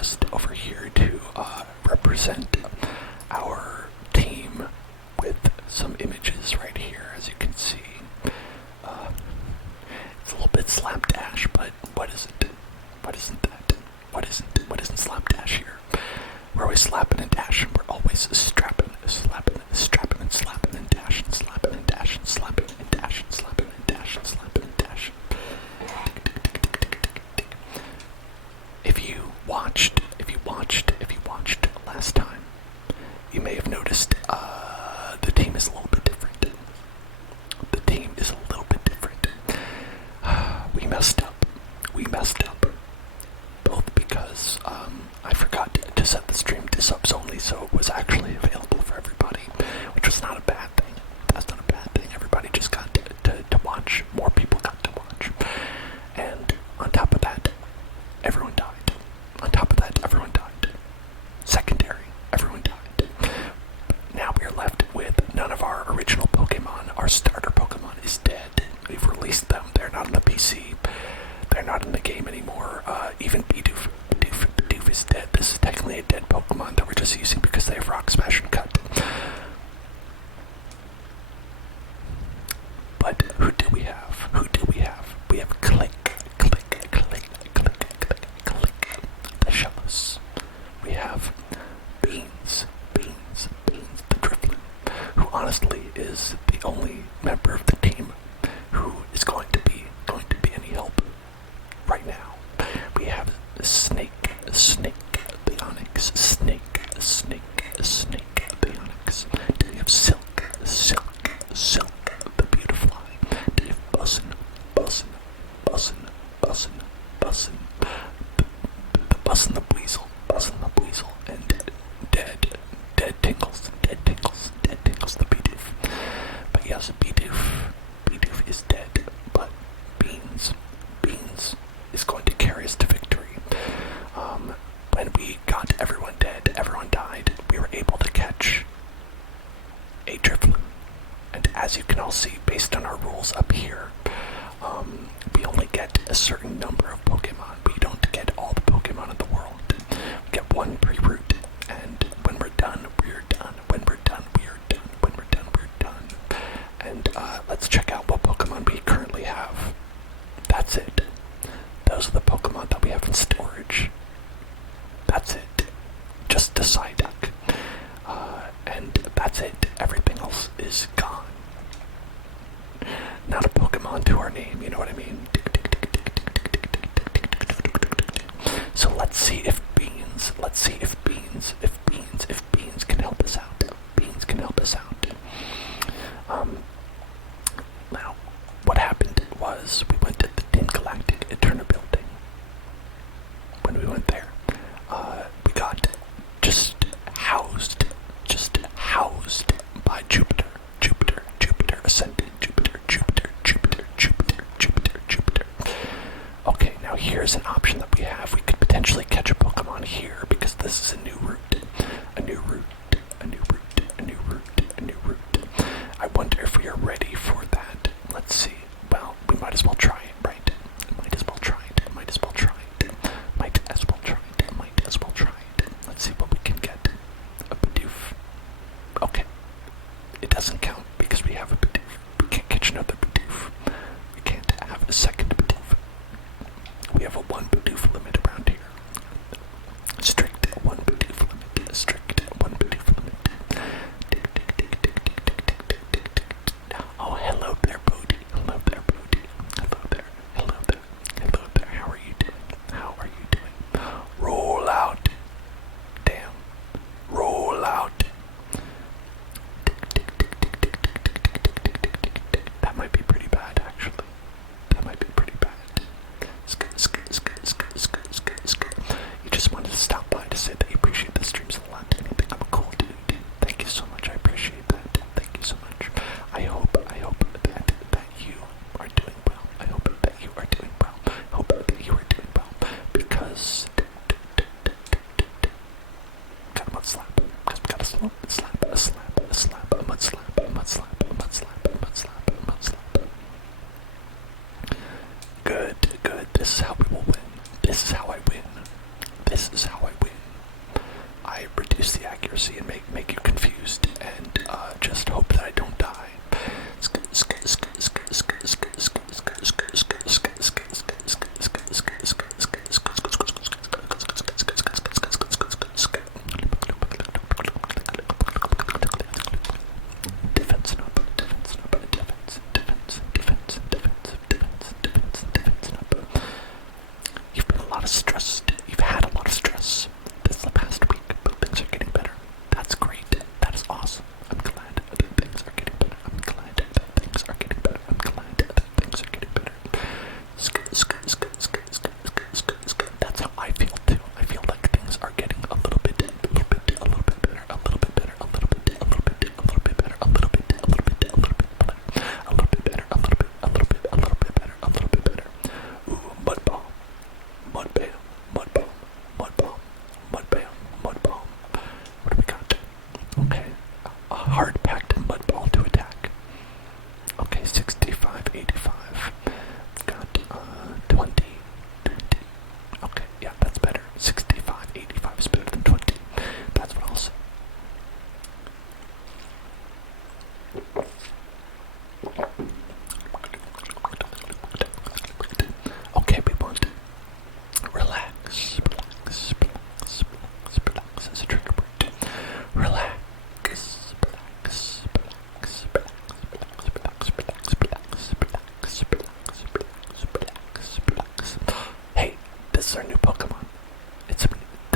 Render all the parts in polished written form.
guest over here to represent our team with some images right here, as you can see. It's a little bit slapdash, but what isn't? What isn't that? What isn't slapdash here? We're always slapping and dashing. We're always strapping, slapping and dashing, slapping and dashing, slapping and dashing, slapping and dashing, slapping and dashing. If you watched last time, you may have noticed the team is a little bit different. The team is a little bit different. We messed up. Both because I forgot to set the stream to subs only, so it was actually available for everybody, which was not a bad thing. That's not a bad thing. Everybody just got to watch. More people got to watch. And on top of that, everyone died. Secondary, everyone died. Now we are left with none of our original Pokemon. Our starter Pokemon is dead. We've released them. They're not on the PC. They're not in the game anymore. Even Bidoof is dead. This is technically a dead Pokemon that we're just using because they have Rock Smash and Cut. But who do we have? We have Click, the Shellos. We have Beans, the Drifloon, who honestly is the only member of the team who is going to be any help right now. We have Snake, the Onix, Snake, the Onix. Then we have Silk, the Beautifly. Then we have Bussin, the Bussin the Weasel, and dead Tingles, the Bidoof. But yes, Bidoof is dead, but Beans is going to carry us to victory. When we got everyone dead, everyone died, we were able to catch a Drifloon. And as you can all see, based on our rules up here, we only get a certain number of Pokemon. We don't get all the Pokemon in the world. We get one pre-route, and when we're done, we're done. When we're done, we're done. When we're done, we're done. And let's check out what Pokemon we currently have. That's it. Those are the Pokemon that we have in storage. That's it. Just a Psyduck. And that's it. Everything else is gone. Not a Pokemon to our name, you know what I mean? So let's see if Beans can help us out. Now, what happened was we went to the Galactic Eterna building. When we went there, we got just housed by Jupiter Ascendant, Jupiter. Okay, now here's an option that we have. We could potentially catch a Pokemon here because this is a new route. I wonder if we are ready for that. Let's see. Well, we might as well try it, right? Might as well try it. Let's see what we can get. A Bidoof. Okay. It doesn't count because we have a Bidoof. We can't catch another Bidoof. We can't have a second Bidoof. We have a one Bidoof limit around here. Strict one Bidoof limit. Oh, hello there, Bodhi. Hello there. How are you doing? Roll out. Damn. Roll out. That might be pretty bad, actually. You just wanted to stop by to say that you appreciate the streams a lot, and you think I'm a cool dude. Thank you so much. I appreciate that. Thank you so much. I hope that you are doing well. I hope that you are doing well. Because got a mud slap. Because we got a mud slap. Good. This is how we will win. This is how I win.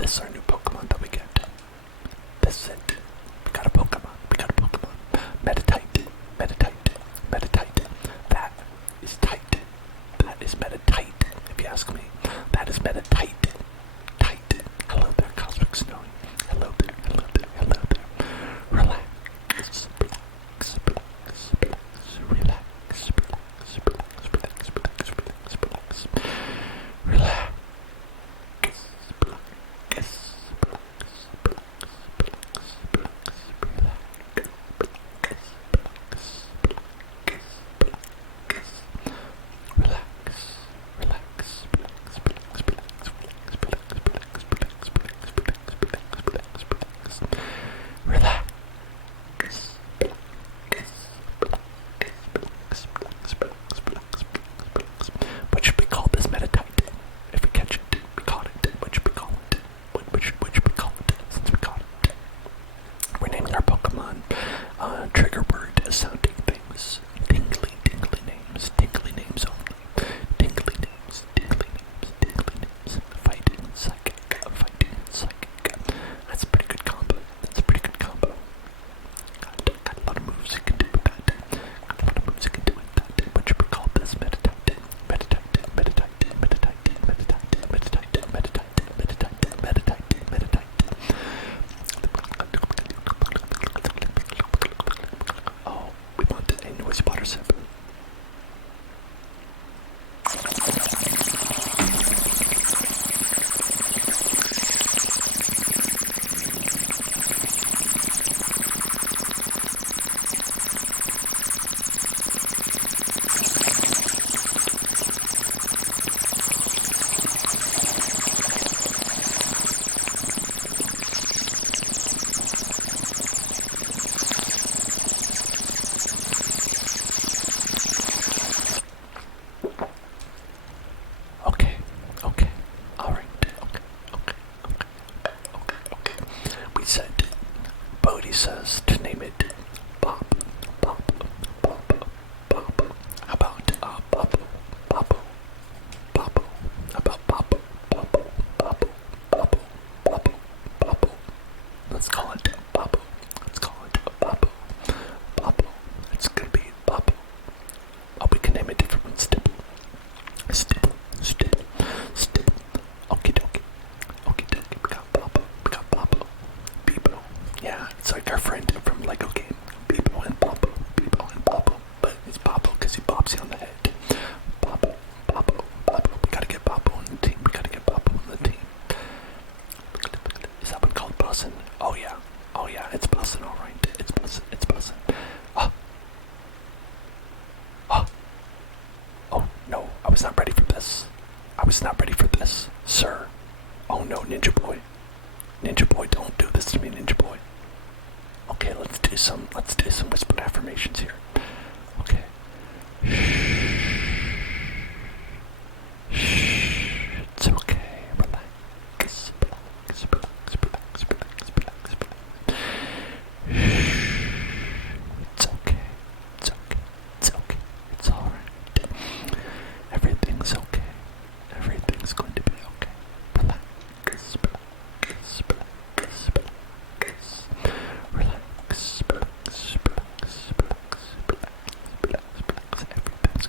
This is our new Pokemon that we get. This is it. We got a Pokemon. We got a Pokemon. Metatite. Metatite. Metatite. That is tight. That is metatite, if you ask me. That is metatite. Tight. Hello there, Cosmic Snowy. Hello there. Hello there. Hello there. Relax. Relax. Relax. Relax. Relax. Relax. Relax. Relax. Relax. What should we call this metatite? If we catch it, we caught it. What should we call it? What should we call it since we caught it? We're naming our Pokemon trigger word sounding things. Tingly names. Tingly names only. Tingly names. Tingly names. Tingly names. Fighting psychic. Fighting psychic. That's a pretty good combo. That's a pretty good combo. Got a lot of moves you can do with that. Got a lot of moves you can do with that. What should we call this? Metatite. Metatite. Metatite. Metatite. Metatite. Metatite. Metatite. Metatite. Metatite. Oh, we want a noisy water sip. Bodhi says to name it Bop, Bop, Bop, Bop. How about Boppo, Boppo, Boppo? How about Boppo, Boppo, Boppo, Boppo, Boppo, Boppo? Let's call it Boppo. Let's call it Boppo, Boppo. It's gonna be Boppo. Oh, we can name a different one. Stipple, Stipple, Stipple, Stipple. Okie dokie, okie dokie. We got Boppo, we got Boppo. Beepo. Yeah, it's like our friend from Lego game. Beepo and Boppo. Beepo and Boppo. But it's Boppo because he bops you on the head. Boppo. Boppo. Boppo. We gotta get Boppo on the team. We gotta get Boppo on the team. Is that one called Bussin'? Oh yeah. Oh yeah, it's Bussin', alright. It's Bussin'. It's Bussin'. Oh. Oh. Oh no, I was not ready for this. I was not ready for this, sir. Oh no, Ninja Boy. Ninja Boy, don't do this to me, Ninja Boy. Okay, let's do some whispered affirmations here. Okay. Shh. It's okay. Relax. Relax. Relax. Relax. Relax. Relax. Relax. It's okay. It's okay. It's okay. It's alright. Everything's okay. Everything's going to be okay. Relax. Relax. Relax. Relax. Relax. Relax. Relax. Relax. Relax. Relax. Relax. Everything's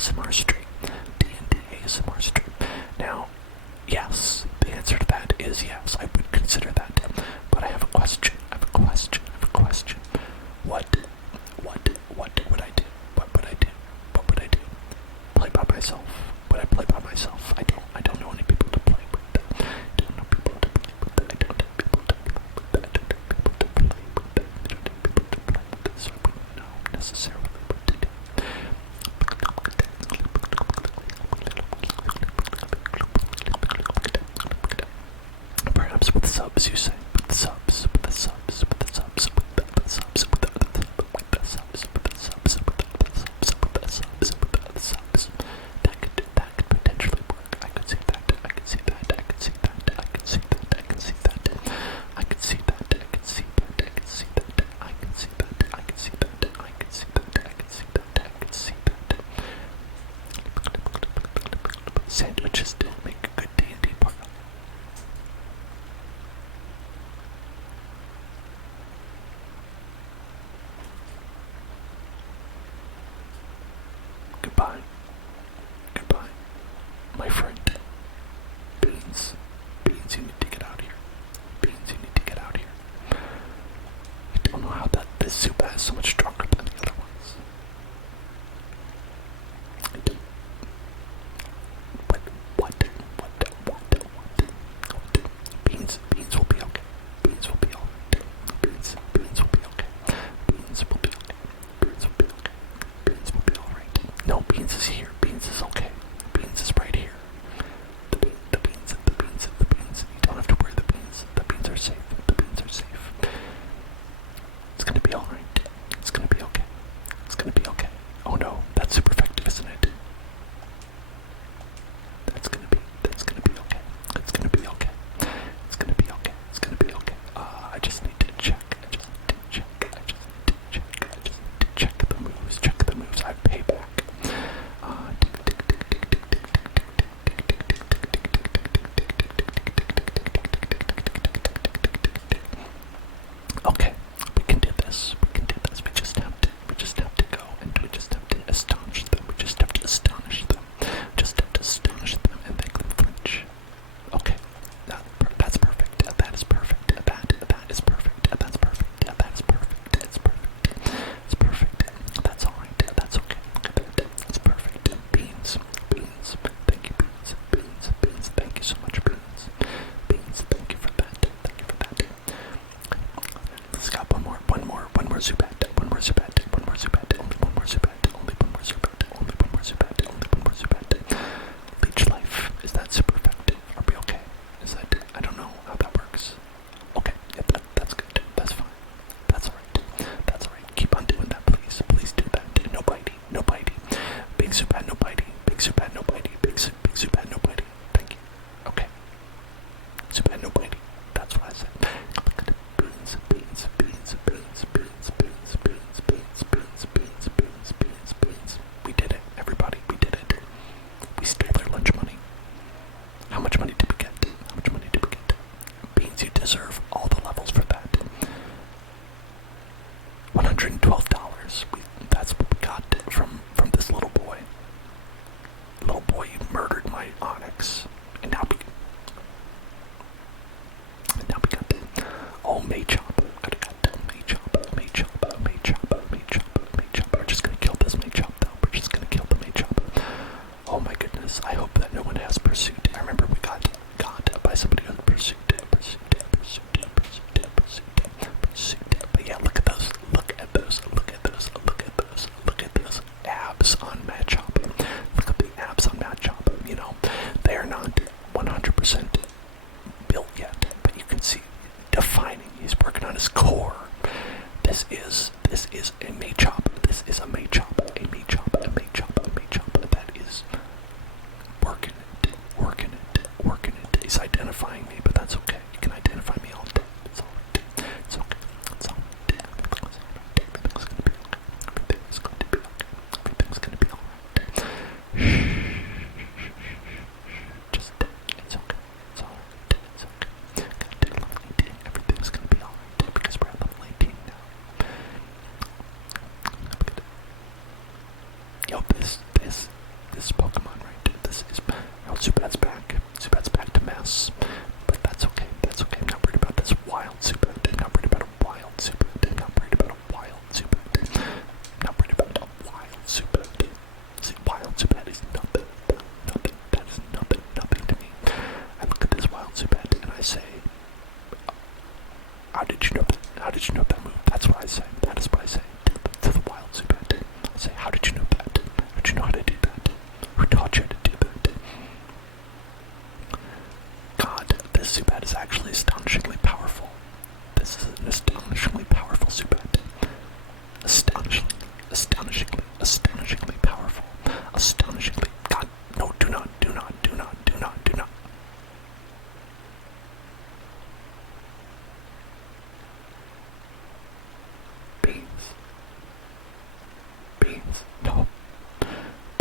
ASMR stream. D&D ASMR stream. Now, yes, the answer to that is yes, I would consider that. But I have a question. What would I do? What would I do? Play by myself. Would I play by myself? I don't know any people to play with. I don't know people to play with. I don't know people to play with. I don't know people to play with. I don't know people to play with. So I wouldn't know necessarily what to do. Perhaps with subs, you say. With the subs. That could potentially work. I could see that. Sandwiches do make a good D&D party. Goodbye, my friend. Beans, you need to get out here. I don't know how this soup is so much stronger than the other ones. What? Beans will be okay. Beans will be okay. No, Beans is here. Beans is okay. Beans is right here.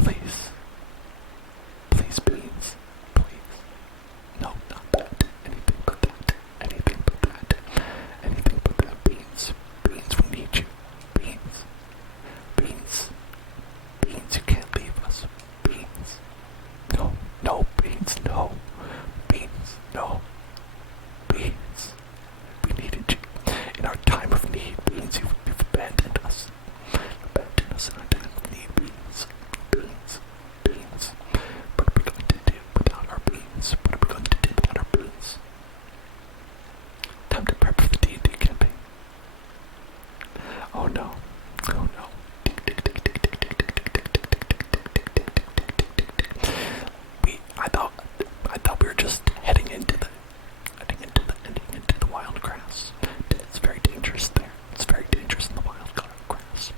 Please. Please, beans. Please. No, not that. Anything but that. Anything but that. Anything but that. Beans. Beans, we need you. Beans. Beans. Beans, you can't leave us. Beans. No. No, beans, no. Beans, no. Beans. We needed you. In our time of need, beans, you've abandoned us. Abandoned us in our time of need, beans. Beans. Beans. What are we going to do without our beans? What are we going to do without our beans? Time to prep for the D&D campaign. Oh no. Oh no. I thought we were just heading into the wild grass. It's very dangerous there. It's very dangerous in the wild grass.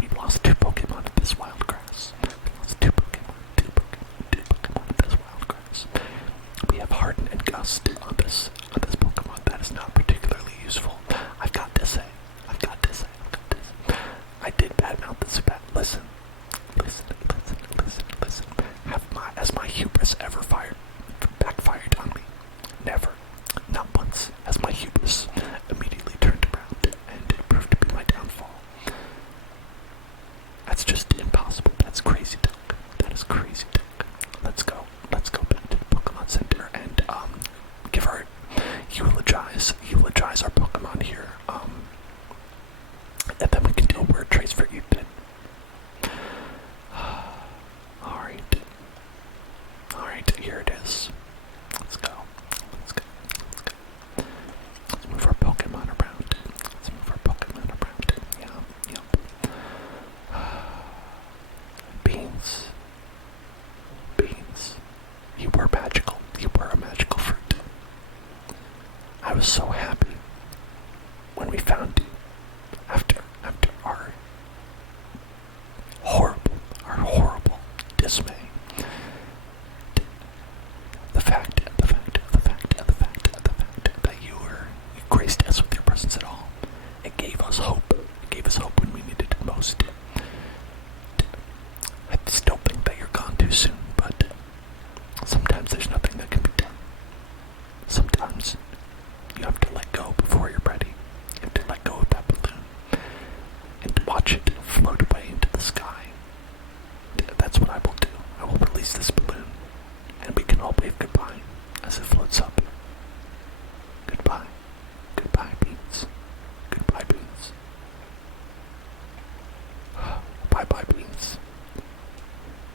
We lost 2 Pokemon at this wild grass. We lost 2 Pokemon at this wild grass. We have Harden and Gust on this Pokemon. That is not particularly useful. I've got to say. I did badmouth this bad. Listen. Has my hubris ever backfired on me? Never. Not once has my hubris immediately turned around and it proved to be my downfall. That's just impossible. That's crazy talk. That is crazy talk. Let's go back to the Pokemon Center and give our eulogize our Pokemon here. And then we can do a word trace for Ethan. Alright, here it is. Let's go. Let's move our Pokemon around. Yeah. Beans. You were magical. You were a magical fruit. I was so happy when we found you after our horrible dismay. The fact that you graced us with your presence at all. It gave us hope. It gave us hope when we needed it most. I still think that you're gone too soon, but sometimes there's nothing that can be done. Sometimes you have to let go before you're ready. You have to let go of that balloon and watch it float away into the sky. That's what I will do. I will release this balloon and we can all wave goodbye as it floats up. Goodbye. Goodbye, Beans. Goodbye, Beans. Bye-bye, Beans.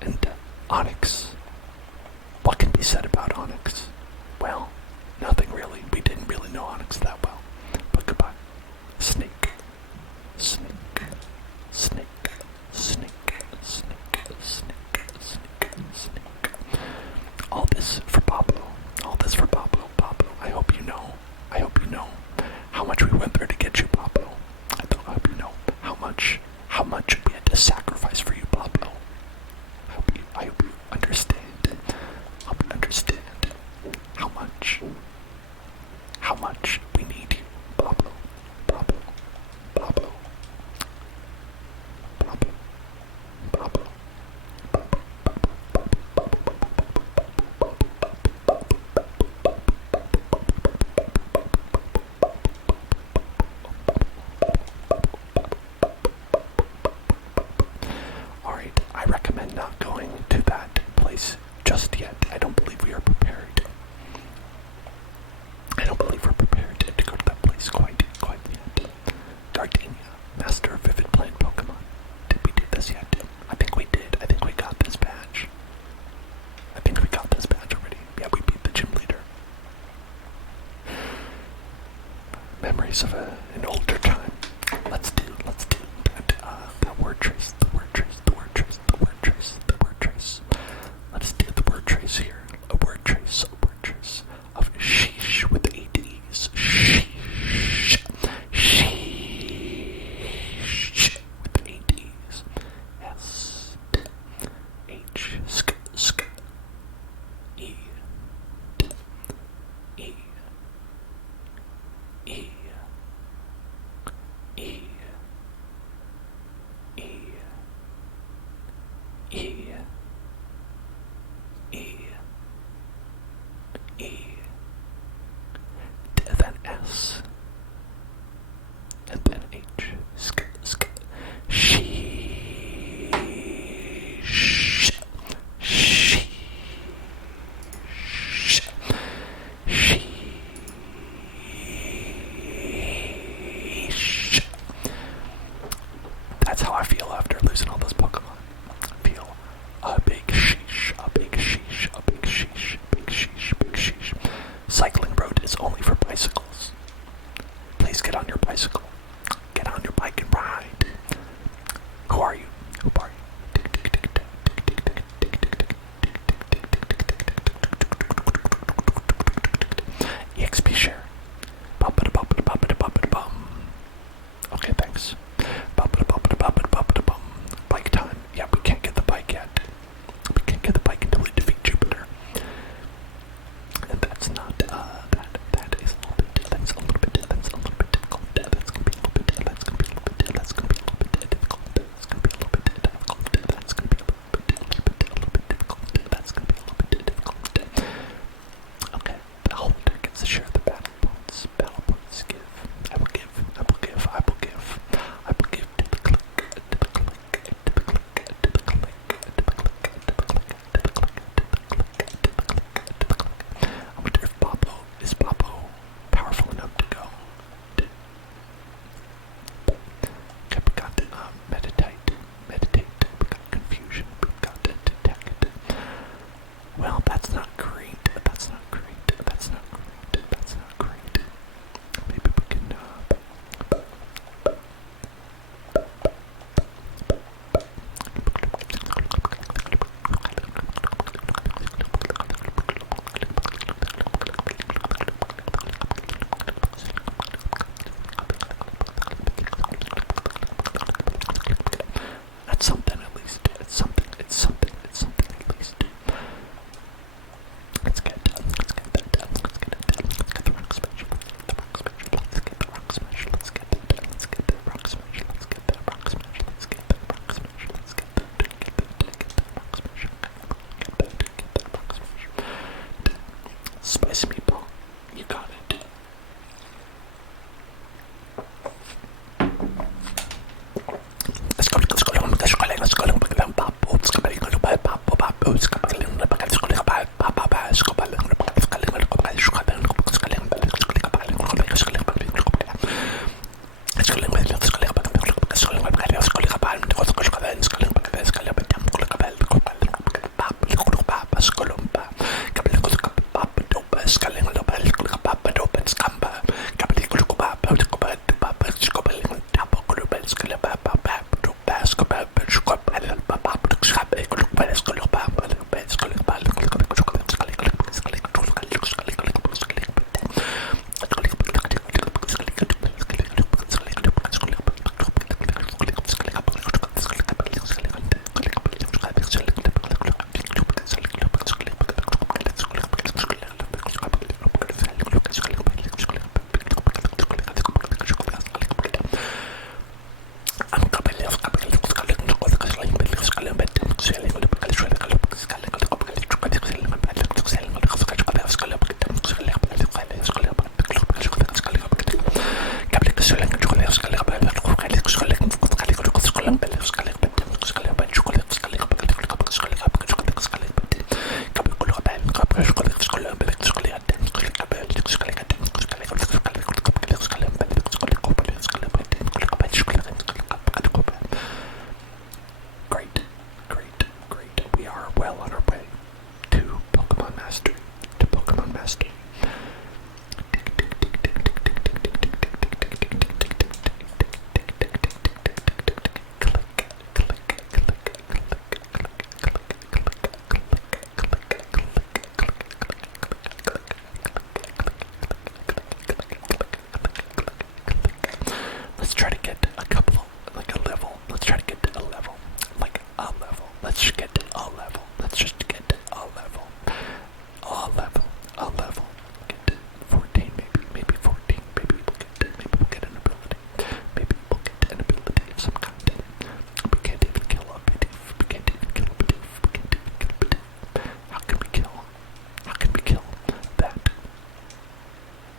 And Onyx. What can be said about Onyx? Well, nothing really. We didn't really know Onyx that well. But goodbye. Snake. All this for Pablo. Pablo. I hope you know how much we went through to get you, Pablo. I hope you know how much we had to sacrifice for you, Pablo. I hope you understand. How much we need you, Pablo. Alright, I recommend not going to that place just yet. I don't believe we are prepared. To go to that place quite yet. Gardenia, Master of Vivid Plant Pokemon. Did we do this yet? I think we did. I think we got this badge. Already. Yeah, we beat the gym leader. Memories of an older time. Let's do that word trace. Let's do the word trace here. A word trace of sheesh with 8 E's. Sheesh with 8 E's. S H sk E D E we are well on our way to Pokemon Mastery. To Pokemon Mastery. Let's try to get a couple, like a level. Let's try to get to a level. Like a level. Let's just get to a level. Let's just get to a level. A level. A level. Get to 14 maybe. Maybe 14. Maybe we'll get an ability. Maybe we'll get an ability of some kind. We can't even kill a Bidoof. We can't even kill a Bidoof. We can't even kill a Bidoof. How can we kill that?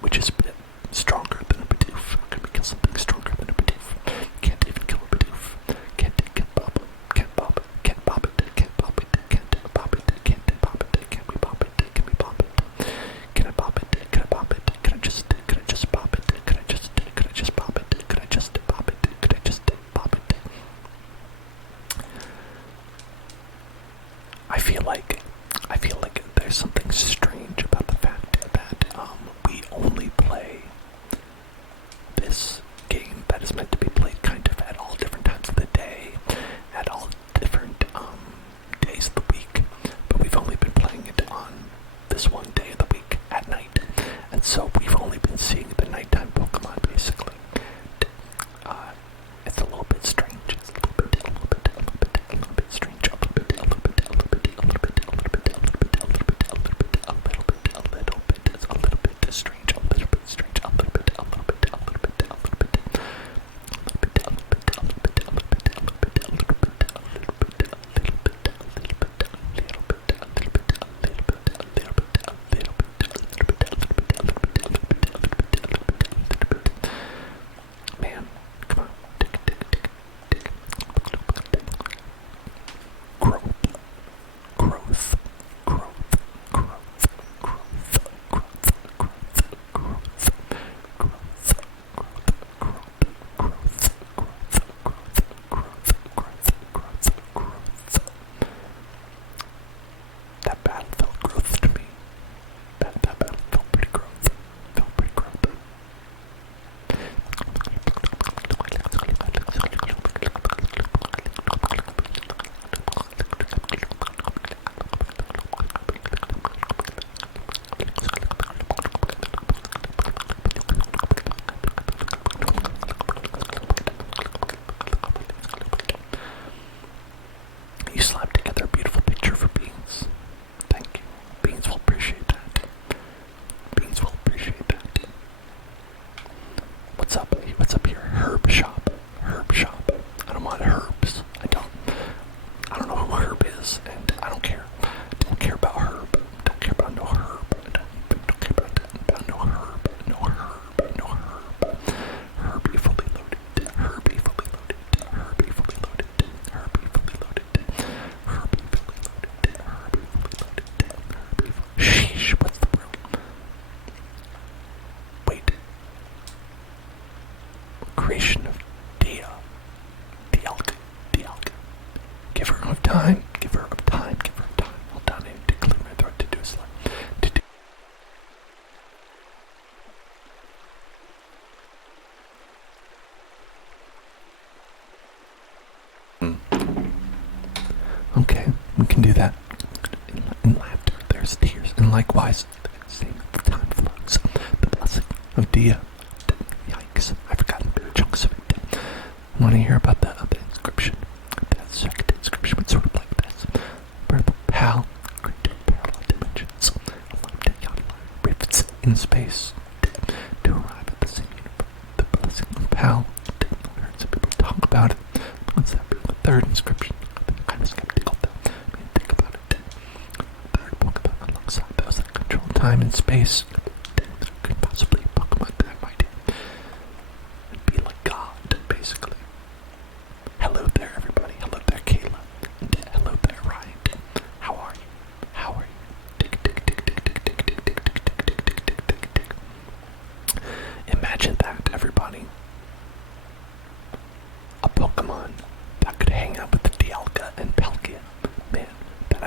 Which is a bit stronger than a Bidoof. How can we kill something stronger than a Bidoof? Can't even kill a Bidoof. Can't pop it. Can't pop it. Can't pop it. Can't pop it. Can't pop it. Can't pop it. Can we pop it? Can we pop it? Can I pop it? Can I pop it? Can I just pop it? Can I just pop it? Can I just pop it? Can I just pop it? I feel like there's something strange about the fact that we only play this game that is meant to be played kind of at all different times of the day, at all different days of the week, but we've only been playing it on this one day of the week at night, and so we've only been seeing the nighttime Pokemon basically. It's a little bit strange. It's a little bit strange. A little bit strange. A little bit. Man, come on. Growth. That battle felt growth to me. That battle felt pretty growth. You slapped together a beautiful picture for Beans. Thank you. Beans will appreciate that. What's up? What's up here? Herb shop. I don't want herbs. I don't know who Herb is, and I don't care. Don't care about Herb. Don't care about no Herb. Don't care about no Herb. Herbie fully loaded. Herbie fully loaded. Sheesh, what's the word? Wait. Creation of Dialga. Give her enough time. Hold on, I need to clear my throat to do a slide. Okay, we can do that. In laughter, there's tears, and likewise, same as the time flows. The blessing of Dia. Yikes, I've forgotten big chunks of it. Want to hear about the inscription? That second inscription was sort of like this. Birth of Pal, creature parallel dimensions. Rifts in space to arrive at the same universe. The blessing of Pal. I heard some people talk about it. What's that be? The third inscription. I'm kind of skeptical though. I mean, think about it. Third Pokemon alongside those that control time and space. Could possibly Pokemon that might be like God, basically. Hello there, everybody. Hello there, Kayla. And hello there, Ryan. How are you? Imagine that, everybody. A Pokemon that could hang out with the Dialga and Palkia. Man, that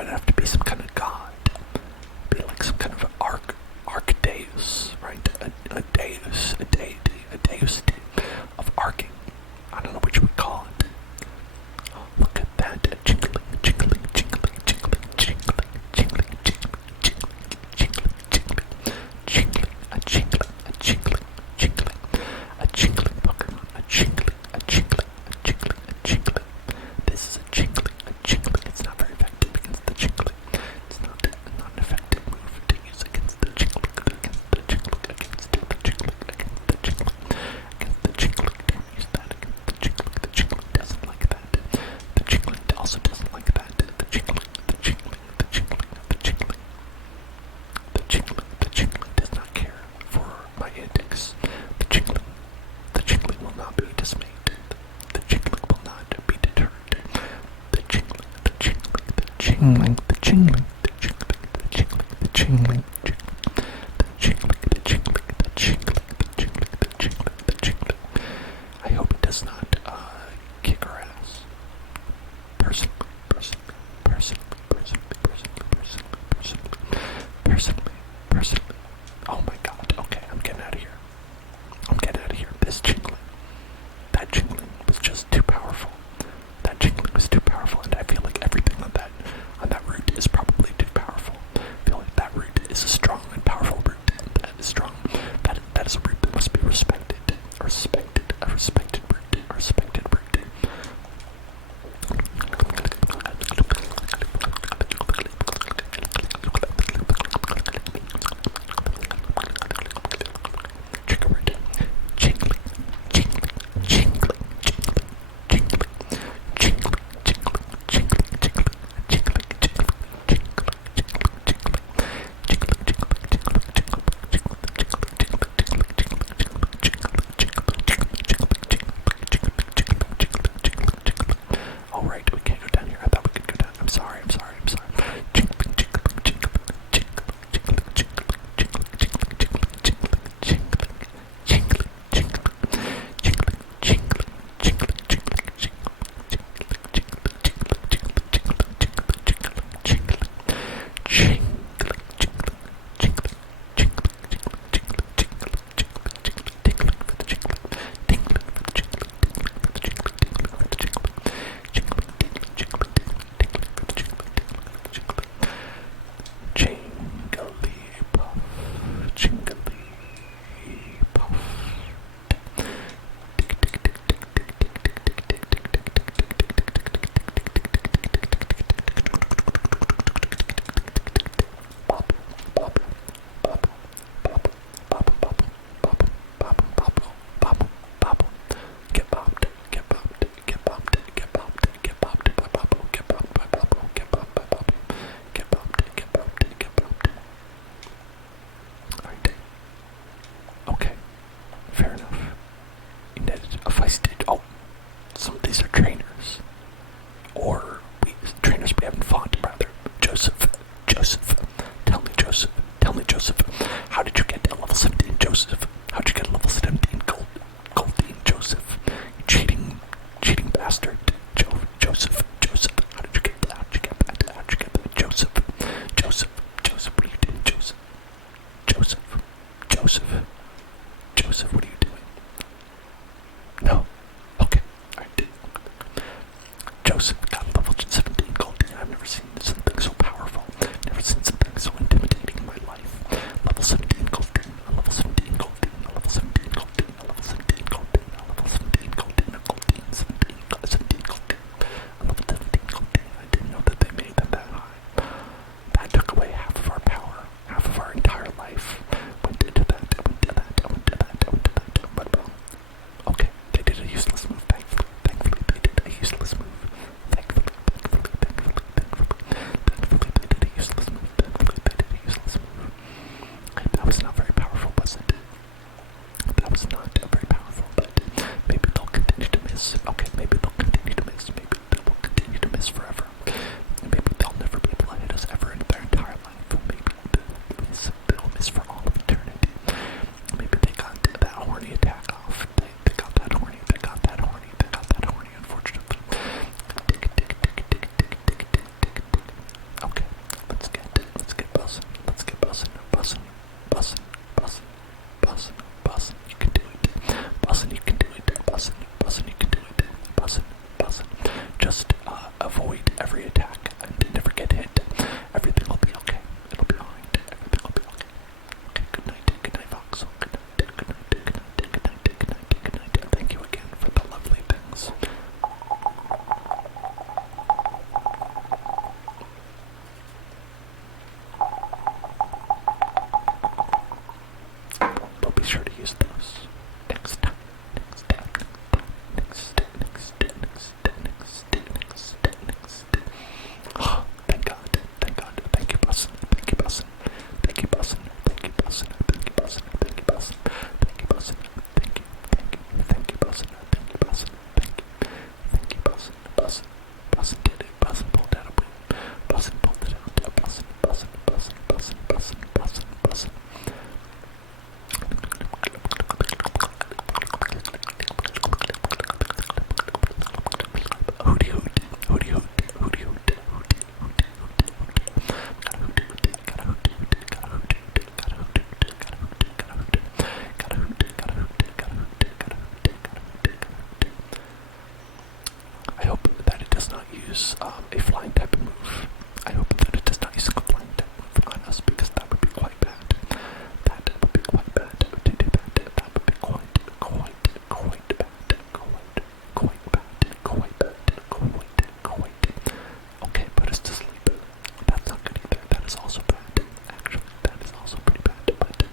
chingling, the chingling, the chingling, the chingling, the chingling, the chingling, the chingling, the chingling, the chingling, the chingling, the chingling. I hope it does not kick our ass. Personally. Oh my god, okay, I'm getting out of here. This jingling. That jingling was just too powerful. That jingling was too powerful, and I feel like everything on that root is probably too powerful. I feel like that root is a strong and powerful root. That is strong. That is a root that must be respected. A respected root. A respected root. is also bad. Actually, that is also pretty bad, but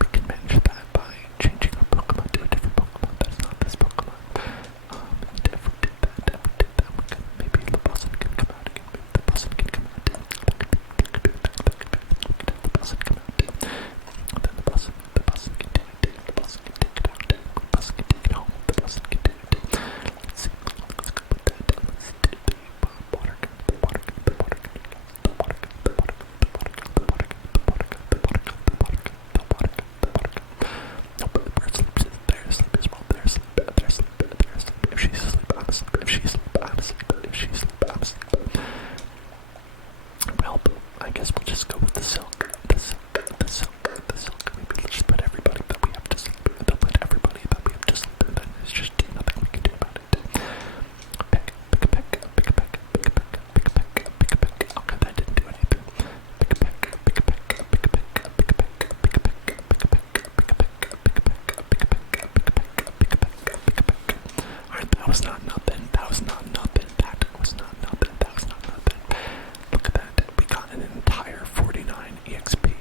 we can manage that by changing our Pokemon to a different Pokemon that is not this Pokemon. And if we did that, we could, maybe the Boston can come out again. Maybe the Boston can come out. We could have the Boston come out. And then the Boston can do it. The Boston can take it out. The Boston can take it home. The Boston can do it. Let's see. Let's go with that. Let's do the water gun. The water gun. The water gun. The water gun. The water gun. The water gun. The water gun. The water gun. The water gun. The water gun. The water gun. The water gun. No, but the bird sleeps. They're asleep as well. They're asleep. They're asleep. They're asleep. If she's asleep, I'm asleep. If she's asleep, I'm asleep. If she's asleep, I'm asleep. Well, I guess we'll just go with the silk. The silk. The silk. The silk. Maybe let's just put everybody that we have to sleep. They'll put everybody that we have to sleep. And then there's just nothing we can do about it. Pick a peck. Pick a peck. Pick a peck. Pick a peck. Pick a peck. Okay, that didn't do anything. Pick a peck. Pick a peck. Pick a peck. Pick a peck. Pick a peck. Pick a peck. Pick a peck. Pick a peck. Pick a peck. Pick a peck. Pick a peck. Pick a peck. Pick a peck. Alright, that was not nothing. That was not nothing. That was not nothing. That was not nothing. Look at that. We got an entire 49 EXP.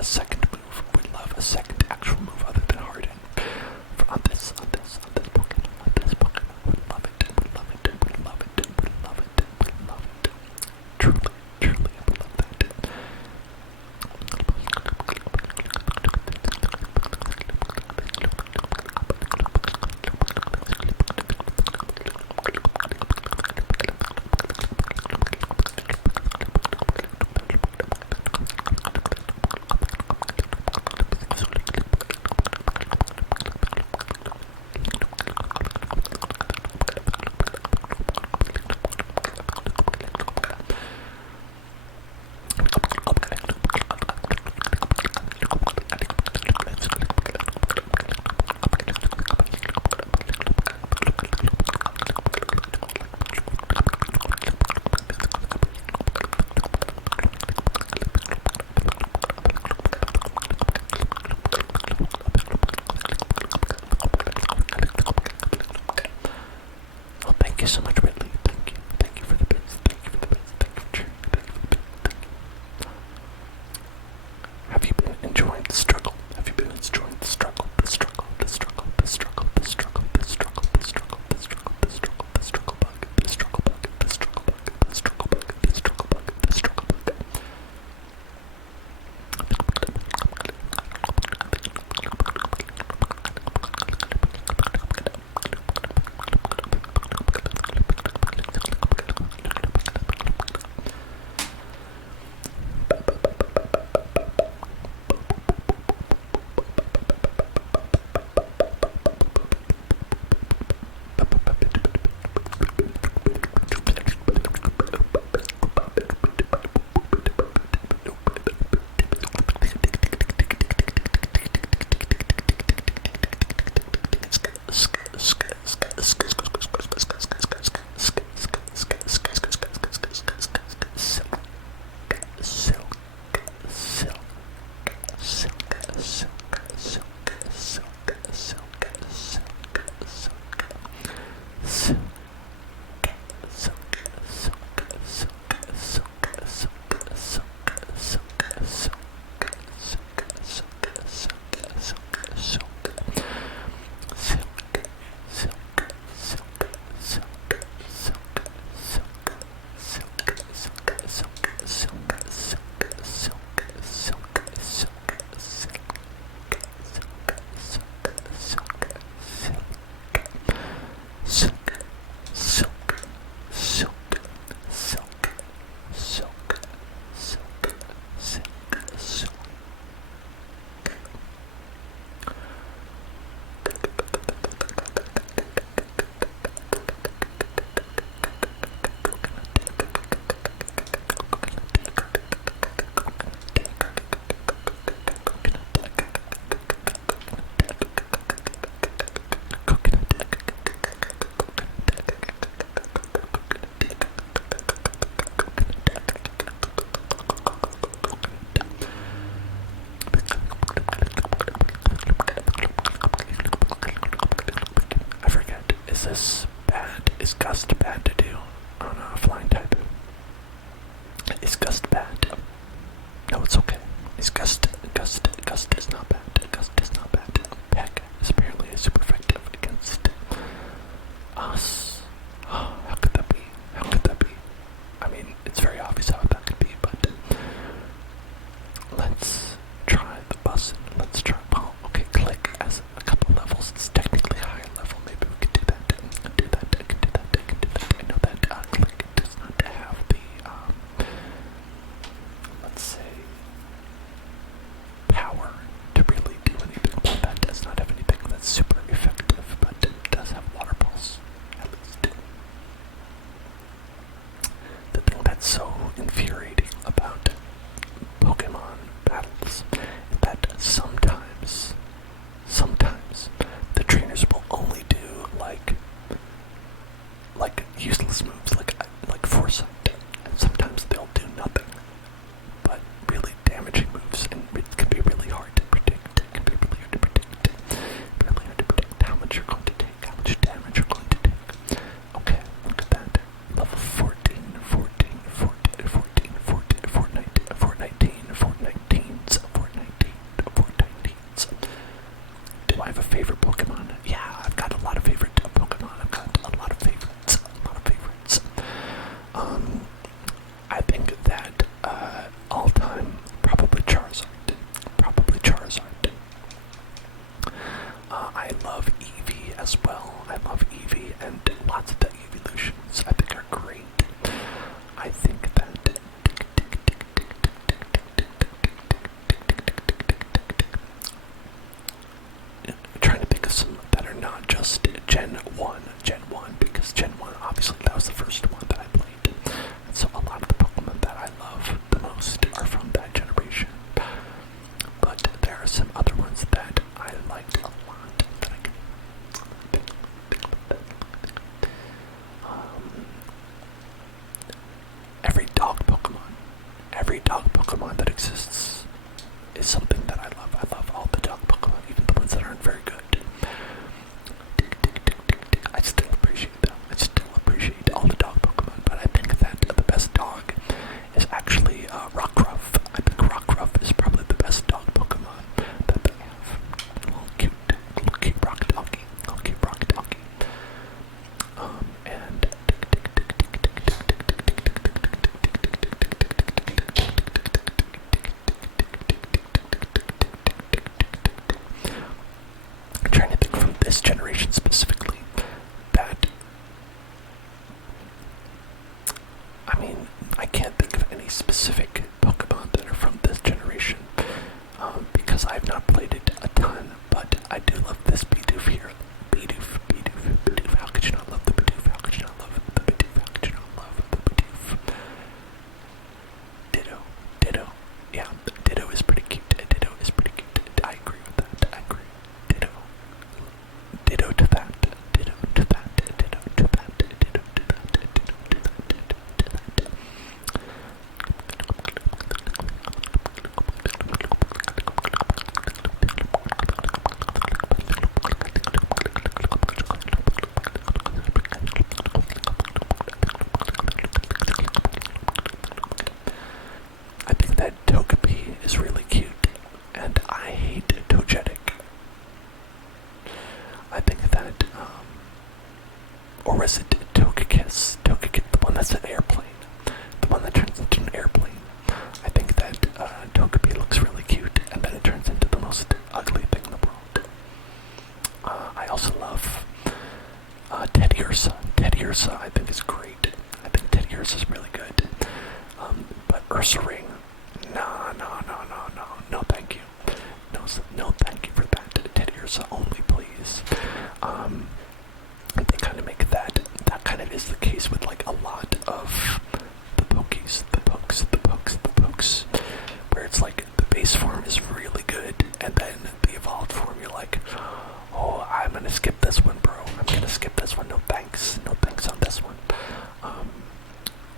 a second move. We love a second actual move other than Harden. On this Pokemon, we love it, we love it, we love it, we love it, we love it. Truly, truly, we love that. Thank you so much, Ridley. Thank you. Thank you for the bits. Thank you for the bits. Thank you for cheering. Thank you for the bits. Have you been enjoying the struggle? Have you been enjoying the struggle? The struggle, the struggle, the struggle, the struggle, the struggle, the struggle, the struggle, the struggle, the struggle bug, the struggle bug, the struggle bug, the struggle bug, the struggle bug, the struggle bug. this bad? Is gust bad to do on a flying type? Is gust bad? No, it's okay. Is gust is not bad. Gust is not bad. Peck is apparently super effective against us. Oh, how could that be? How could that be? I mean, it's very obvious how that could be, but let's try the button. Let's try. Oh, okay, click as a couple levels. It's technically a higher level. Maybe we could do that. Do that. I can do that. I can do generation specifically, that, I mean, I can't think of any specific Pokemon that are from this generation, because I've not played it a ton, but I do love this Bidoof here. Bidoof, Bidoof, Bidoof. How could you not love the Bidoof? How could you not love the Bidoof? How could you not love the Bidoof? Ditto, Ditto. Yeah, Ditto is pretty cute. Ditto is pretty cute. I agree with that. I agree. Ditto. Ditto to that. Ditto to that. Ditto to that. Ditto to that. Ditto to that. Ditto to that. I think that Togepi is really cute, and I hate Togetic. I think that, or is it Togekiss? Togekiss, the one that's an airplane. The one that turns into an airplane. I think that Togepi looks really cute, and then it turns into the most ugly thing in the world. I also love Teddiursa. Teddiursa, I think, is great. I think Teddiursa is really good. But Ursaring, no, thank you. No, thank you for that. Teddiursa only, please. They kind of make that kind of is the case with like a lot of the pokes, where it's like the base form is really good, and then the evolved form, you're like, oh, I'm gonna skip this one, bro. I'm gonna skip this one. No thanks on this one.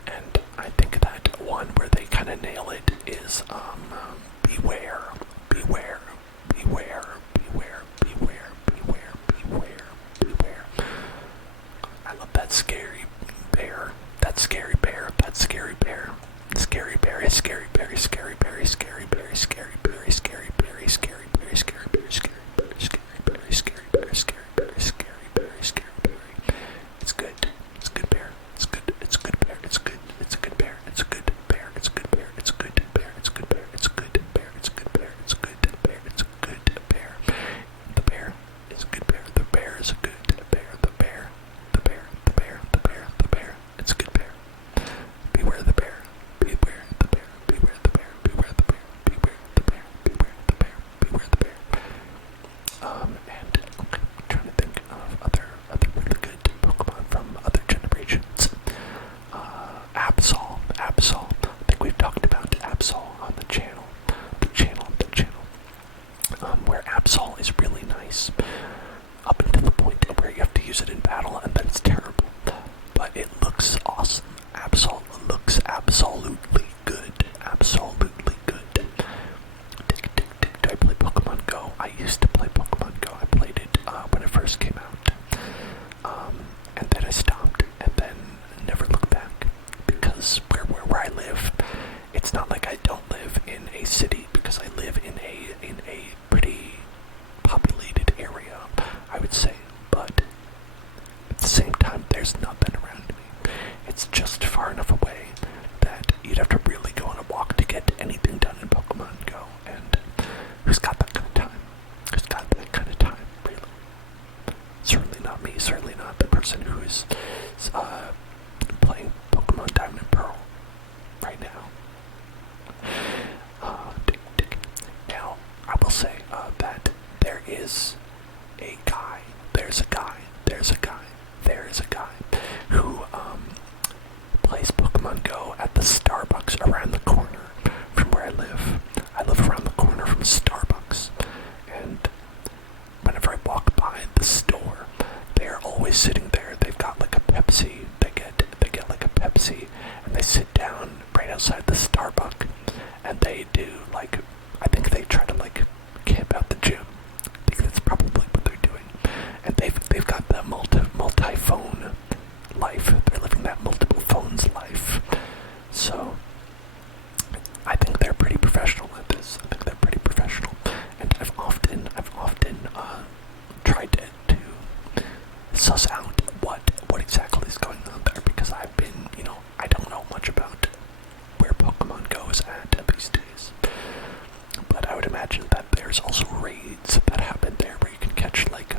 And I think that one where they kind of nail it is beware. I love that scary bear. That scary bear. Scary bear is scary berry, scary berry, scary berry, scary berry, scary berry, scary berry, scary berry, scary berry, scary berry, scary berry, scary berry, scary berry, scary berry, scary berry. It's good. It's good bear. It's good. It's good bear. It's good. It's a good bear. It's a good bear. It's good bear. It's good bear. It's good bear. It's good bear. It's good bear. It's good bear. It's good bear. The bear is a good bear. The bear is a good bear. The bear. The bear. The bear. The bear. The bear. It's a good bear. Beware the bear. Beware the bear. Beware the bear. Beware the bear. Beware the bear. Beware the bear. Beware the bear. And I'm trying to think of other really good Pokemon from other generations. Absol. I think we've talked about Absol on the channel. Where Absol is really nice. Up until the point where you have to use it in battle, and then it's terrible. But it looks awesome. Absol looks absolutely good. Absolutely good. Do I play Pokemon Go? I used to play Pokemon Go. I played it when it first came out. And then I stopped, and then never looked back. Because where I live, it's not like I don't live in a city, because I live in a pretty populated area, I would say. But at the same time, there's nothing around me. It's just far enough away that you'd have to really go on a walk to get anything done in Pokemon Go. And who's got that kind of time? Who's got that kind of time, really? Certainly not me. Certainly not the person who is playing Pokemon Diamond and Pearl right now. Now, I will say that there's a guy who plays Pokemon Go at the Starbucks around the corner from where I live. I live around the corner from Starbucks, and whenever I walk by the store, they're always sitting there. They've got like a Pepsi. They get like a Pepsi, and they sit down right outside the Starbucks, and they do like, I think they try to like camp out the gym. I think that's probably what they're doing. And they've got the multi-phone life. They're living that multiple phones life. So I think they're pretty professional at this. I think they're pretty professional. And I've often tried to suss out what exactly is going on there, because I've been, I don't know much about where Pokemon Go is at these days. But I would imagine that there's also raids that happen there where you can catch like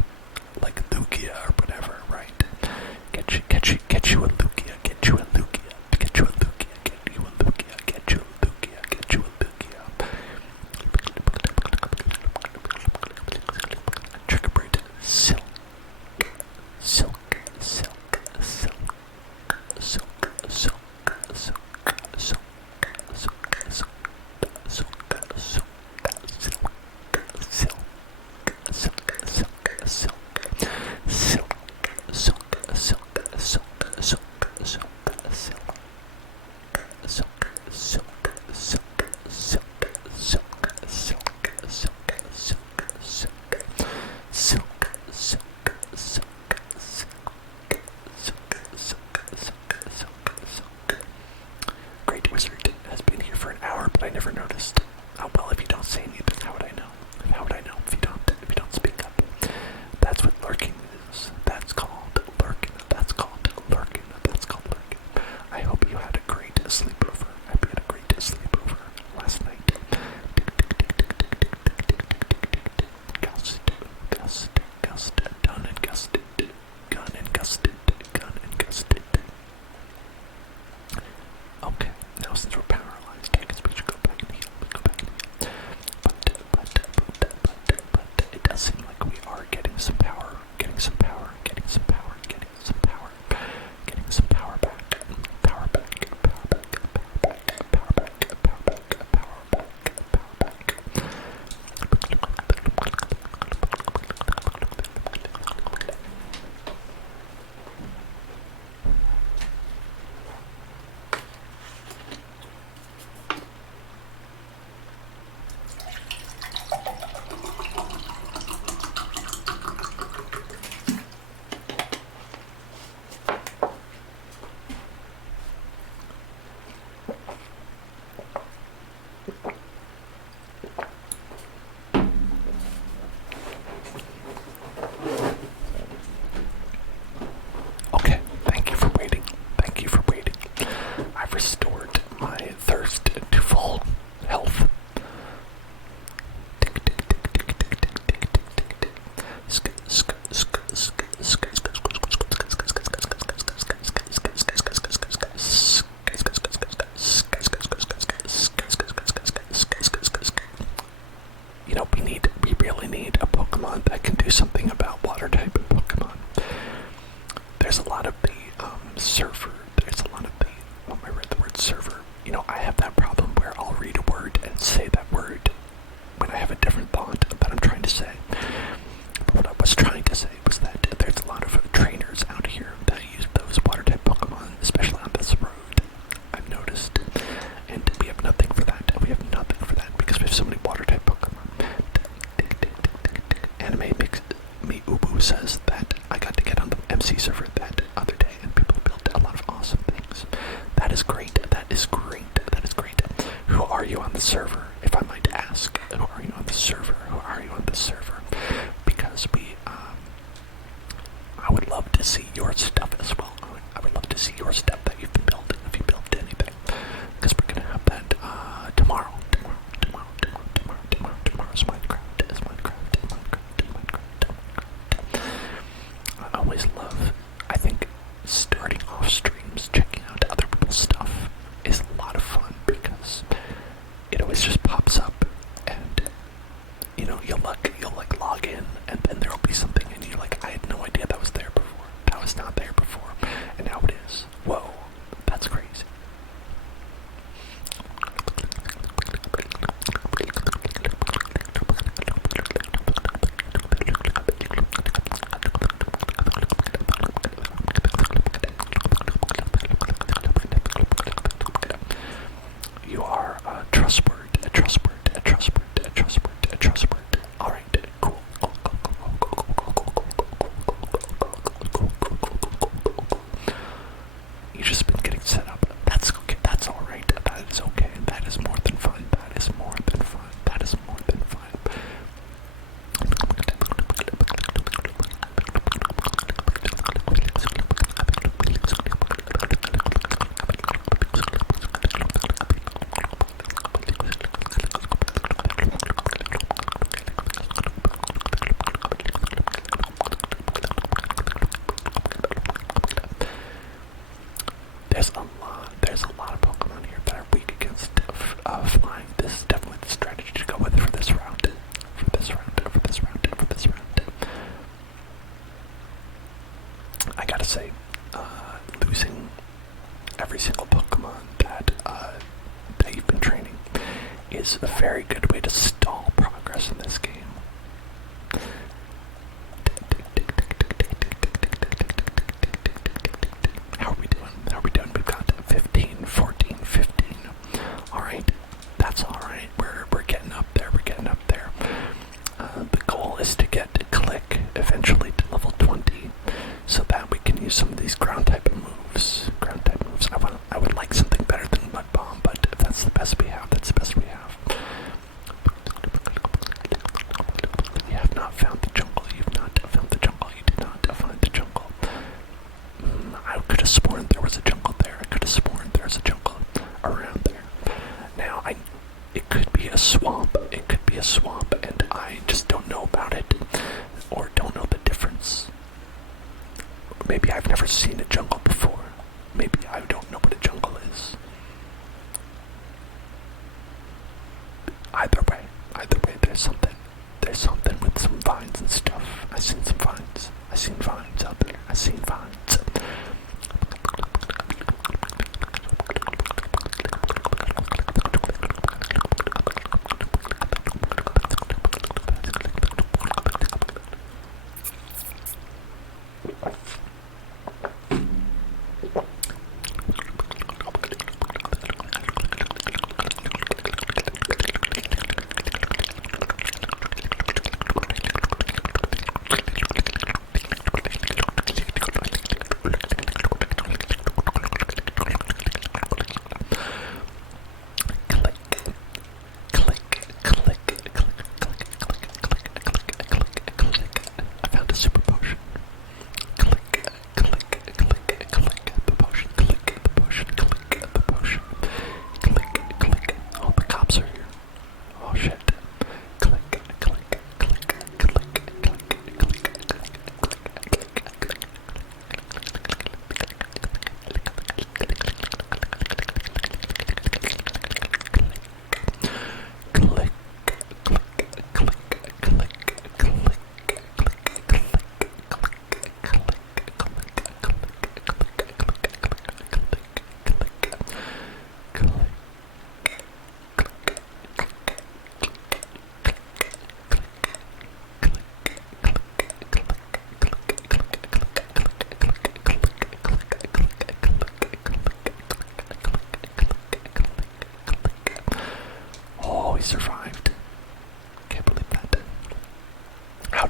we really need a Pokemon that can do something about water type Pokemon. There's a lot of the server. There's a lot of the. Oh, I read the word server. You know, I have that problem where I'll read a word and say that word when I have a different thought that I'm trying to say. But what I was trying to say was that there's a lot of trainers out here that use those water type Pokemon, especially on this road. I've noticed, and we have nothing for that. We have nothing for that because we have so many water type Pokemon. Anime makes me Ubu says that I got to get on the MC server that other day, and people built a lot of awesome things. That is great. That is great. That is great. Who are you on the server? If I might ask, who are you on the server? Who are you on the server? Because I would love to see your stuff as well. I would love to see your stuff that you've been building, if you built anything. Because we're gonna have that tomorrow. Tomorrow's Minecraft. I always love, I think, starting off streams, checking out other people's stuff is a lot of fun because it always just pops up, and you know, you'll like log in, and then there'll be something, and you're like, I had no idea that was there before. That was not there before, and now it is. Whoa, that's crazy. You are a trust word. Alright, cool. You've just been getting set up. That's okay. That's alright. That is okay. That is more than fine. That is more than fine. That is more than fine. There's a lot of Pokemon here that are weak against flying. This is definitely the strategy to go with for this round. I gotta say, losing every single Pokemon that you've been training is a very good way to stall progress in this game. How are we doing? We've got 15, 14, 15. Alright, that's alright. We're getting up there. The goal is to get Click eventually to level 20 so that we can use some of these ground type moves. I would like something better than Mud Bomb, but if that's the best we have, that's the best we have. You have not found the jungle. You've not found the jungle. You did not find the jungle. I could have sworn there was a jungle there. I could have sworn there's a jungle around there. Now, it could be a swamp. And I just don't know about it, or don't know the difference. Maybe I've never seen a jungle before. Maybe I don't know what a jungle is. Either way, there's something with some vines and stuff. I seen vines out there.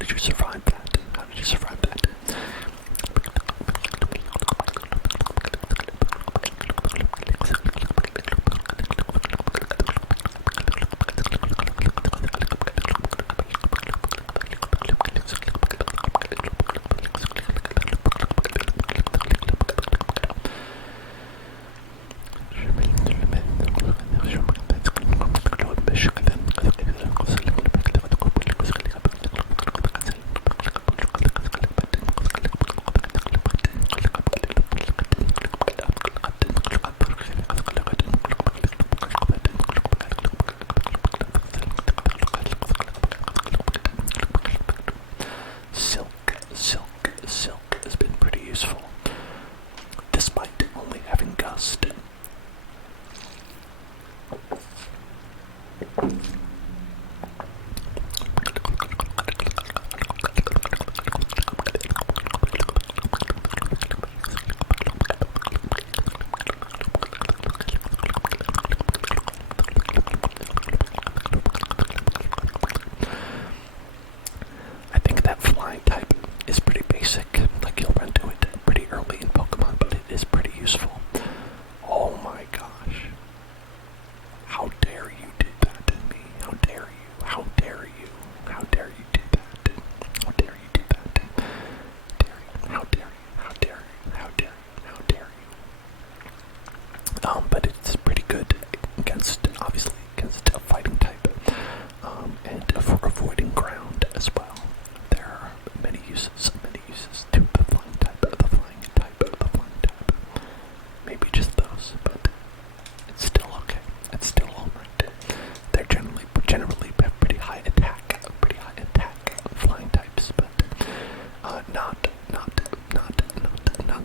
did you survive that? How did you survive that? Silk has been pretty useful, despite only having gust. I think that flying type is pretty basic, like you'll run to it pretty early in Pokemon, but it is pretty useful. Oh my gosh. How dare you do that to me? How dare you? How dare you? How dare you do that? How dare you do that? Dare you? How dare you? How dare you? How dare you? How dare you? But it's pretty good against, obviously, against a fighting type, and for avoiding ground as well. There are many uses to the flying type, the flying type. Maybe just those, but it's still okay. It's still alright. They're generally have pretty high attack flying types, but not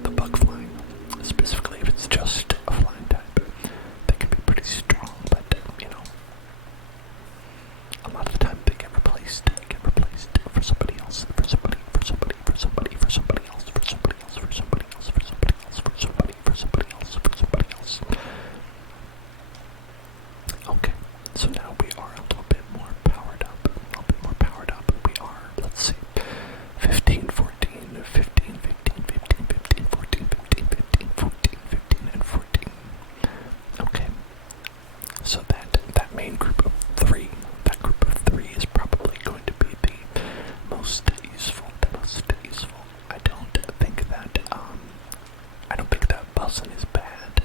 the bug flying. Specifically, if it's just a flying type, they can be pretty strong, but a lot of the time they get replaced for somebody else, for somebody else. Okay, so now we are a little bit more powered up. We are, let's see, 15, 14, 15, 14, and 14. Okay, so that main group of three, is probably going to be the most useful. I don't think that Buzzin is bad.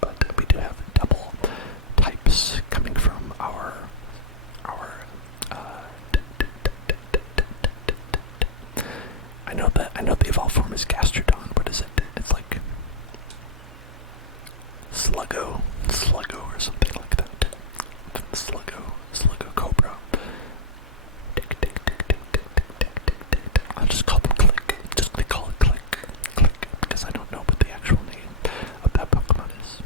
But we do have double types coming from our I know the evolved form is Gastrodon. What is it? It's like Sluggo or something like that. Sluggo Cobra. I'll just call them Click. Just call it Click, because I don't know what the actual name of that Pokemon is.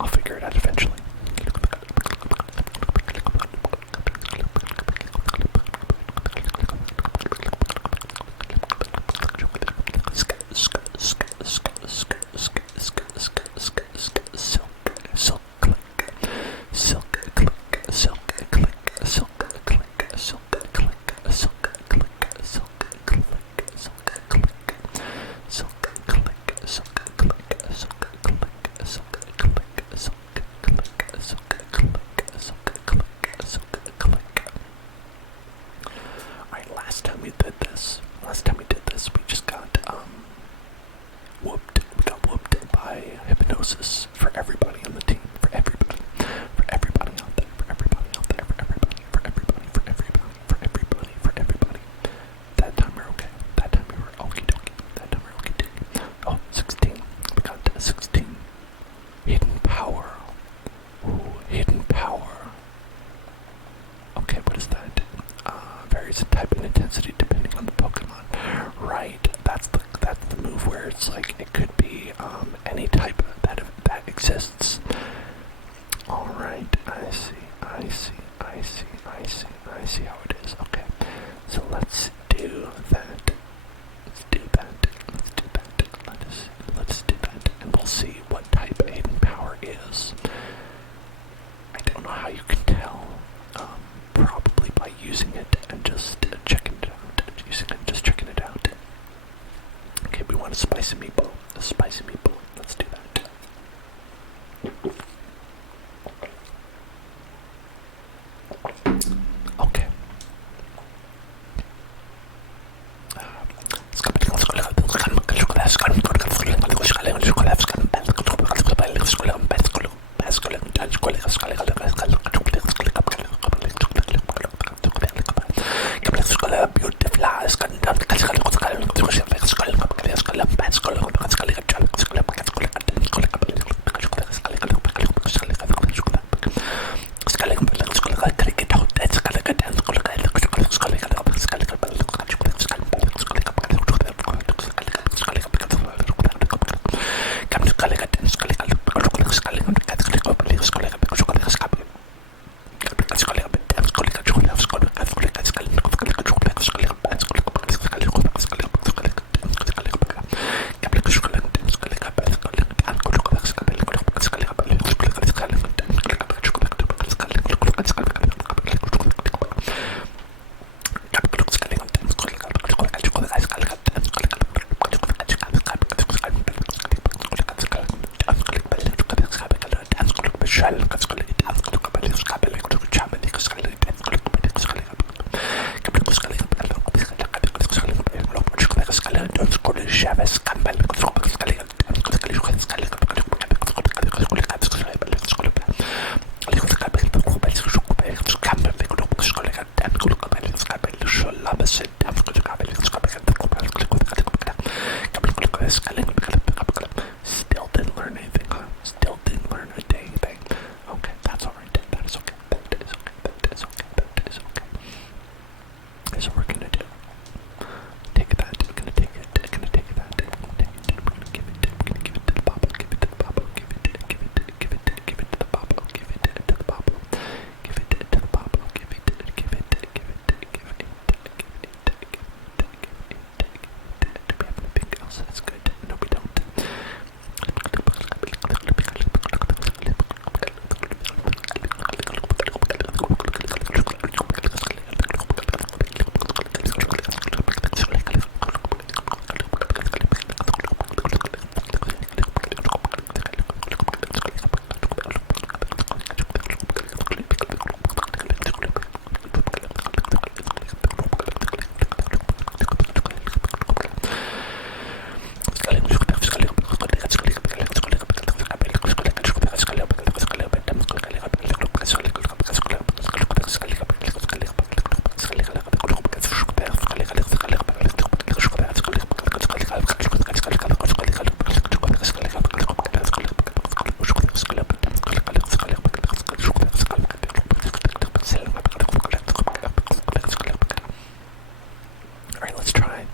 I'll figure it out eventually. Last time we did this, we just got whooped. We got whooped by hypnosis for everybody on the team. For everybody out there. That time we were okay. That time we were okie dokie. Oh, 16. We got 16. Hidden power. Ooh, hidden power. Okay, what is that? Varies in type and intensity depending on the Pokemon. Right, that's the move where it's like it could be any type that exists. All right, I see how it is. Okay, so let's do that. Let's do that, and we'll see what type spicy meatball. Let's do that. Okay. Still didn't learn anything, huh? Still didn't learn a dang thing. Okay, that's alright. That is okay. That is okay. That is okay. That is okay. So we're gonna do. Take that. We're gonna take it. We're gonna take that. We're gonna take it. We're gonna give it. We're gonna give it to the bobble. Give it to the bobble. Give it. Give it. Give it. Give it to the bobble. Give it to the bobble. Give it to the bobble. Give it. Give it. Give it. Give it. Give it. Do we have anything else that's good? No, we don't.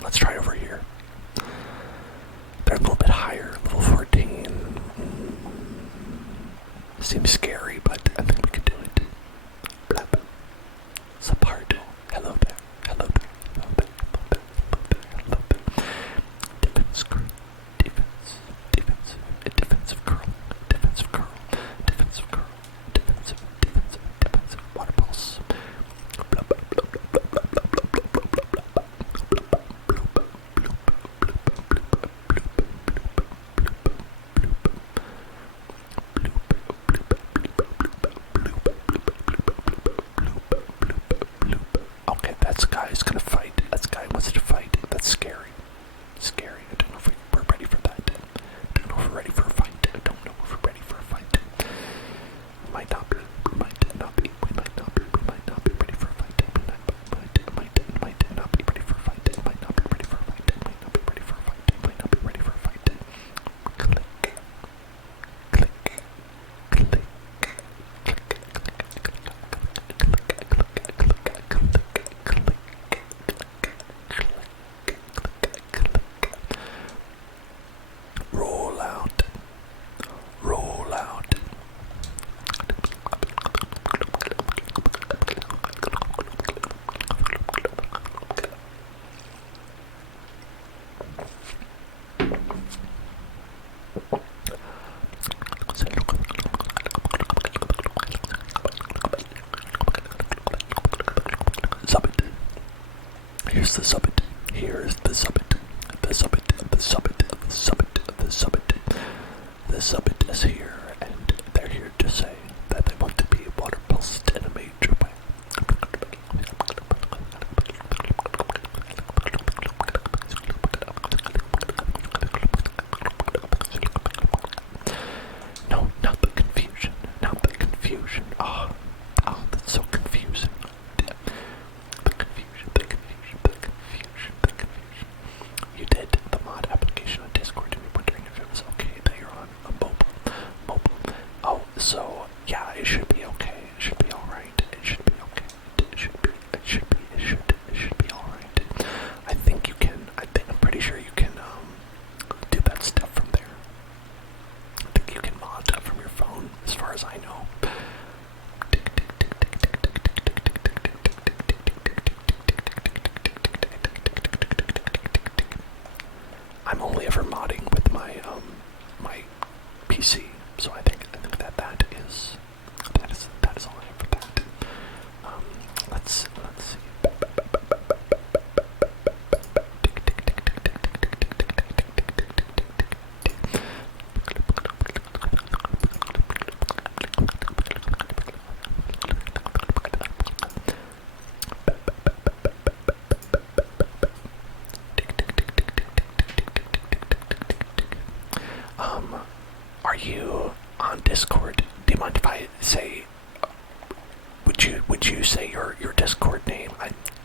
Let's try over here. They're a little bit higher, level 14. Seems scary, but I think we can do it. Blap. Sapardo. Hello there. Hello there. Hello there. Hello there. Hello there. Defense curl. Defense. Defensive. Defensive curl. Defensive curl. Defensive curl. Defensive. Defensive. Defensive. Water pulse. Blap. Okay, that guy's gonna fight. That guy wants to fight. That's scary. Scary. I don't know if we're ready for that. I don't know if we're ready for a fight. I don't know if we're ready for a fight. We might not be. We might not be. We might not be. We might not be ready for a fight. We might not be ready for a fight. We might not be ready for a fight. We might not be ready for a fight. We might not be ready for a fight. Click. Click. Click. Roll out. Roll out. Zubbit. Here's the zubbit. Here's the zubbit. The zubbit. The zubbit. The zubbit. The zubbit. Subbit is here, and they're here to say that they want to be water pulsed in a major way. No, not the confusion. Not the confusion. Oh, that's so confusing. The confusion, the confusion, the confusion, the confusion. You did the mod application on Discord and you're wondering if it was okay that you're on a mobile. Oh, so yeah, it should be okay. It should be alright. It should be okay. It should be alright. I think you can, I'm pretty sure you can, do that stuff from there. I think you can mod that from your phone, as far as I know. I'm only ever modding with my my PC, so I think that is all I have for that. Let's see. Are you on Discord? Do you mind if I say? Would you say your Discord name?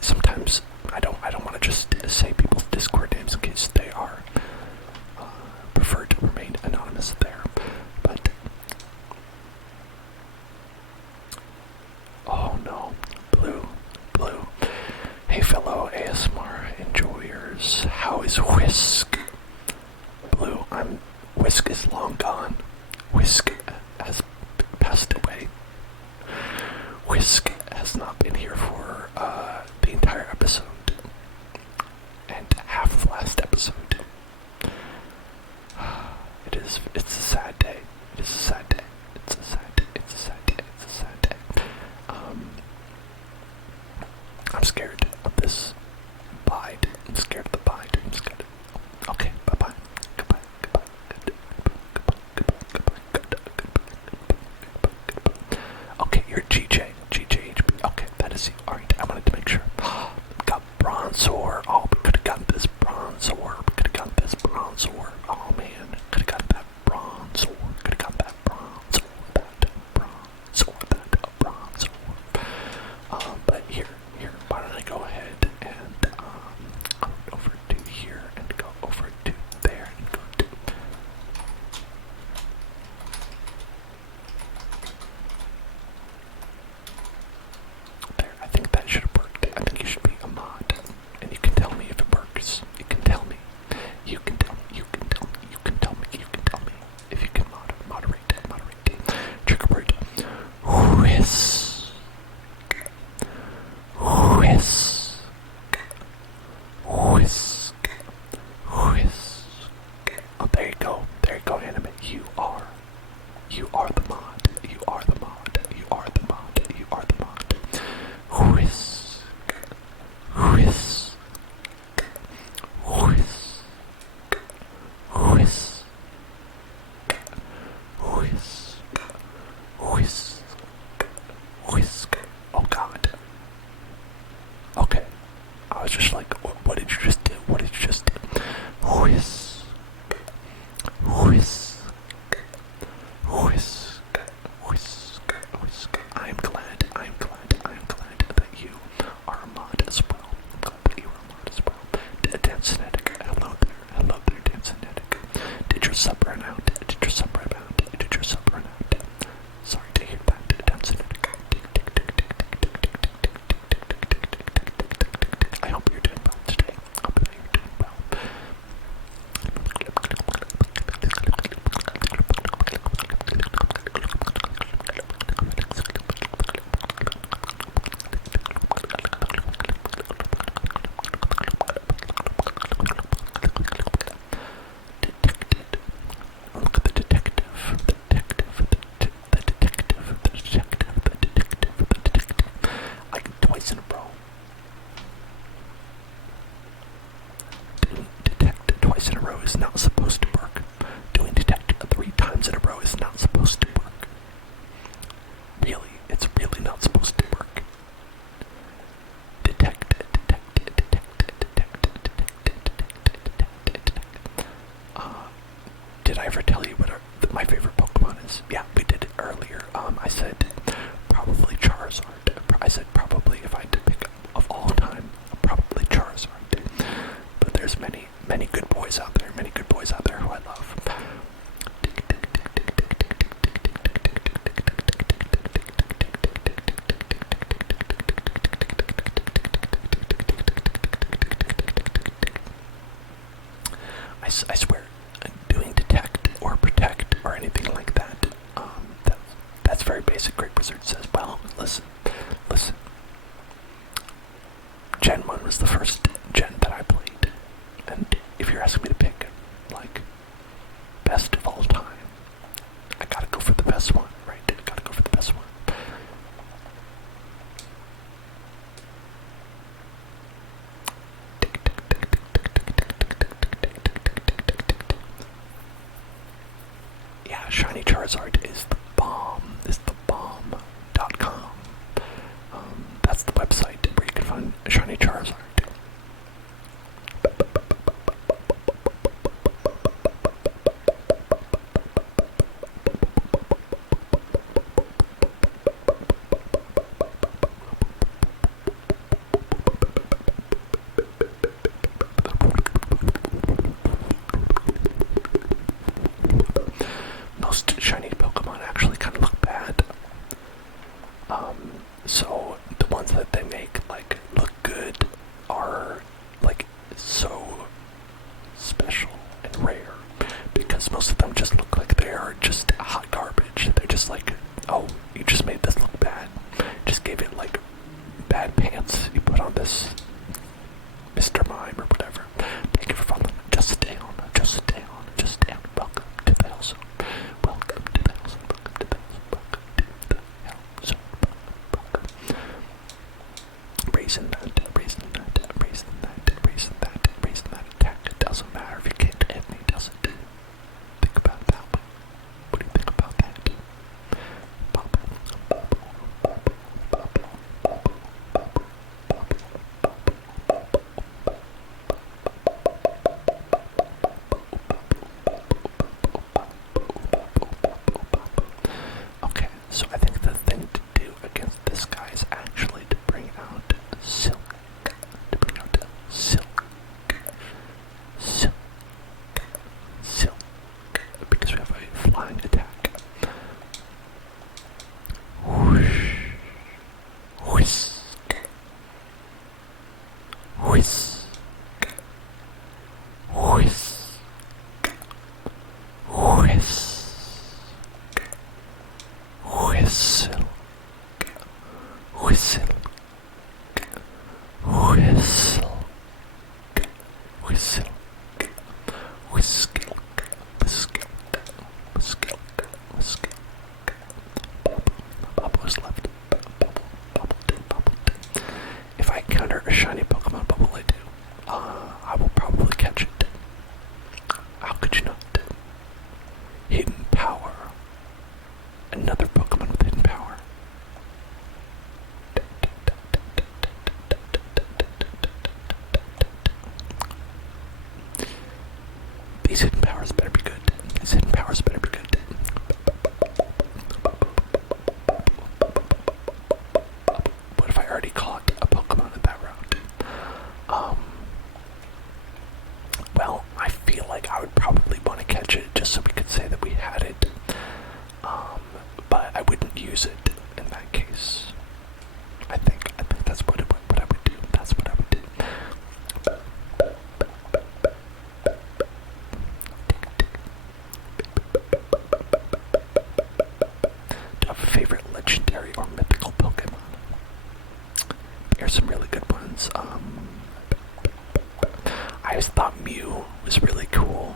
Sometimes I don't want to just say people's Discord names in case they are prefer to remain anonymous there. But oh no, blue. Hey fellow ASMR enjoyers, how is Whisk? Blue, Whisk is long gone. Whisk has passed away. Whisk has not been here for the entire episode. And half of the last episode. It's a sad day. It's a sad day. I'm scared of this bide. I'm scared of the bide. I'm scared. Okay, bye-bye. Goodbye. Okay, you're GJHB. Okay, that is you. Alright, I wanted to make sure. Got Bronzor. Oh, we could have gotten this Bronzor. Oh man, could have gotten that Bronzor. But here, why don't I go ahead and go over to here and go over to there and go to there. I think that should have worked. I think you should be a mod, and you can tell me if it works. You can tell me if you can moderate. Trigger word. Whisk. Oh, there you go, anime. You are the mod. Whisk. Oh god. Okay. I was just like, what did you just do? Whisk. what my favorite Pokemon is. Yeah, we did it earlier. I said probably Charizard. I said probably if I had to pick of all time, probably Charizard. But there's many good boys out there. Many good boys out there who I love. I swear, doing detect or protect or anything like that, that's very basic. Great Wizard says, well, listen. Gen 1 was the first gen that I played, and if you're asking me to pick, like, best of all time, I gotta go for the best one, right? I gotta go for the best one. Yeah, Shiny Charizard is the bomb. Bomb.com. That's the website where you can find Shiny Charizard. Most shiny Pokemon actually kind of look bad. So the ones that they make like look good are like so special and rare because most of them just look like they are just hot garbage. They're just like, oh, you just made this look bad. Just gave it like bad pants you put on this Mr. Mime or whatever. Thank you for following. Just down. Welcome to the house. Welcome to the house. Welcome to the house. Raising that attack. It doesn't matter if you can't hit me, does it? Think about that. What do you think about that? Okay, so I think the thing to do against this guy is actually to bring out Silk. Because we have a flying attack. Whoosh. Whisk. Whisk. Whisk. Whisk. Whistle. Whistle. Whistle. Whistle. Whisk. Whisk. Whisk. Whisk. Bubble is left. Bubble. If I encounter a shiny Pokemon Bubble, I do. I will probably catch it. How could you not? Hidden power. Another Pokemon with hidden power. These hidden powers better be good. What if I already caught a Pokemon in that round? Well, I feel like I would probably want to catch it just so we could say that we had it. But I wouldn't use it in that case. I think that's what I would do. That's what I would do. Do you have a favorite legendary or mythical Pokemon? There's some really good ones. I always thought Mew was really cool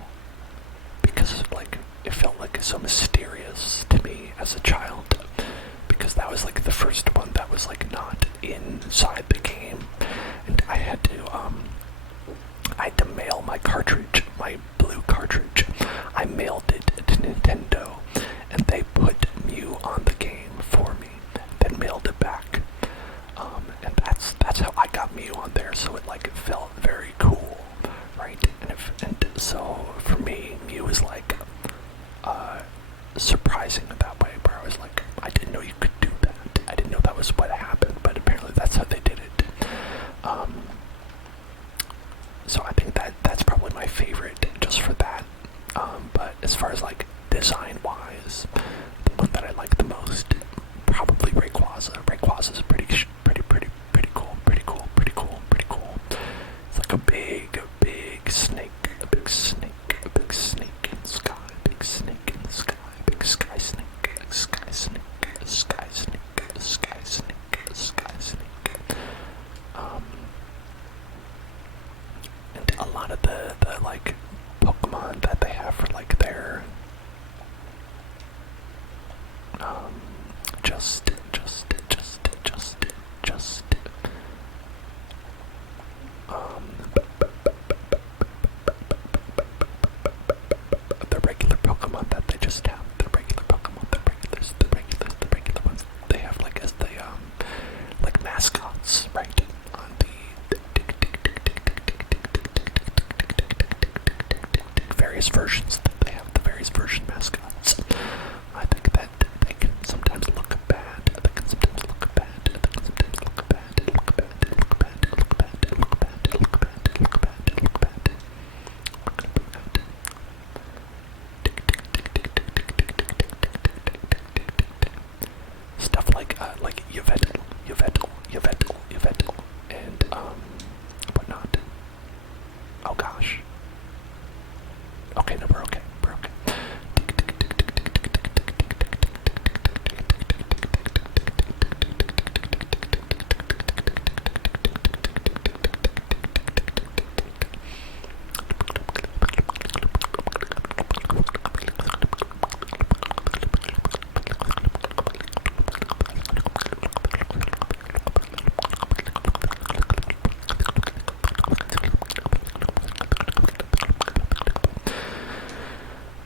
because like it felt like so mysterious to me as a child, because that was like the first one that was like not inside the game, and I had to mail my cartridge, my blue cartridge. I mailed it to Nintendo, and they put Mew on the game for me, then mailed it back, and that's how I got Mew on there. So it like felt very cool, right? And so for me, Mew is like surprising in that way, where I was like, I didn't know you could do that. I didn't know that was what happened, but apparently that's how they did it. So I think that's probably my favorite just for that. But as far as like design-wise, the one that I like the most, probably Rayquaza. Rayquaza is pretty cool, pretty cool. It's like a big snake, a big snake in the sky, big snake in the sky, big sky snake, sky snake, sky snake, sky snake, sky snake. And a lot of the like Pokemon that they have for like their just the regular Pokemon that they just have, the regular Pokemon, the regular ones they have like as the like mascots, right? On the various versions that they have, the various version mascots. I think that they can sometimes look bad. They can sometimes look bad. They can sometimes look bad. Look bad. Look bad. Look bad. Look bad. Look bad. Look bad. Look bad. Stuff like Yveltal, and whatnot. Oh gosh. Okay, no, we're okay. We're okay.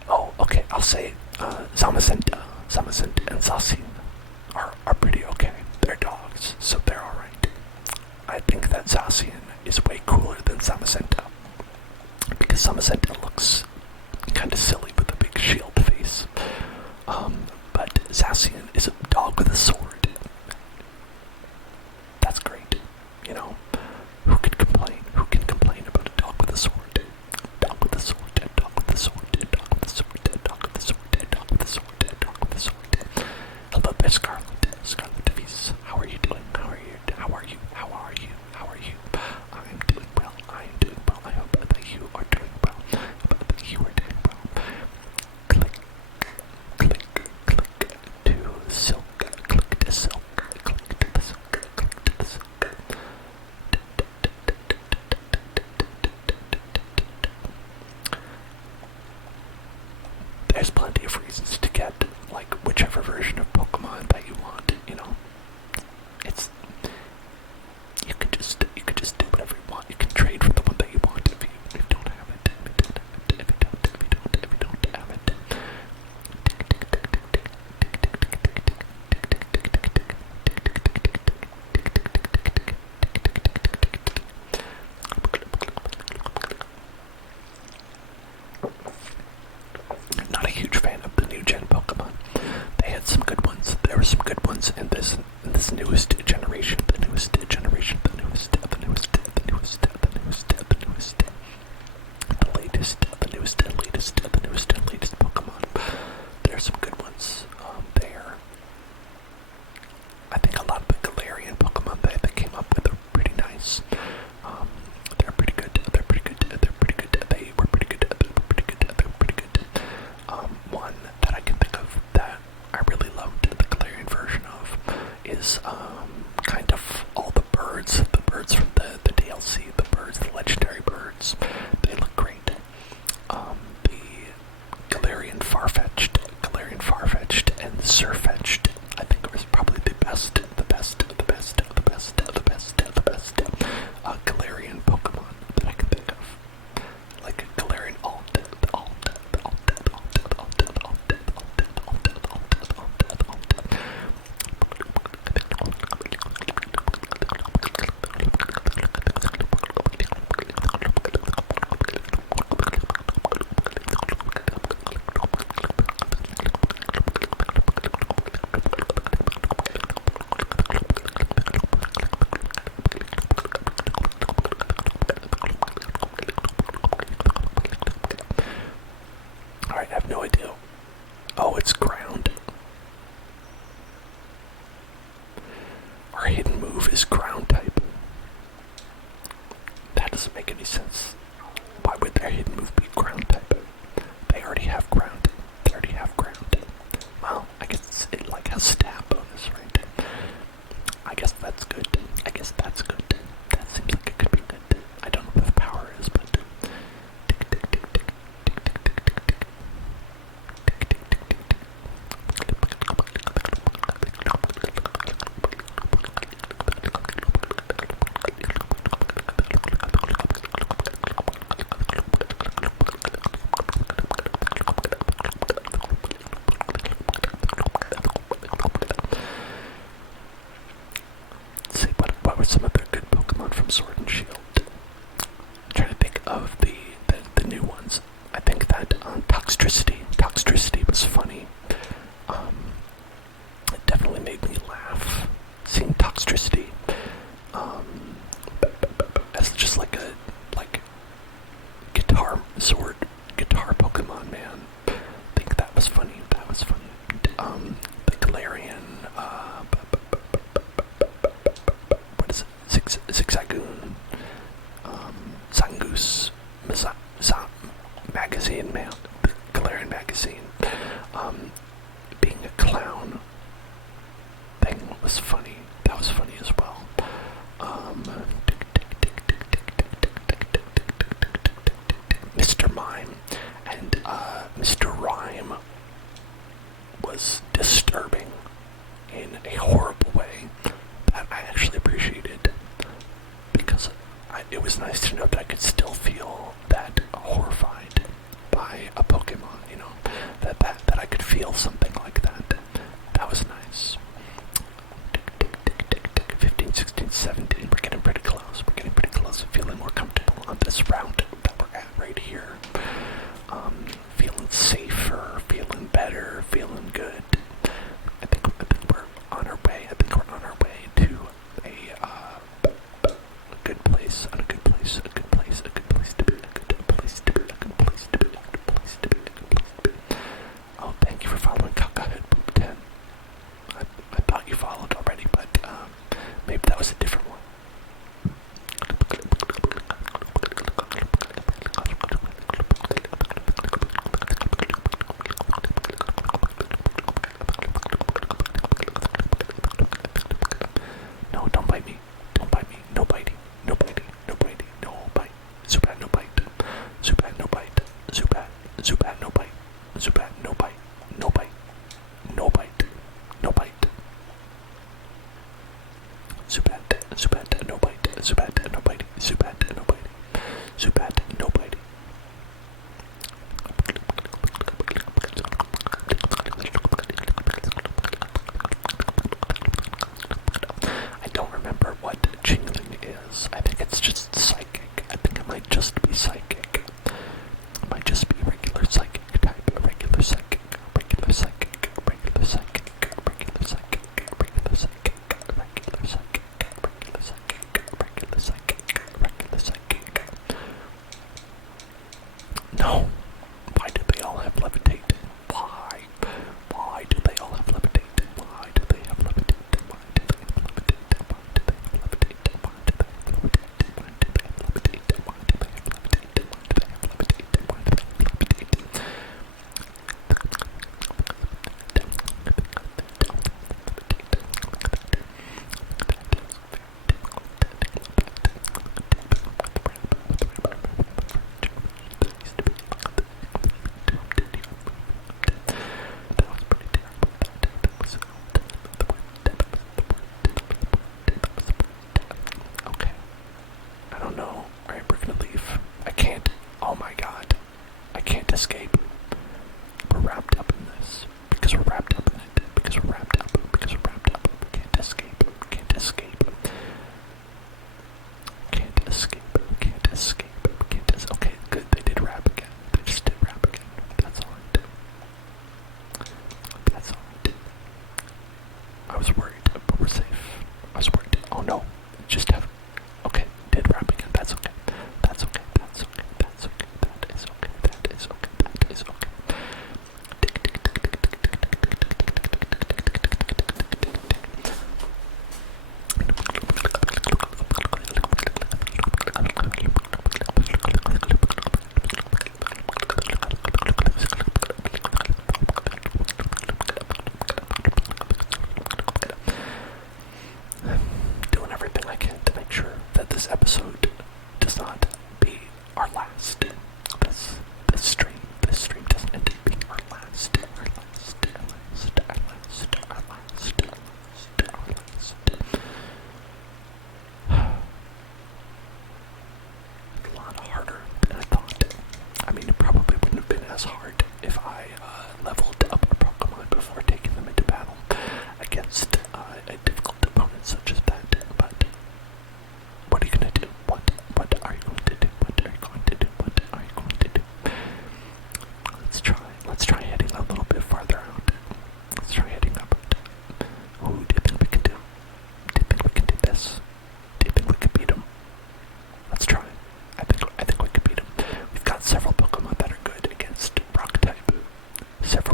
Oh, okay, I'll say Zamazenta and Zacian are pretty okay. They're dogs, so they're alright. I think that Zacian is way cooler than Zamazenta, because Zamazenta looks kind of silly with a big shield face. But Zacian is a dog with a sword. That's great, you know. Who can complain? Who can complain about a dog with a sword? Dog with a sword, dog with a sword, dog with a sword, dog with a sword, dog with a sword, dog with a sword. Hello there, Scarlet Device. How are you doing? How are you? How are you? How are you? How are you? I'm doing well. I am doing well. I hope that you are doing well. I hope that you are doing well. Click, click, click to silk. Click to silk. Click to the silk. Click to the silk. There's plenty of reasons to get like whichever version of Pokemon that you want, you know. It's you could just do whatever you want. You can trade for the one that you want if you don't have it. If you don't have it. Not a huge fan of the new gen Pokemon. They had some good Oh, it's ground. Our hidden move is ground type. That doesn't make any sense. Why would their hidden move be ground type? They already have ground. They already have ground. Well, I guess it like has stab bonus, right? I guess that's good. I guess that's good. That seems like it could be good. I don't know what the power is, but tick tick tick tick tick tick tick tick tick tick tick tick tick tick. Let's see, what were some other good Pokemon from Sword and Shield? I'm trying to think of the new ones. I think that Toxtricity was funny. It definitely made me laugh seeing Toxtricity. As just like a guitar Pokemon, man. I think that was funny. That was funny. The Galarian, what is it? Zigzagoon, Zangoose, Magazine, man. The Galarian Magazine. Being a clown thing was funny. That was funny as well. Mr. Mime and Mr. Rhyme was disturbing in a horrible way that I actually appreciated, because it was nice to know that I could still feel that horrified by a Pokemon, you know, that I could feel something like that. That was nice. 15, 16, 17, we're getting pretty close. We're getting pretty close to feeling more comfortable on this route that we're at right here. Feeling safer, feeling better, feeling good. I think we're on our way. I think we're on our way to a good place, a good place, a good place, a good place to be, a good place to be, a good place to be, a good place to be, a good place to be. Oh, thank you for following.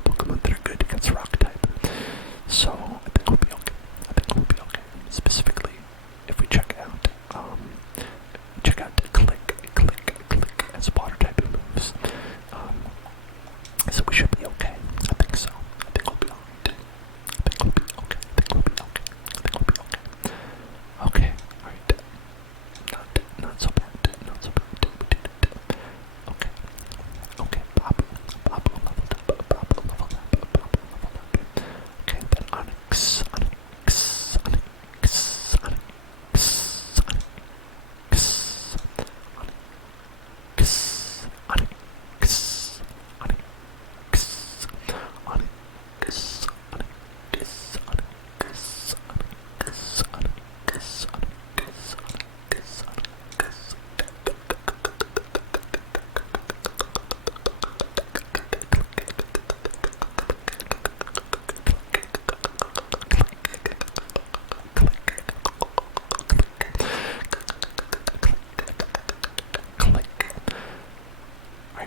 are Pokemon that are good against rock type. So I think we'll be okay. I think we'll be okay. Specifically, if we check out click as water type moves. So we should be okay. I think so. I think we'll be alright. I think we'll be okay. I think we'll be okay. I think we'll be okay. Okay, alright. Not so bad. Not so bad. We did it. Okay. Okay, Babu leveled up. Babu leveled up. Okay, then Onyx.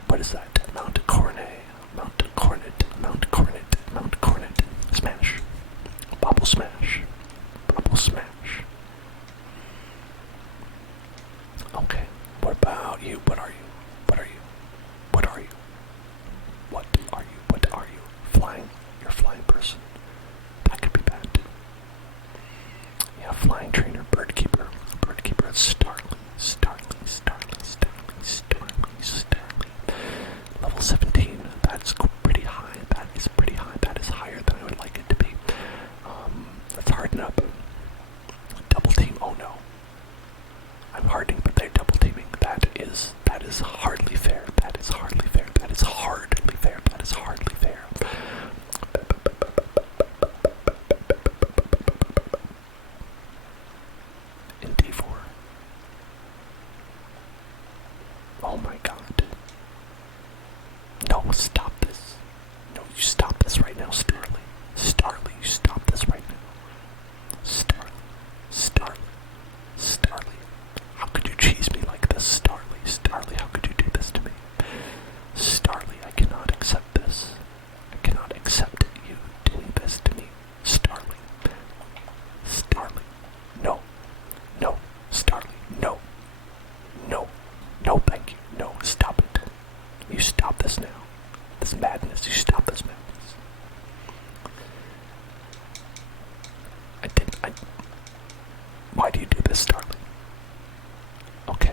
What is that? Mount Coronet. Smash. Bobble Smash. Okay. What about you? What are you? Flying. You're a flying person. That could be bad. Yeah, flying trainer, bird keeper, Starly. Level 17, that's pretty high. That is pretty high. That is higher than I would like it to be. Let's harden up. Double team, oh no. I'm hardening, but they're double teaming. That is hardly fair. In D4. Oh my god. No, stop this. No, you stop this right now, Starly. You stop this right now. Starly. How could you cheese me like this, Starly, how could you do this to me? Starly, I cannot accept this. I cannot accept you doing this to me. Starly. No, Starly, no, thank you. No, stop it. You stop this now. This madness, you stop this madness. Why do you do this, Starly? Okay.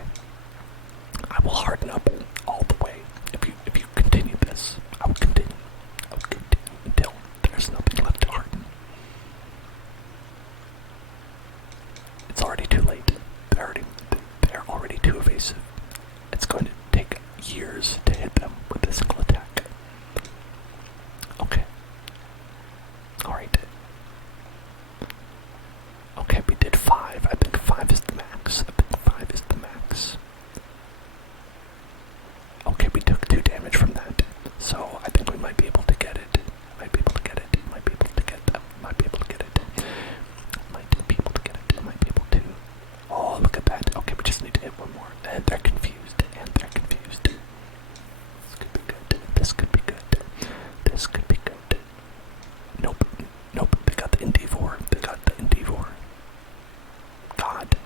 I will harden up all the way. If you continue this, I will continue until there's nothing left to harden. It's already too late. They're already too evasive. It's going to take years to hit them with a single attack. Okay. Alright. Okay, we did 5. I think 5 is the max. Okay, we took 2 damage from that. So I think we might be able to get it. Might be able to get it. Oh, look at that. Okay, we just need to hit one more. And they're confused. This could be good. Nope. They got the ND4. God.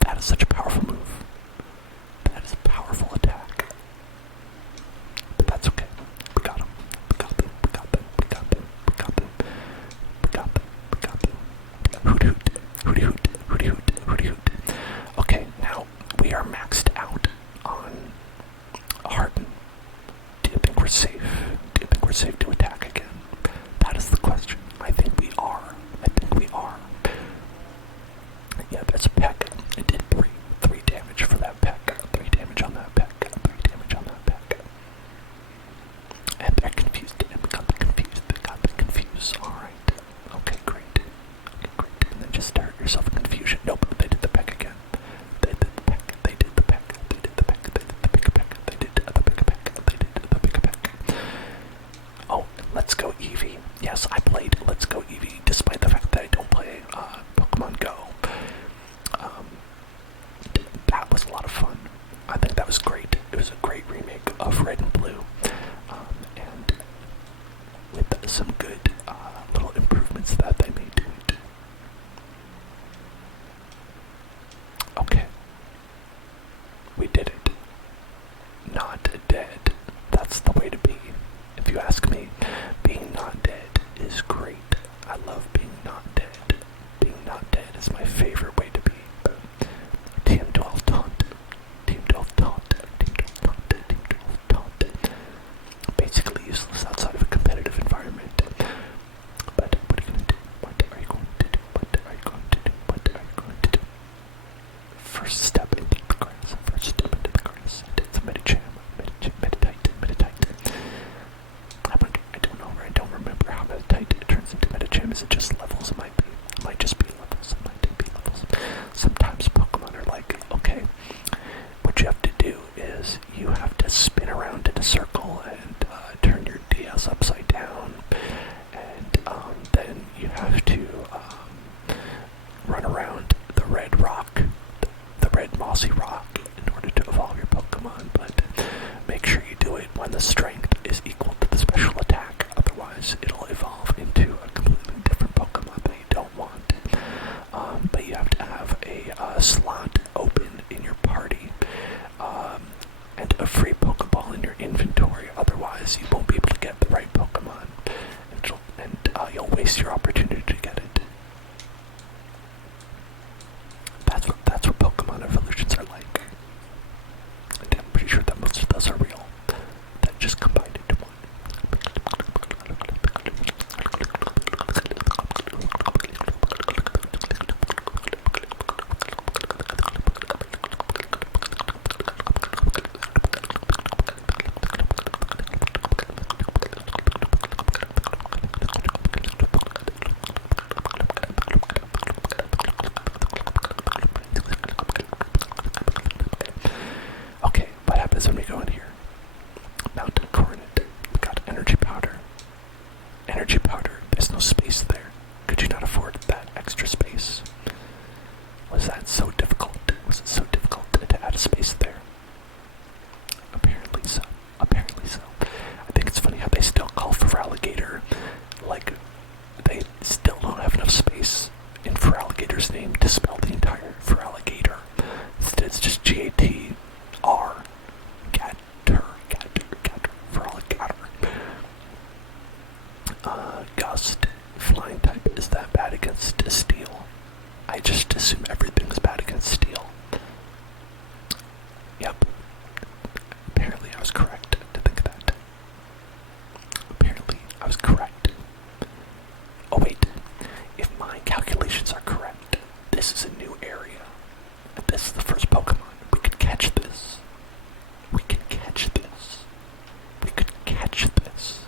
That is such a powerful move. That is a powerful attack. But that's okay. We got them. Hoot. Okay, now we are maxed out on Harden. Do you think we're safe? To attack again? That is the question. I think we are. Yeah, that's a peck. It did 3 damage for that peck. 3 damage on that peck. And they're confused. And we got the confused. Alright. Okay, great. And then just start yourself a confusion. Nope, they did the peck again. They did the peck. Oh, Let's Go Eevee. Yes, I played Let's Go Eevee, despite the fact that I don't play Pokemon Go. That was a lot of fun. I think that was great. It was a great remake of Red and Blue. And some good little improvements that they made to it. Okay. We did it. Not dead. That's the way to be. If you ask me, being not dead is great. I love being not dead. Being not dead is my favorite way to be. Team 12 taunt. Team 12 taunt. Team 12 taunt. Team 12 taunt. Basically useless outside of a competitive environment. But what are you going to do? What are you going to do? What are you going to do? What are you going to do? First step into the grass. First step into the grass. It's a meditate. I don't remember how meditate turns into medicham. Is it just levels? It might just be levels. It might be levels. Sometimes Pokemon are like, okay, what you have to do is you have to spin around in a circle and turn your DS upside down, and then you have to run around the red rock, the red mossy rock, in order to evolve your Pokemon, but make sure you do it when the strength is equal to the special attack, otherwise it'll evolve into a completely different Pokemon that you don't want. But you have to have a slot open in your party, and a free Pokeball in your inventory, otherwise you won't be able to get the right Pokemon, and you'll waste your opportunity to get it. That's what Pokemon evolutions are like. And I'm pretty sure that most of those are real. That just combined into one. Okay, what happens when we go in here? Mountain Coronet. We got energy powder. Energy powder. There's no space there. Could you not afford that extra space? Was that so difficult? Was it so difficult to add a space there? Apparently so. Apparently so. I think it's funny how they still call Feraligatr, like, they still don't have enough space in Feraligatr's name to spell the entire Feraligatr. Instead, it's just G-A-T-R. Gatter, Feraligatr. Gust. Flying type. Is that bad against steel? I just assume everything's bad against steel. Yep. Apparently I was correct to think that. Apparently I was correct. Oh wait, if my calculations are correct, this is a new area. This is the first Pokemon. We could catch this. We could catch this. We could catch this.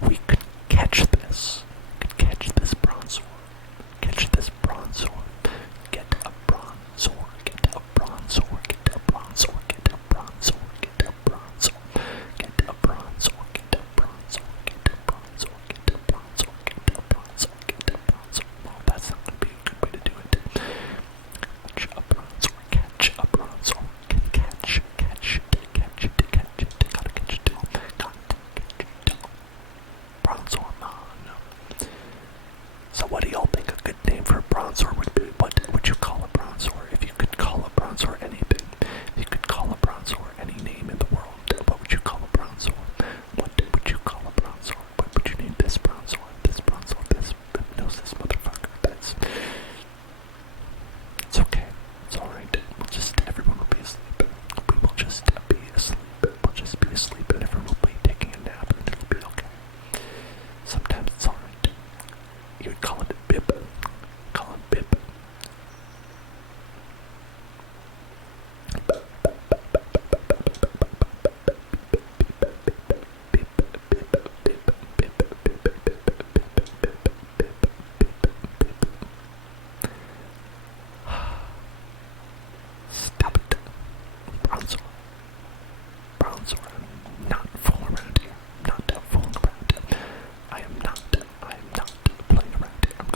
We could catch this. We could catch this Bronzor. Catch this Bronzor. Get a Bronzor. Get a Bronzor. Get a Bronzor. Get a Bronzor. Get a Bronzor. Get a Bronzor. Get a Bronzor. Get a Bronzor. Get a Bronzor. Get a Bronzor. Get a Bronzor. Well, that's not gonna be a good way to do it. Catch a Bronzor. Catch a Bronzor. Catch it. Catch it. Catch it. Gotta catch it. Got to catch it. Bronzor man. So what do y'all think a good name for a Bronzor would be? What would you call a Bronzor? If you could call a Bronzor anything, if you could call a Bronzor any name in the world, what would you call a Bronzor? What would you call a Bronzor? What would you name this Bronzor? This Bronzor? This knows this motherfucker. It's okay. It's alright. Everyone will be asleep. We will just be asleep. We'll just be asleep and everyone will be taking a nap and it'll be okay. Sometimes it's alright. You would call it Bib. Call it Bib. Stop it. Bronzor. Bronzor, I'm not fooling around here. Not fooling around. I am not playing around here. I'm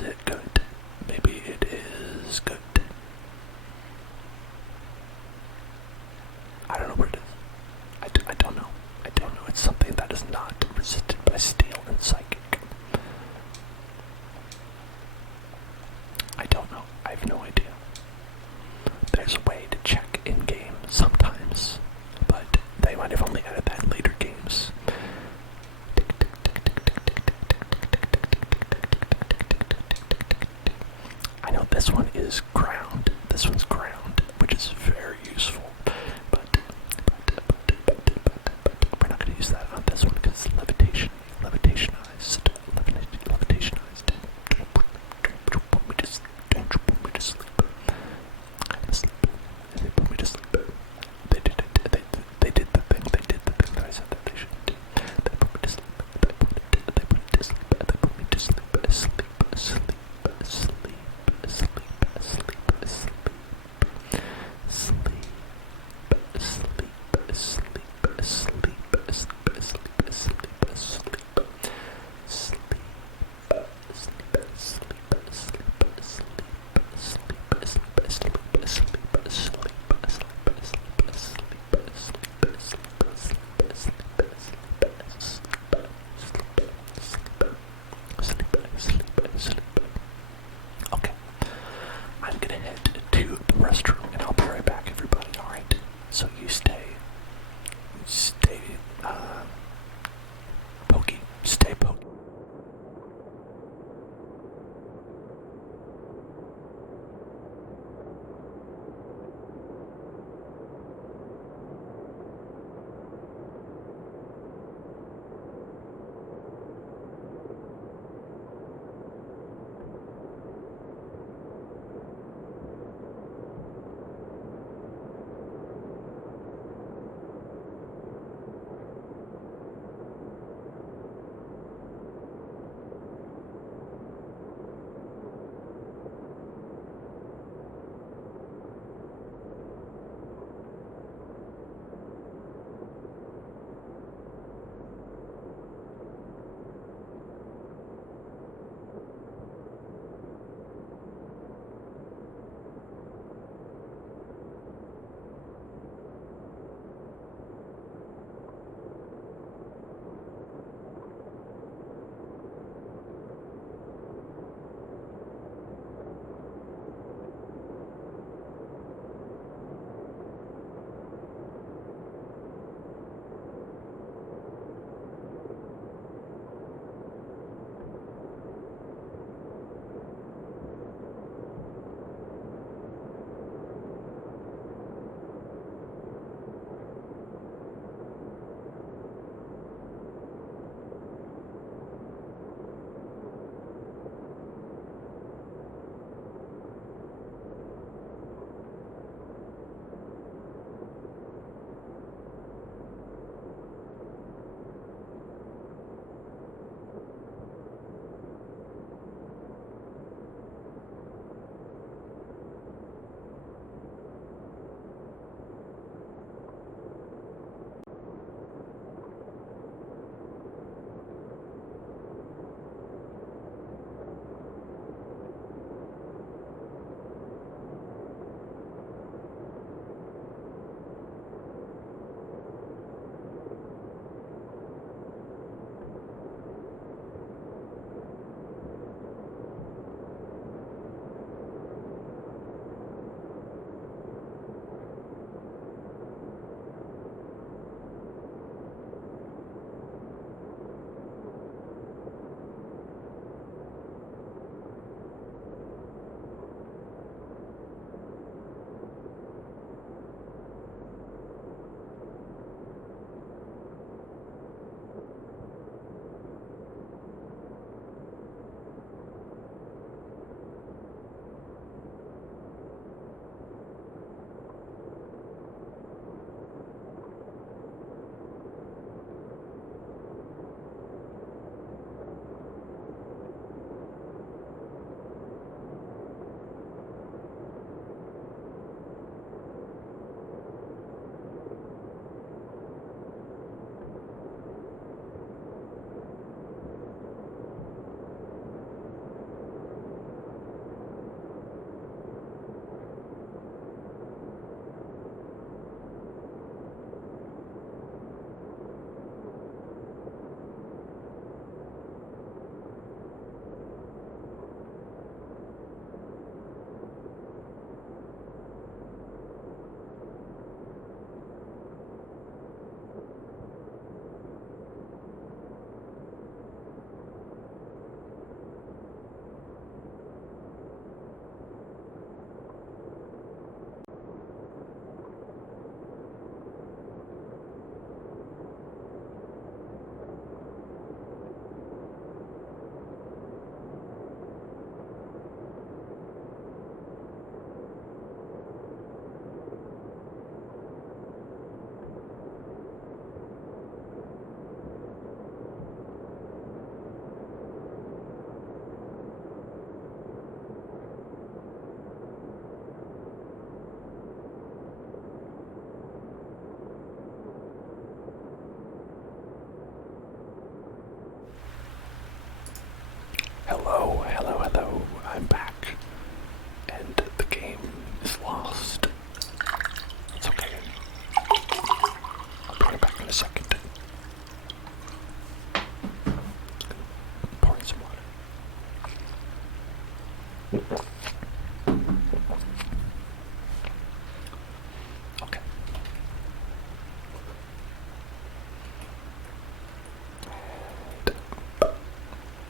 Is it good? Maybe it is good. I don't know what it is. I don't know. I don't know. It's something that is not resisted by steel and psychic. I don't know. I have no idea. There's a way to check in-game sometimes, but they might have only added that in later games. I know this one is ground. This one's ground, which is very useful. But we're not going to use that on this one because levitationized. Don't put me to sleep. Don't put me to sleep. I'm asleep. They put me to sleep. They did it. They did the thing. They did the thing that I said that they shouldn't do. They put me to sleep. They put me to sleep. They put me to sleep. Sleep. Okay.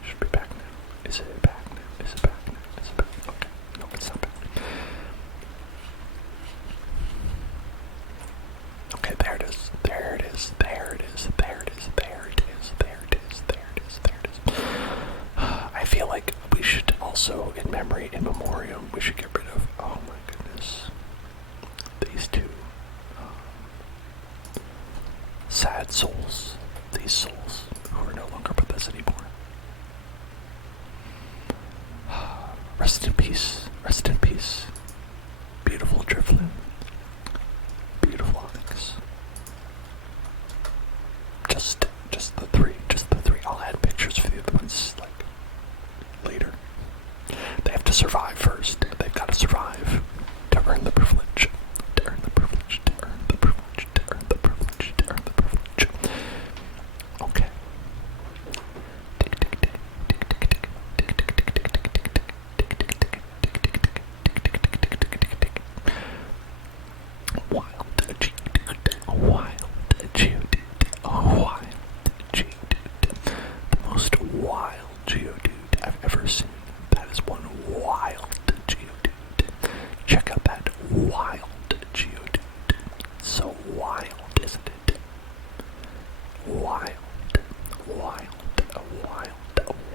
Should be back now. Is it back now? Is it back now? Is it back? Okay. No, it's not back. Okay, there it is. There it is. There it is. There it is. There it is. There it is. There it is. There it is. I feel like we should also, in memory, in memoriam, we should get rid of, oh my goodness, these two sad souls. These souls who are no longer with us anymore. Rest in peace. Rest in peace. Beautiful Drifloon. Beautiful Onyx. Just the three. Just the three. I'll add pictures for the other ones, like, later. They have to survive first. They've got to survive to earn the privilege. To earn the privilege. To earn the privilege. To earn the privilege. To earn the privilege. Okay. Wild Geodude. Wild Geodude. Wild Geodude. The most wild Geodude I've ever seen. That is one wild Geodude. Check out that wild Geodude. So wild, isn't it? Wild, wild, wild,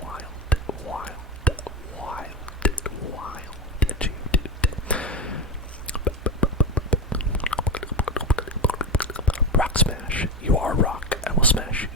wild, wild, wild, wild Geodude. Rock smash. You are rock. I will smash you.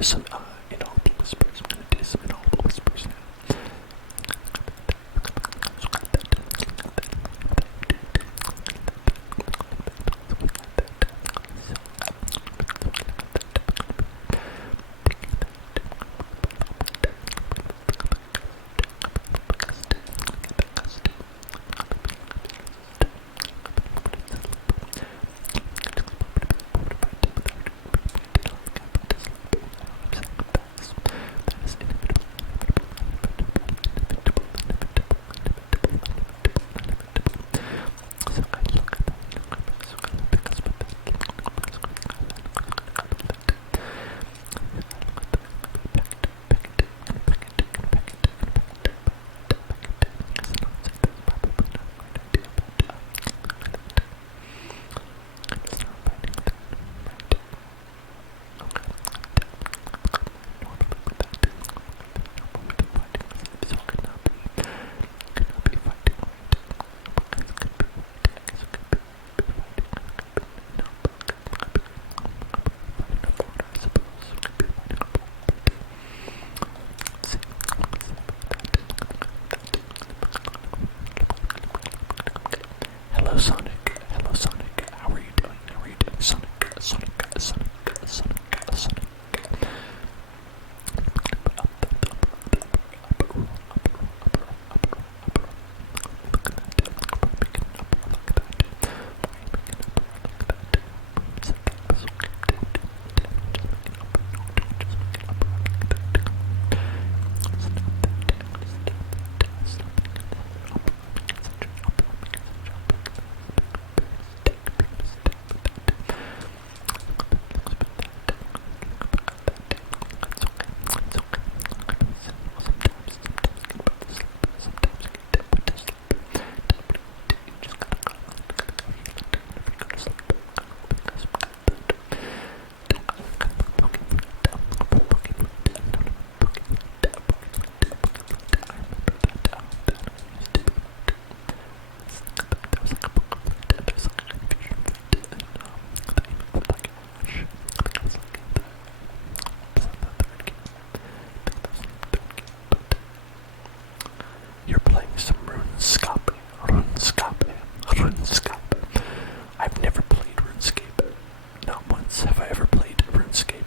hear some inaudible whispers. I'm gonna do some inaudible whispers now. Hello Sonic, how are you doing? Sonic, you're playing some RuneScape. I've never played RuneScape. Not once have I ever played RuneScape.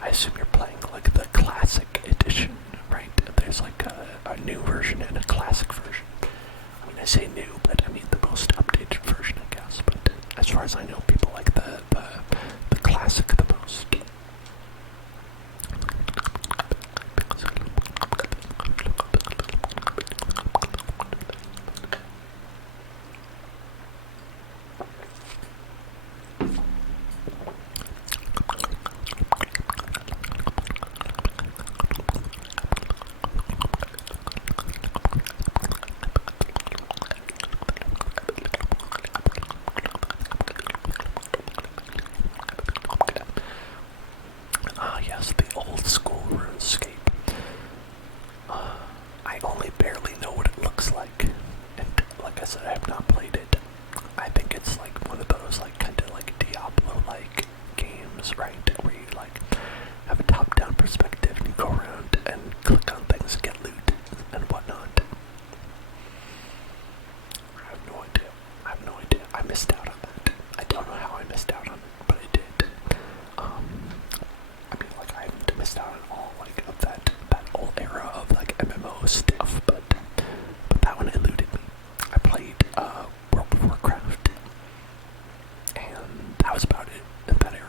I assume you're playing like the classic edition, right? There's like a new version and a classic version. I mean, I say new, but I mean the most updated version, I guess. But as far as I know, people like the classic the most. Yes, the old school RuneScape. I only barely know what it looks like, and like I said, I have not played it. I think it's like one of those like kind of like Diablo-like games, right? Where you like have a top-down perspective and you go around and click on things, get loot and whatnot. I have no idea. I missed out on that. I don't know how I missed out on it, but I did. I mean, like, I haven't missed out on all, like, of that whole era of, like, MMO stuff, but that one eluded me. I played, World of Warcraft, and that was about it in that era.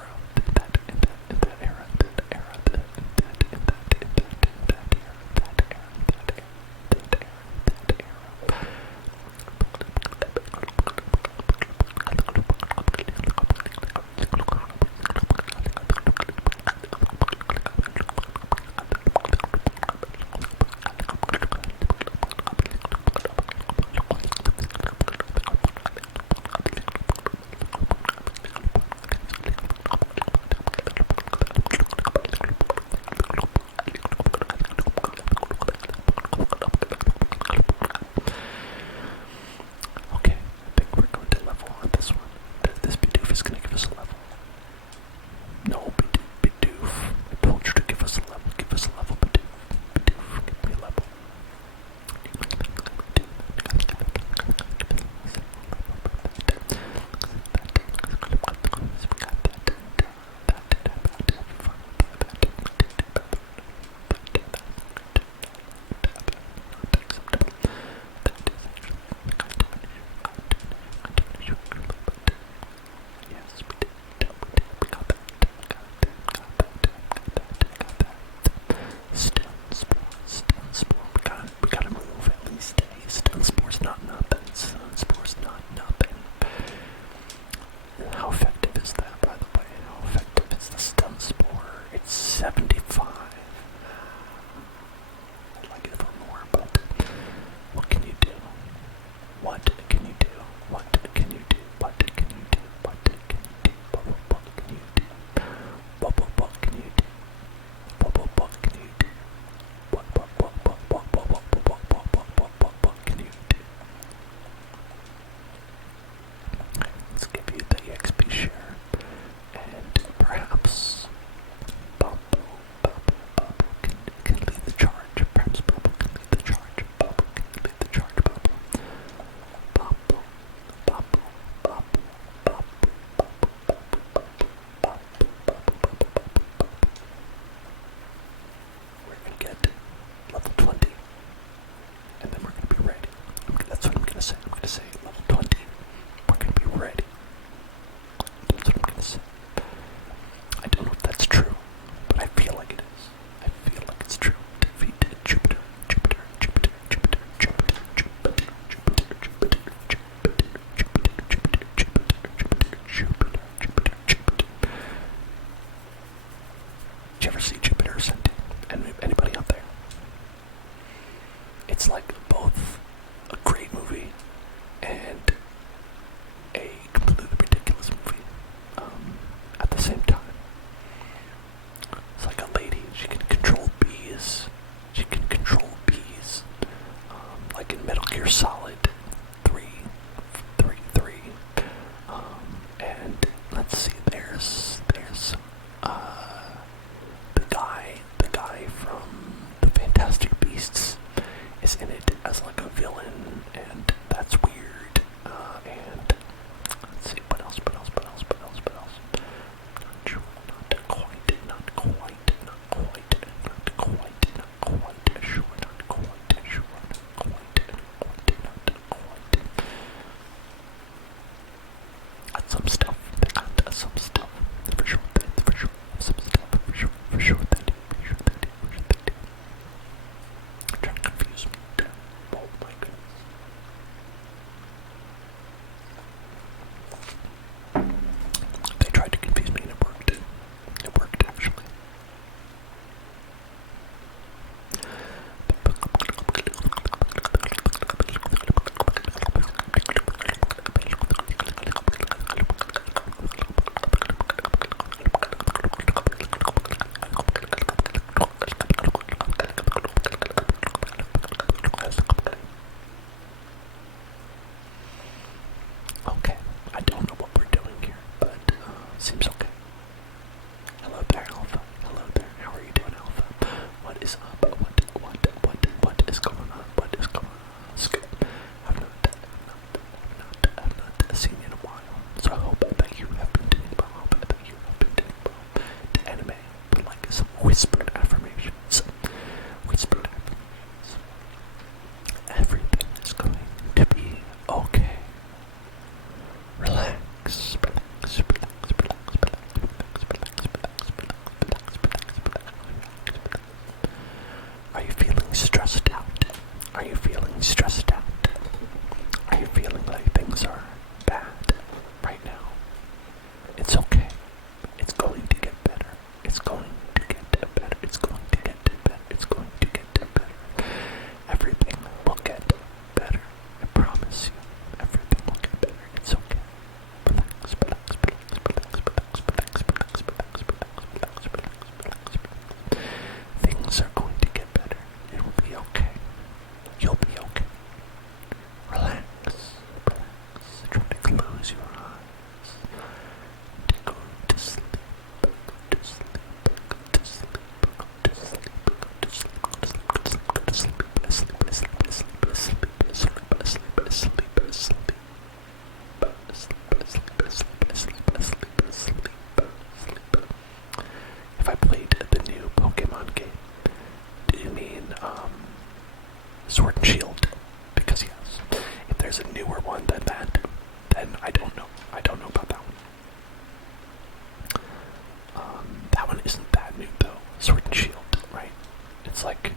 like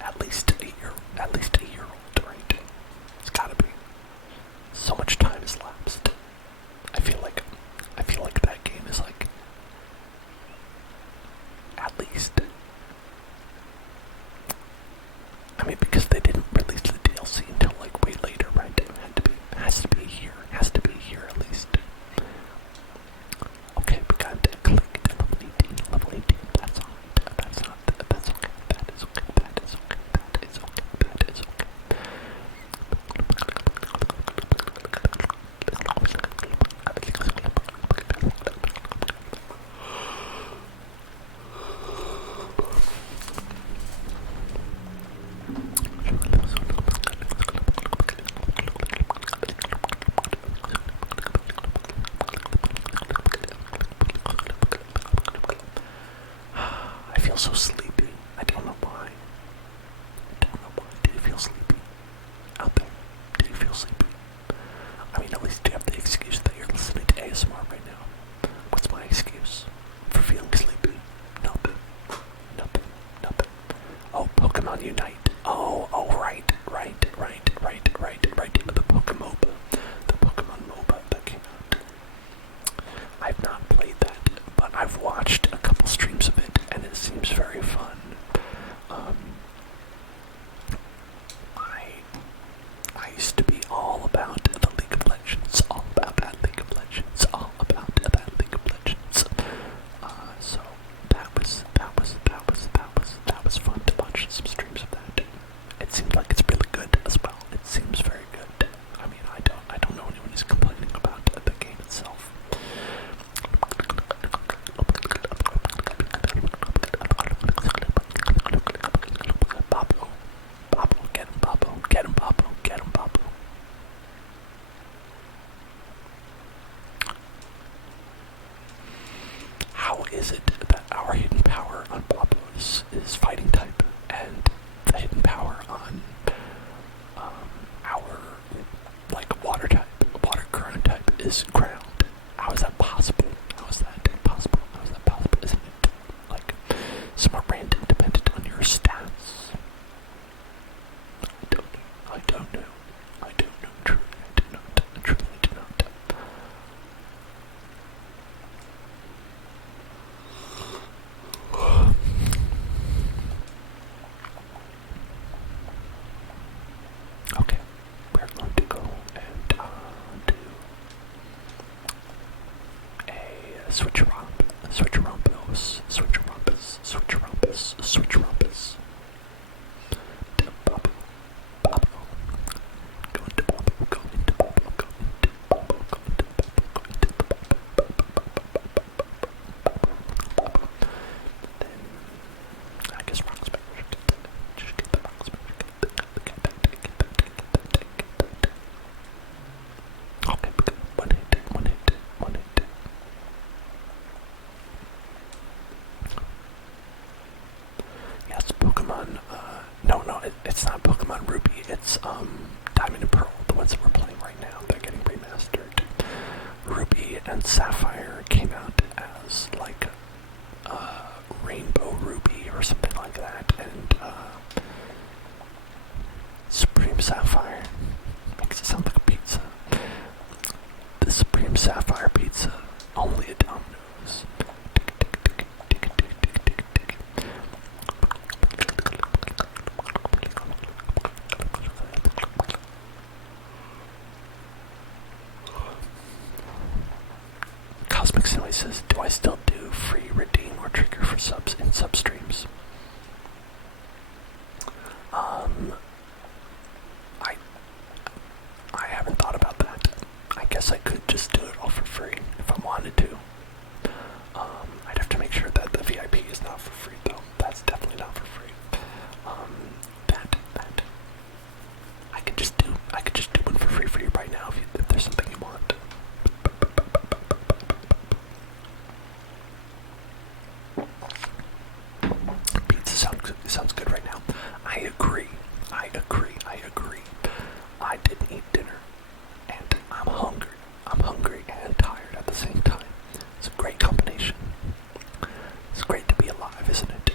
at least a year old, right? It's gotta be. So much time has lapsed. I feel like that game is like at least. I mean, because they didn't release the DLC until like way later, right? It has to be a year. It has to be a year at least. Okay, we got clicked level 18. Level 18. That's alright. That's okay. That is okay. That is okay. That is okay. That is okay. I feel so sleepy. I don't know why. Do you feel sleepy? Out there? Do you feel sleepy? I mean, at least you have the excuse that you're listening to ASMR right now. What's my excuse for feeling sleepy? Nothing. Oh, Pokemon Unite. Oh, right. The Pokemon MOBA that came out. I've not played that, but I've watched a couple streams of it, and it seems very fun. I used to be all about the League of Legends, all about that League of Legends. So that was fun to watch some streams of that. It seems like it's really good as well. It seems very good. I mean, I don't know anyone who's complaining about the game itself. Pablo, get him, Pablo. How is it that our hidden power on Pablo is fighting type, and the hidden power on our like water current type is ground? How is that possible? Isn't it like somewhat random, dependent on your stats? I don't know. Truly, I do not. Okay, we're going to go and do a switch-a-rumpus. Bubble. Go into bubble. Then I guess rocks paper. Just get the rocks paper. Get that. Okay, one hit. Yes, Pokemon, it's not Pokemon Ruby, it's, Diamond and Pearl, the ones that we're playing right now. They're getting remastered. Ruby and Sapphire came out as, like, Rainbow Ruby or something like that, and, Supreme Sapphire makes it sound like a pizza. The Supreme Sapphire pizza, only at Domino's. Cosmic Silly says, do I still do free redeem or trigger for subs in substreams? I haven't thought about that. I guess I could just do it all for free if I wanted to. I'd have to make sure that the VIP is not for free though. That's definitely not for free. That I could just do one for free for you right now if there's something you want. Pizza sounds good right now. I agree. I didn't eat dinner, and I'm hungry and tired at the same time. It's a great combination. It's great to be alive, isn't it?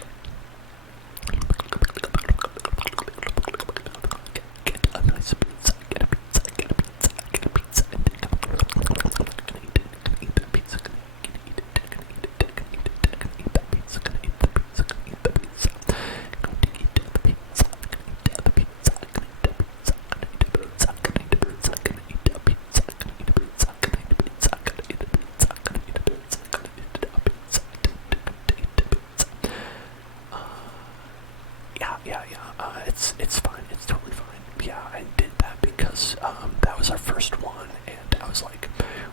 it's fine. It's totally fine. Yeah, I did that because that was our first one, and I was like,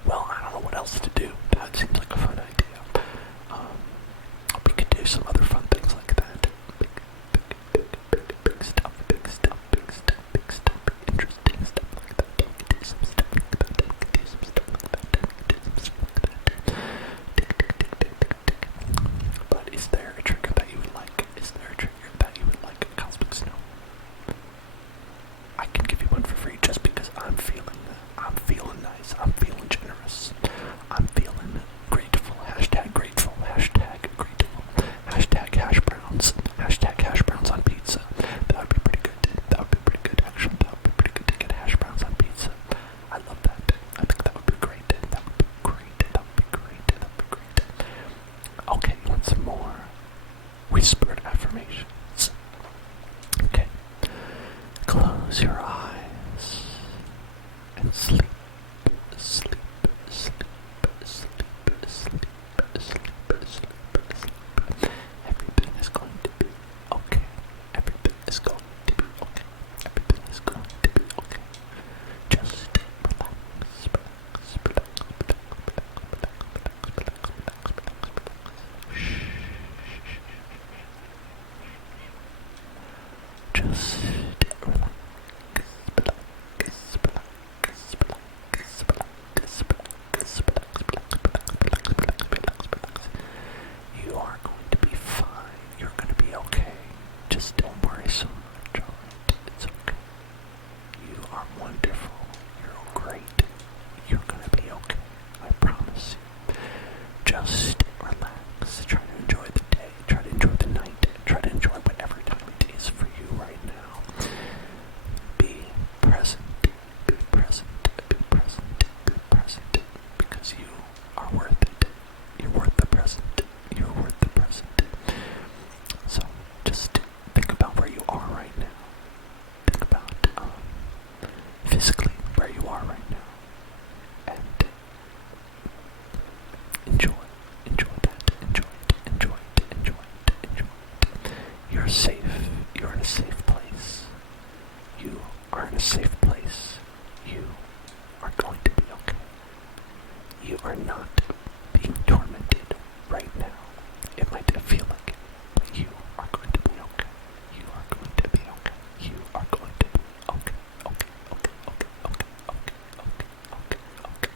well, I don't know what else to do. That seems like a fun idea. We could do some other fun things like that. Big stuff, big stuff, big stuff, big stuff, interesting stuff like that. We could do some stuff like that. We could do some stuff like that. We could do some stuff like that. But is there a trigger that you would like? Is there a trigger that you would like? Cosmic Snow. I can give you one for free just because I'm feeling nice. I'm feeling generous. I'm feeling grateful. Hashtag grateful. Hashtag grateful. Hashtag hash browns. Hashtag hash browns on pizza. That would be pretty good. That would be pretty good, actually. That would be pretty good to get hash browns on pizza. I love that. I think that would be great. That would be great. That would be great. That would be great. Okay, you want some more whispered affirmations? Okay. Close your eyes and sleep, sleep, sleep, sleep, sleep, sleep, sleep, sleep. Everything is going to be okay. Everything is going to be okay. Everything is going to be okay. Just relax, relax, relax, relax, relax, relax, relax, relax. Shh. Just relax. You are going to be fine. You're going to be okay. Just don't worry so much, alright? It's okay. You are wonderful. You're great. You're going to be okay. I promise you. Just relax. Try to enjoy the day. Try to enjoy the night. Try to enjoy whatever time it is for you right now. Be present. Be present. Be present. Be present. Because you are worth it. You're worth the present. You're worth the present. So just think about where you are right now. Think about physically where you are right now. And enjoy that. Enjoy it. Enjoy it. Enjoy it. Enjoy it. You're safe. You're in a safe place. You are in a safe place. You are going to be okay. You are not being tormented right now. It might feel like it, but you are going to be okay. You are going to be okay. You are going to be okay. Okay. Okay. Okay. Okay. Okay. Okay. Okay.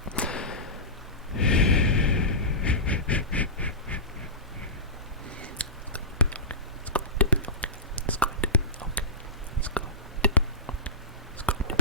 It's going to be okay. It's going to be okay. It's going to be okay. It's going to be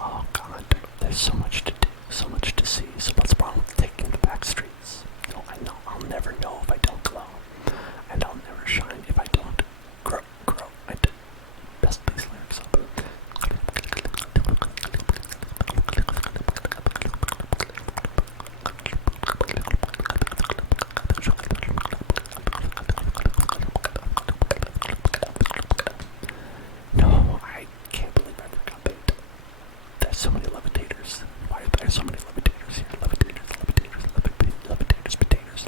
Oh god, there's so much to do, so much to see. So what's wrong with taking the back streets? No, I know I'll never know if I don't glow, and I'll never shine if I don't grow. And best these lyrics up. No, I can't believe I forgot that. There's so many levitators. Why are there so many levitators here? Levitators, potatoes,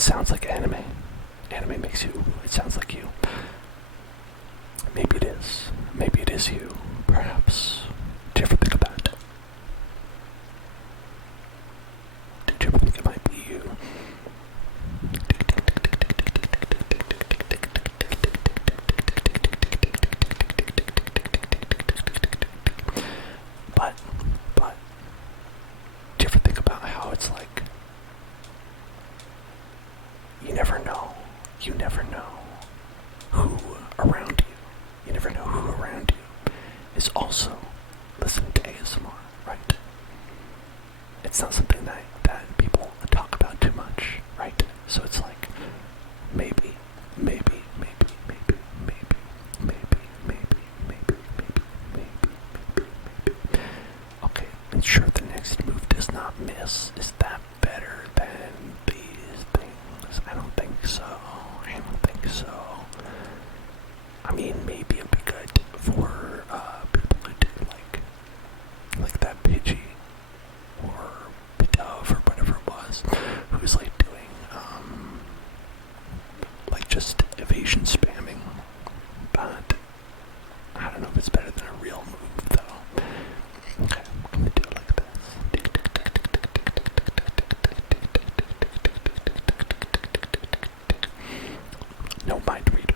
sounds like anime. Anime makes you, it sounds like you. Maybe it is. Maybe it is you. Perhaps. Do you ever think of that? Did you ever think it might be you? But, do you ever think about how it's like, you never know. You never know who around you. You never know who around you is also listening to ASMR, right? It's not something that people talk about too much, right? So it's like, maybe. Okay, ensure the next move does not miss. Is that better than these things? I don't think so. I mean, maybe it'd be good for people who do like that Pidgey or Pidove or whatever it was, who's like doing like just evasion spamming. But I don't know if it's better than a real move though. Okay, I'm gonna do it like this. No mind reader.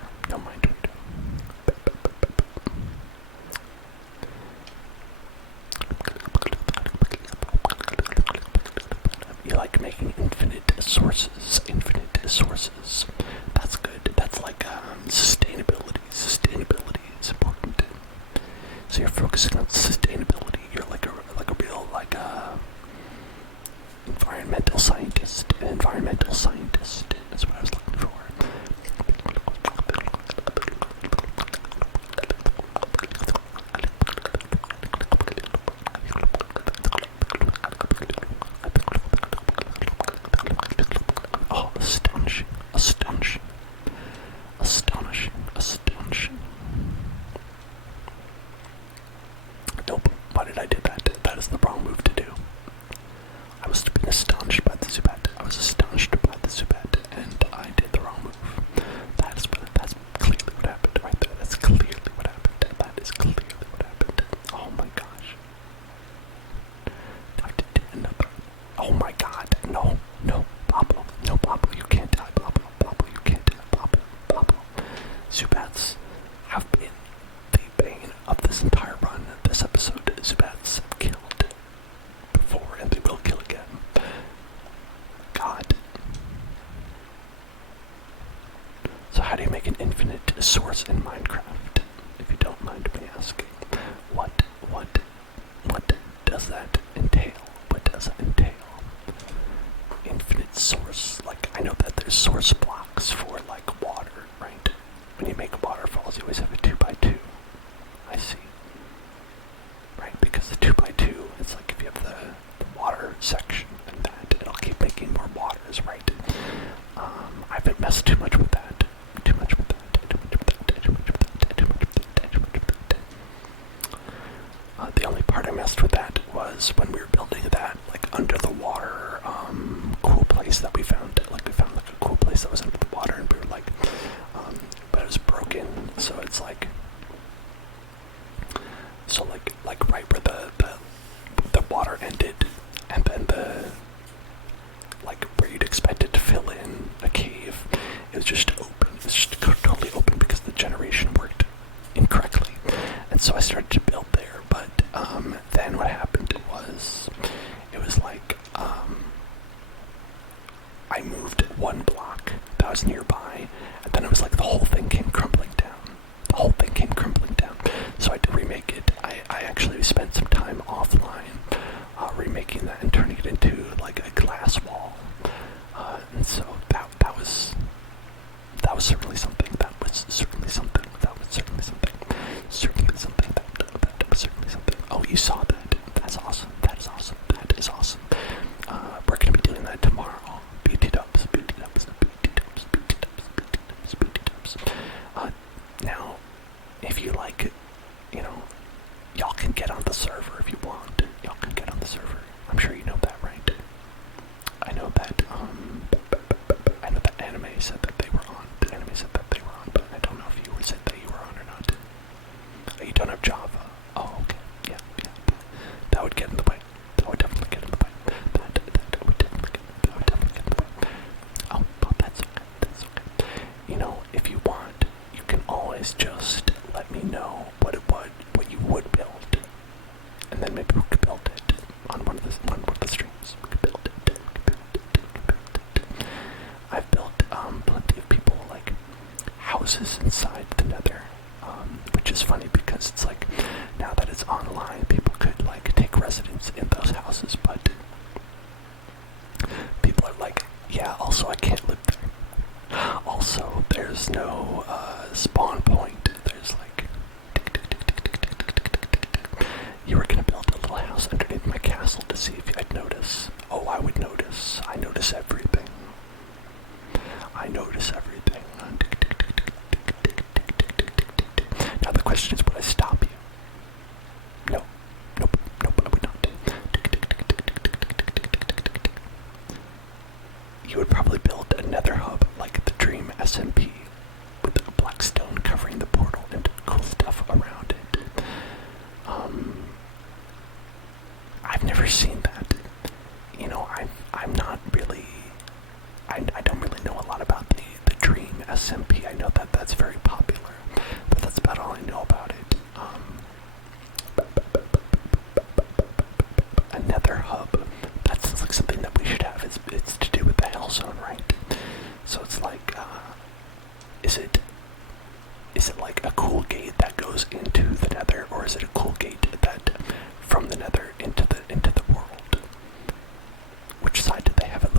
You like making infinite sources. That's good. That's like sustainability. Sustainability is important. So you're focusing on sustainability. You're like a real environmental environmental scientist. An environmental scientist. That's what I was looking for. Oh, astonishing, astonishing, astonishing, astonishing. Nope, why did I do that? That is the wrong move to do. I was being astonished by the Zubat. I was astonished by the Zubat, and I did the wrong move. That's clearly what happened right there. That's clearly what happened. That is clearly what happened. Oh my gosh. I did another. Oh my god. No, no, Pablo. No, Pablo, you can't die, Pablo. Pablo, you can't die, Pablo. Pablo. Zubats have been the bane of this entire run. This episode, Zubats have killed before, and they will kill again. God. So how do you make an infinite source in Minecraft? If you don't mind me asking. What does that entail? What does it entail? Infinite source. Like, I know that there's source blocks for, like, water, right? When you make waterfalls, you always have a 2x2. I see. Right, because the 2x2, it's like if you have the water section and that, it'll keep making more waters, right? I haven't messed too much with that. The only part I messed with that was when we were building that, like, under the water, cool place that we found. Like, we found, like, a cool place that was under the water, and we were like, but it was broken, so it's like, so like right where the water ended, and then like where you'd expect it to fill in a cave, it was just open. It was just totally open because the generation worked incorrectly, and so I started to build there. But then what happened was, it was like I moved one block that was nearby, and then it was like the whole thing came crumbling down. The whole thing came crumbling down. So I had to remake it. I actually spent some time offline remaking that and turning it into like a glass wall. And so that was certainly something. That was certainly something. That was certainly something. Certainly something. That was certainly something. Oh, you saw that. That's awesome. That is awesome. That is awesome. We're gonna be doing that tomorrow. BT dubs. BT dubs. BT dubs. BT dubs. BT dubs. BT dubs. Now, if you like, you know, y'all can get on the server if you want. Y'all can get on the server. I'm sure you know that, right? I know that, anime said that they were on. The anime said that they were on, but I don't know if you said that you were on or not. Oh, you don't have Java. Oh, okay. Yeah. That would get in the way. That would definitely get in the way. That would definitely get in the way. Oh, but that's okay. That's okay. You know, if you want, you can always just let me know what you would build, and then maybe we could build it on one of the streams. We could build it. I've built plenty of people like houses inside the Nether, which is funny because it's like now that it's online, people could like take residence in those houses, but people are like, yeah, also I can't live there. Also, there's no spawn point. There's like, you were gonna build a little house underneath my castle to see if I'd notice. Oh, I would notice. I notice everything. I notice everything. Now the question is, would I stop you? No. Nope, I would not. You would probably build a nether hub like the Dream SMP with the black stone covering the portal and cool stuff around it. I've never seen that. You know, I'm not really, I don't really know a lot about the Dream SMP. I know that that's very popular, but that's about all I know about it. A nether hub, that's like something that we should have. It's to do with the Hell Zone, right? So it's like, is it like a cool gate that goes into the Nether, or is it a cool gate that from the Nether into the world? Which side do they have it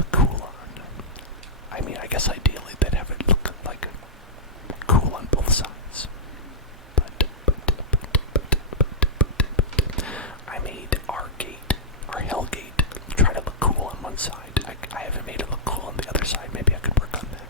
haven't made it look cool on the other side. Maybe I could work on that.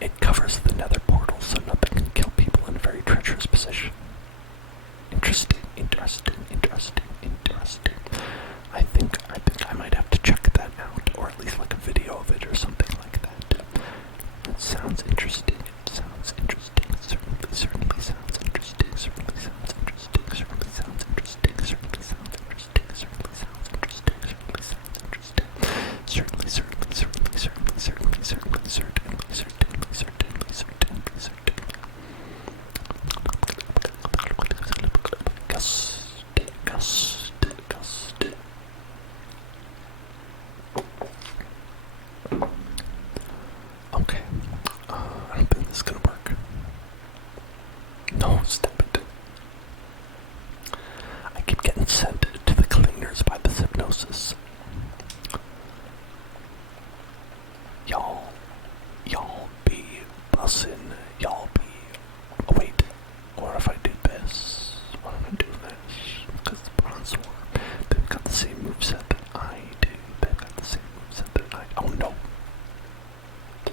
It covers the nether portal so nothing can kill people in a very treacherous position. Interesting. I think I might have to check that out, or at least like a video of it or something like that. It sounds interesting. Certainly sounds interesting. Gust. Okay. I don't think this is gonna work. No, stop it. I keep getting sent to the cleaners by this hypnosis. Y'all be bussin'. Y'all be. Oh, wait. What if I do this? What if I do this? Because the bronze war, they've got the same moveset that I do. They've got the same moveset that I. Oh no. They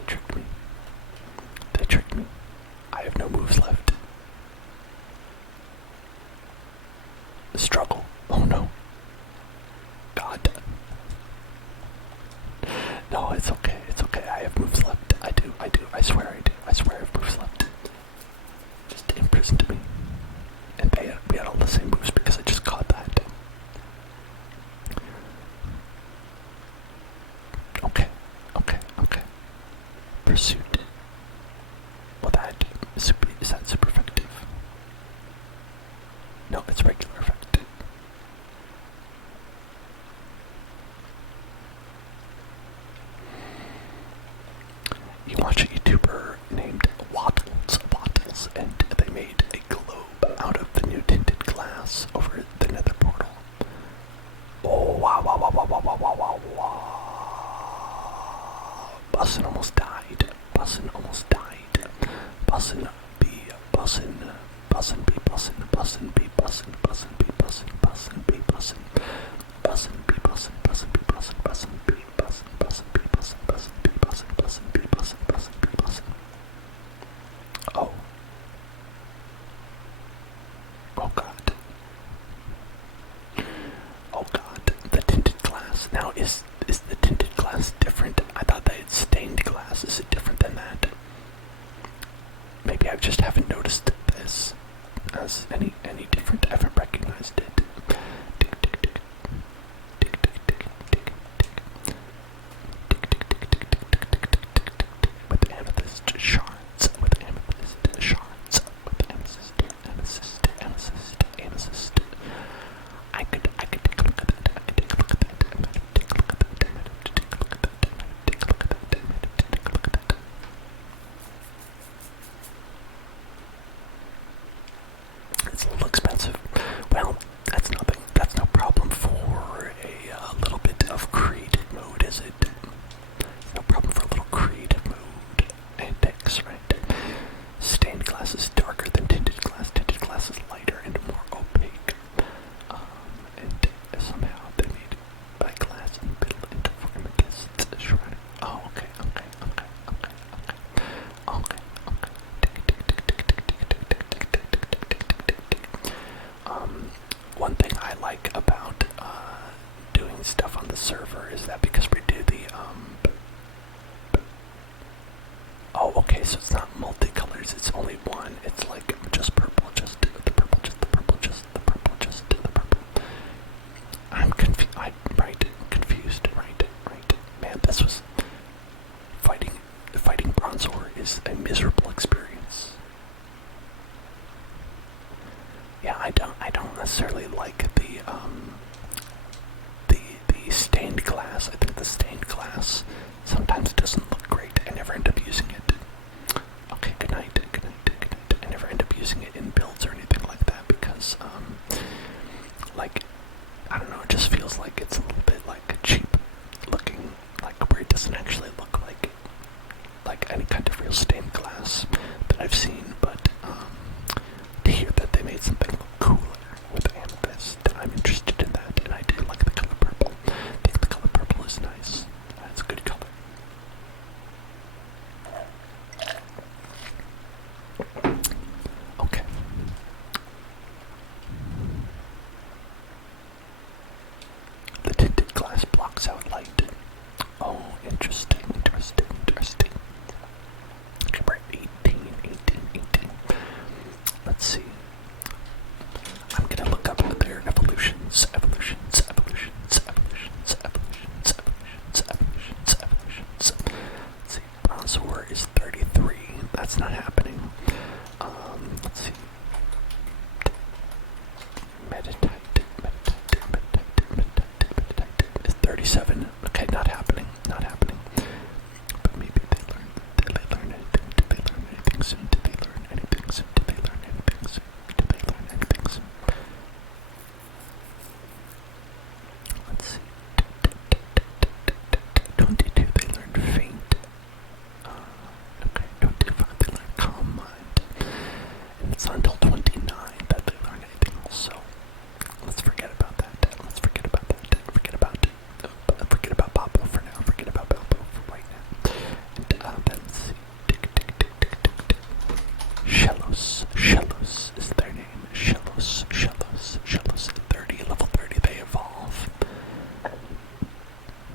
tricked me. I have no moves left. Struggle. Oh no. God. No, it's okay. I have moves left. I do. I swear I do. I swear I have moves left. Just imprisoned me. And we had all the same moves because I just caught that. Okay. Pursuit. Well, is that super effective? No, it's regular effect. You watch a YouTuber named Wattles, and they made a globe out of the new tinted glass over the nether portal. Oh, wow. Bussin' almost died. like, I don't know, it just feels like it's a little bit like cheap looking, like where it doesn't actually look like any kind of real stained glass that I've seen, but to hear that they made something look cooler with amethyst, I'm interested in that, and I do like the color purple. I think the color purple is nice. It's a good color. Okay. The tinted glass blocks out light. Oh, interesting, interesting, interesting. Okay, we're at 18. Let's see. I'm gonna look up their evolutions. Let's see, Bronzor is 33. That's not happening. Let's see. Meditite is 37. Okay, not happening. But maybe they learn. Did they learn anything? Did they learn anything soon? Did they learn anything soon? Did they learn anything soon? Did they learn anything soon? Let's see. 22, they learned faint. Okay, 25, they learned calm mind. And it's not until 29 that they learn anything else, so let's forget about that. Forget about Pablo for now. Forget about Balbo for right now. And then let's see. Shellos is their name. Shellos. 30, level 30, they evolve.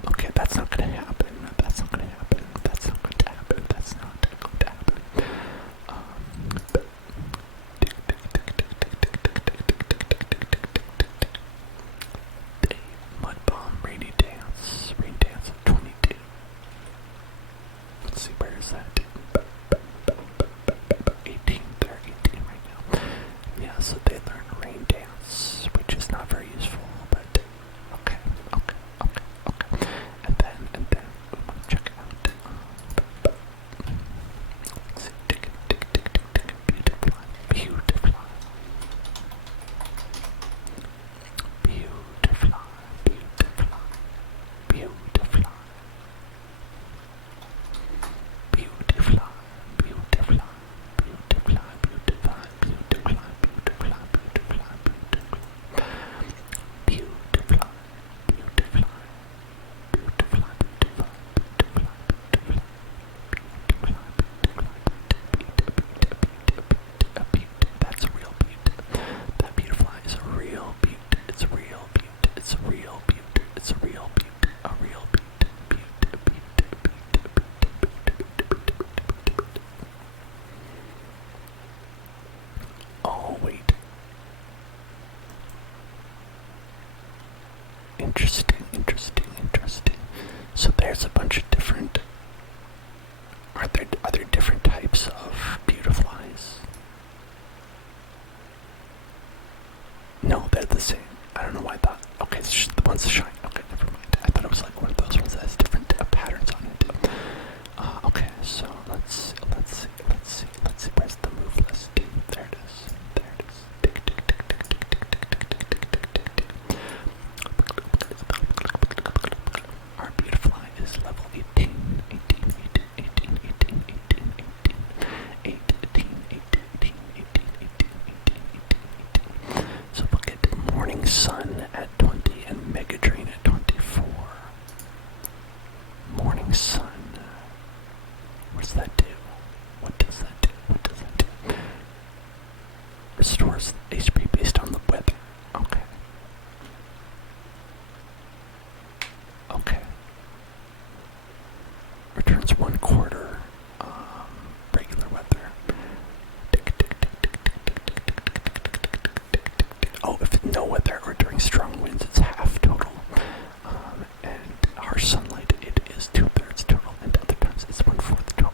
Okay, that's not gonna happen. Mud Bomb, Rainy Dance at 22. Let's see, where is that? 18, they're 18 right now. Yeah, so they learn Rain Dance, which is not very useful, but okay. And then we want to check out. Let's see, that's a real beaut. That beautifly is a real beaut. It's a real beaut. Oh, wait. Interesting. So there's a bunch of different... Are there different types of beautiflies? No, they're the same. I don't know why I thought... Okay, it's just the ones that shine. Okay, never mind. I thought it was like one of those ones that has different patterns on it. Okay, so let's see. Where's the move list? There it is. Our beautifly is level 18. So look at Morning Sun at 20 and Mega Drain at 24. Morning Sun. What does that do? Restores HP based on the weather. Okay. Returns 1/4 regular weather. Oh, if it's no weather or during strong winds, it's half total. And harsh sunlight, it is 2/3 total, and other times it's 1/4 total.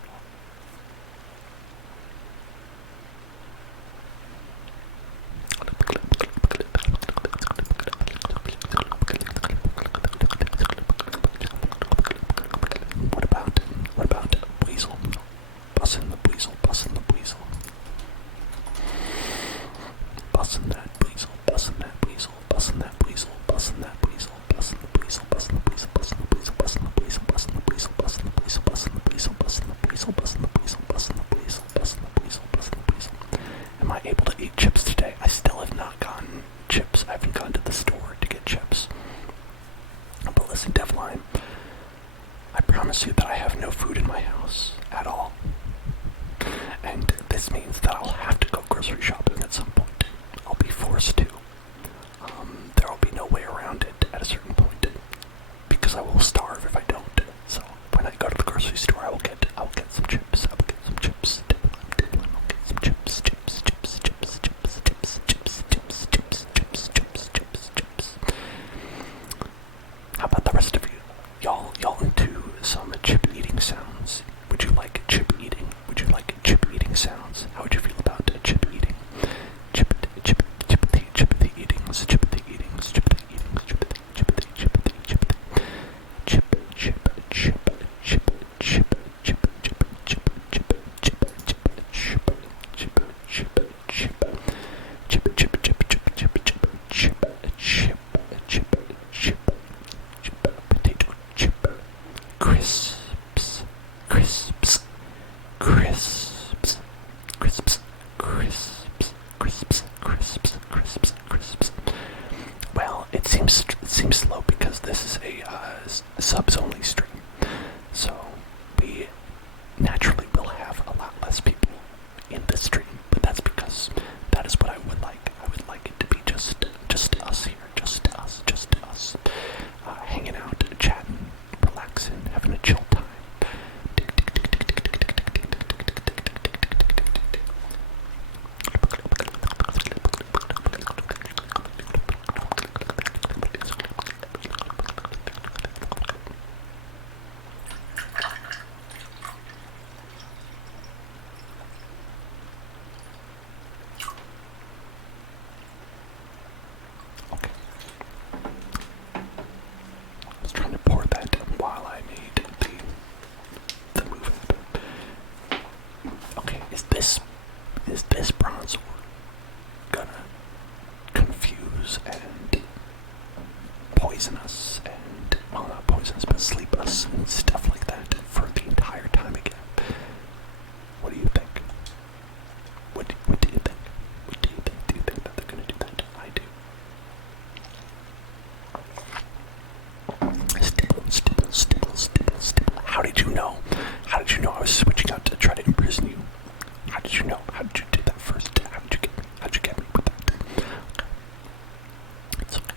What about Weasel? Bussin' the Weasel. Bussin' that Weasel. Bussin' that gone to the store to get chips. But listen, Devline, I promise you that I have no food in my house at all. And this means that I'll have to go grocery shopping at some point. I'll be forced to. There will be no way around it at a certain point, because I will starve if I don't. So when I go to the grocery store, I will get some chips. I will get some chips. I'll get some chips. How about the rest of you? Y'all into some chip eating sounds? Would you like chip eating? Would you like chip eating sounds? How would you feel about chip eating? Chip the eatings. Well, it seems slow because this is a subs only stream, so we naturally will have a lot less people in this stream. But that's because that is what I would like. I would like it to be just us here, just us, hanging out, chatting, relaxing, having a chill time. Is this bronze gonna confuse and poison us and, well, not poison us, but sleep us and stuff like that for the entire time again? What do you think? What do you think? What do you think? Do you think that they're gonna do that? I do. Stipple. How did you know? How did you know I was switching out to try to imprison you? How did you know? How did you do that first? How did you get me? How did you get me with that? It's okay.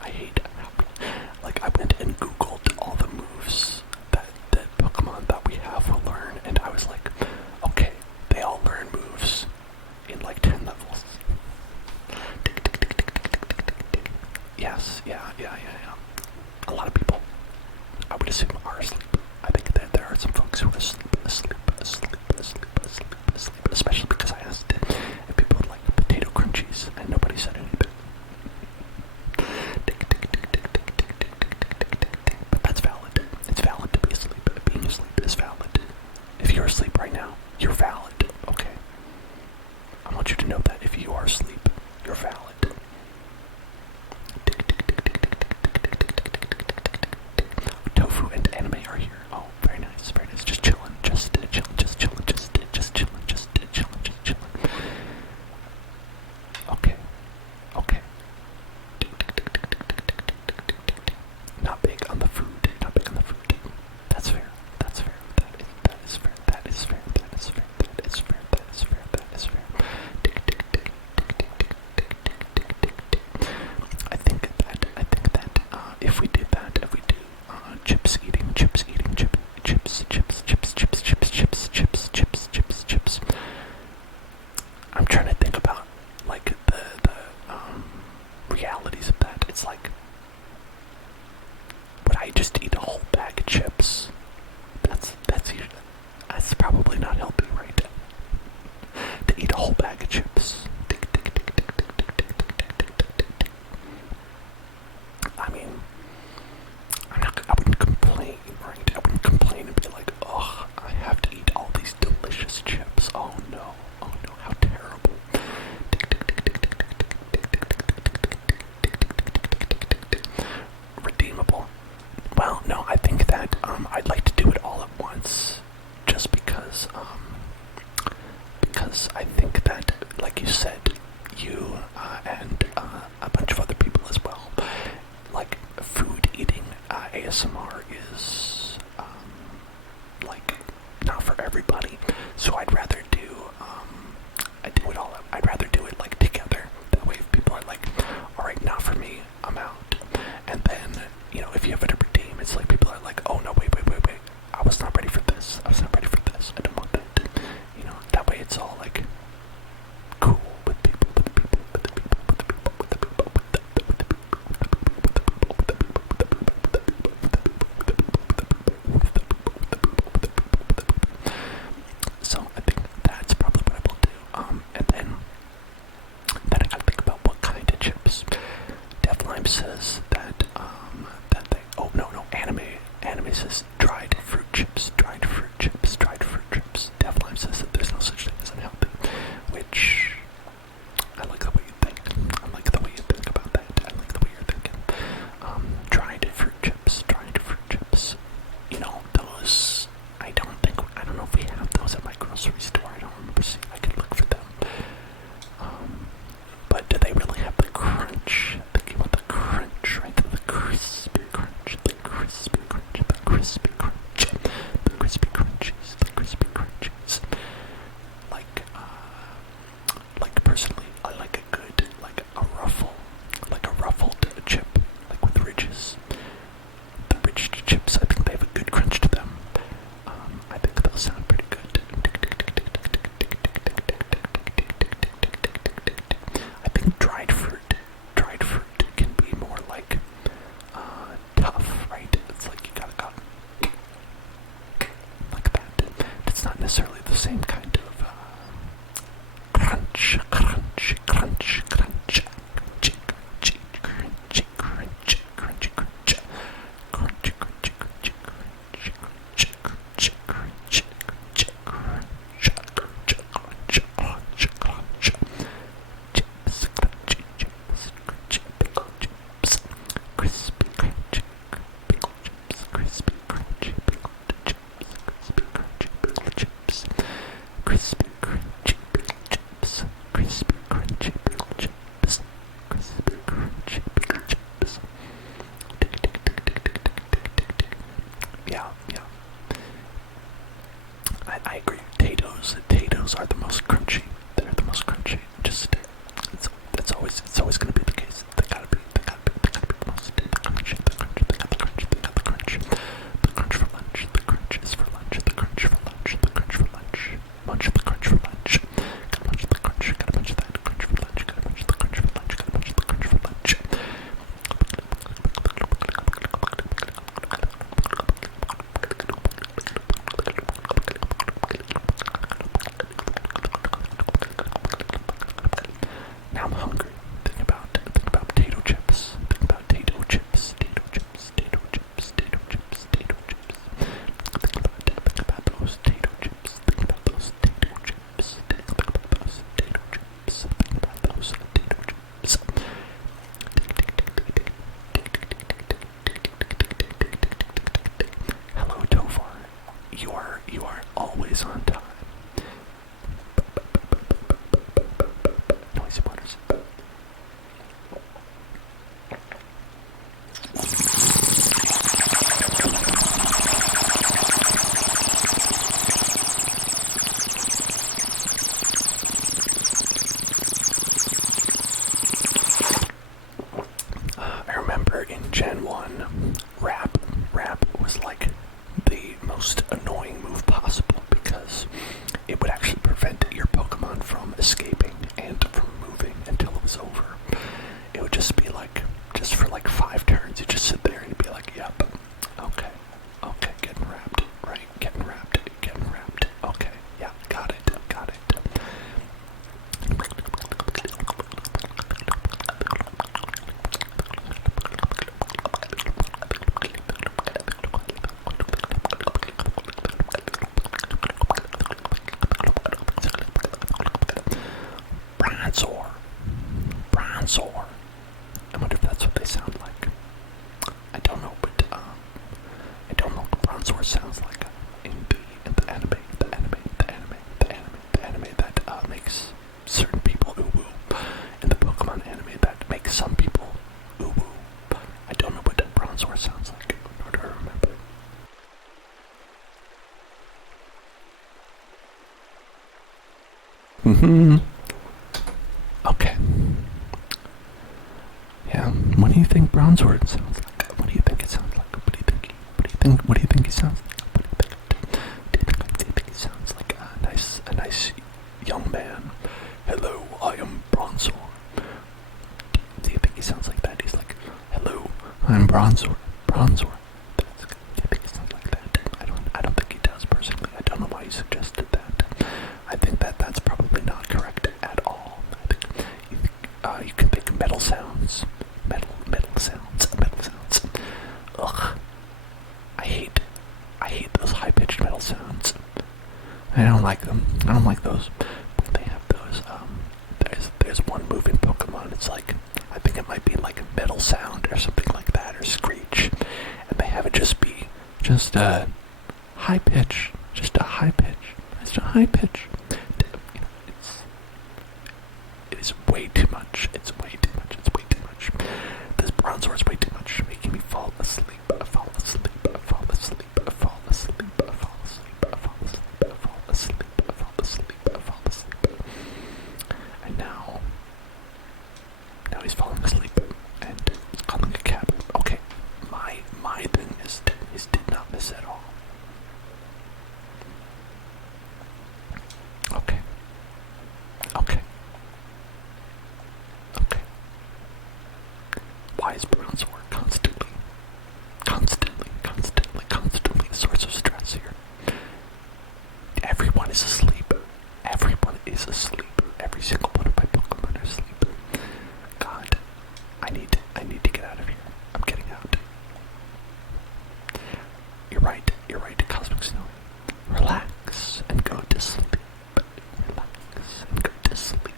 I hate like I went and googled all the moves that Pokemon that we have will learn, and I was like, okay, they all learn moves in like 10 levels. Yes, yeah. A lot of people, I would assume, are asleep. I think that there are some folks who are asleep, especially because I asked if people would like potato crunchies, and nobody said anything. But that's valid. It's valid to be asleep. Being asleep is valid. If you're asleep right now, you're valid, okay? I want you to know that if you are asleep, you're valid. Tofu and anime are here. Oh, very nice. Just chilling. says that oh no, anime says dried fruit chips. Dev Lime says that there's no such thing as unhealthy, which I like the way you think. I like the way you think about that. I like the way you're thinking. Dried fruit chips. You know, those, I don't know if we have those at my grocery store. I don't remember seeing. I could look for them. But do they really have the crunch? Thinking about the crunch, right? The crispy crunch, the crispy crunch, the crispy crunch, the crispy crunchies, the crispy crunchies. Like personally, I like a good, like a ruffled chip, like with ridges. The ridged chips, I think they have a good crunch to them. I think they'll sound pretty good. I think dried fruit can be more like tough, right? It's like you gotta go like that. It's not necessarily the same kind of crunch, I agree. Potatoes are the most crunchy. They're the most crunchy. Just it's always gonna be the case. They gotta be the most crunchy. The crunch for lunch. The crunch is for lunch. The crunch for lunch. The crunch for lunch. Munch the crunch for lunch. Gotta munch the crunch. Gotta munch that crunch for lunch. Gotta munch the crunch for lunch. Gotta munch the crunch for lunch. Now I'm hungry. Think about potato chips. Think about potato chips. Think about those potato chips. Think about those potato chips. Think about those potato chips. Hello, Tovar. You are always on time. Noisy waters. I remember in Gen 1, rap was like the most annoying move possible because it would actually prevent your Pokemon from escaping and from moving until it was over. It would just be like, just for like 5 turns, you just sit there and you'd be like, yep, okay, getting wrapped, right, getting wrapped, okay, yeah, got it. Bronzor. I wonder if that's what they sound like. I don't know, but I don't know what Bronzor sounds like in the anime that makes certain people ooh-woo. In the Pokemon anime that makes some people ooh-woo. I don't know what Bronzor sounds like, nor do I remember. Okay. Yeah, what do you think Bronzor sounds like? What do you think it sounds like? What do you think he sounds like? Do you think he sounds like a nice young man? Hello, I am Bronzor. Do you think he sounds like that? He's like, hello, I'm Bronzor. Do you think he sounds like that? I don't think he does personally. I don't know why you suggested that. I think that's probably not correct at all. I think you can think metal sounds. Metal I don't like them. I don't like those. But they have those. There's one move in Pokemon. It's like, I think it might be like a metal sound or something like that, or screech, and they have it just be just a high pitch, just a high pitch. It is way too much. It's way too much. It's way too much. This Bronzor is way too much, making me fall asleep. Fall asleep. Fall asleep. Fall asleep. Fall asleep. Fall asleep. Fall asleep. Fall asleep. Fall asleep. And now he's falling asleep and calling a cab. Okay, my thing is did not miss at all. Okay. Why is Bronzor constantly a source of stress here? Everyone is asleep. Every single one of my Pokemon are asleep. God, I need to get out of here. I'm getting out. You're right, Cosmic Snow. Relax and go to sleep. Relax and go to sleep.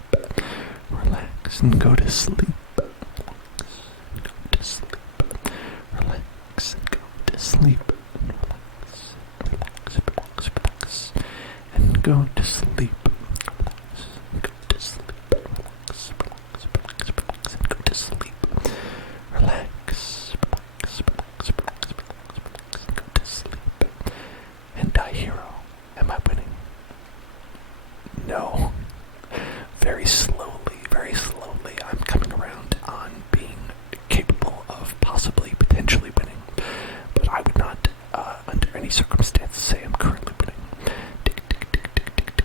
Relax and go to sleep. Relax and go to sleep. Relax and go to sleep. Am I winning? No. Very slowly, I'm coming around on being capable of potentially winning. But I would not, under any circumstances, say I'm currently winning. Tick, tick, tick, tick, tick,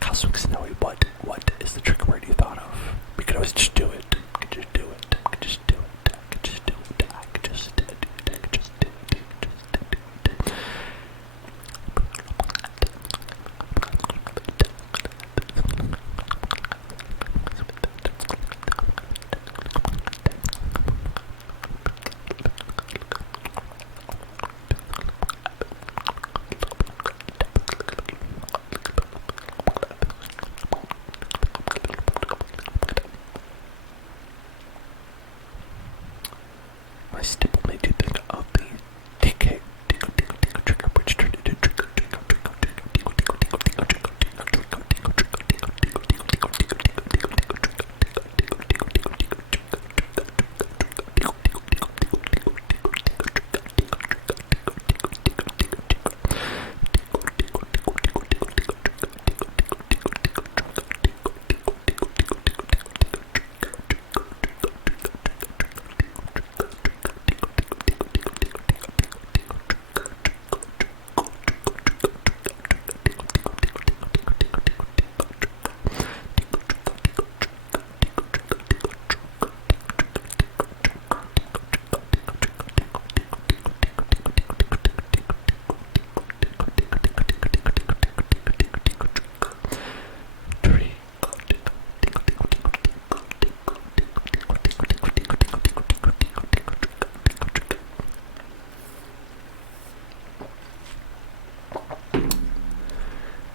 Cosmic Snowy, what is the trick word you thought of? We could always just do it. I could just do it. I could just do it. I could just do it. I could just do it. I could just do it. My stipple made you think of the ticket trigger, which turned into trigger.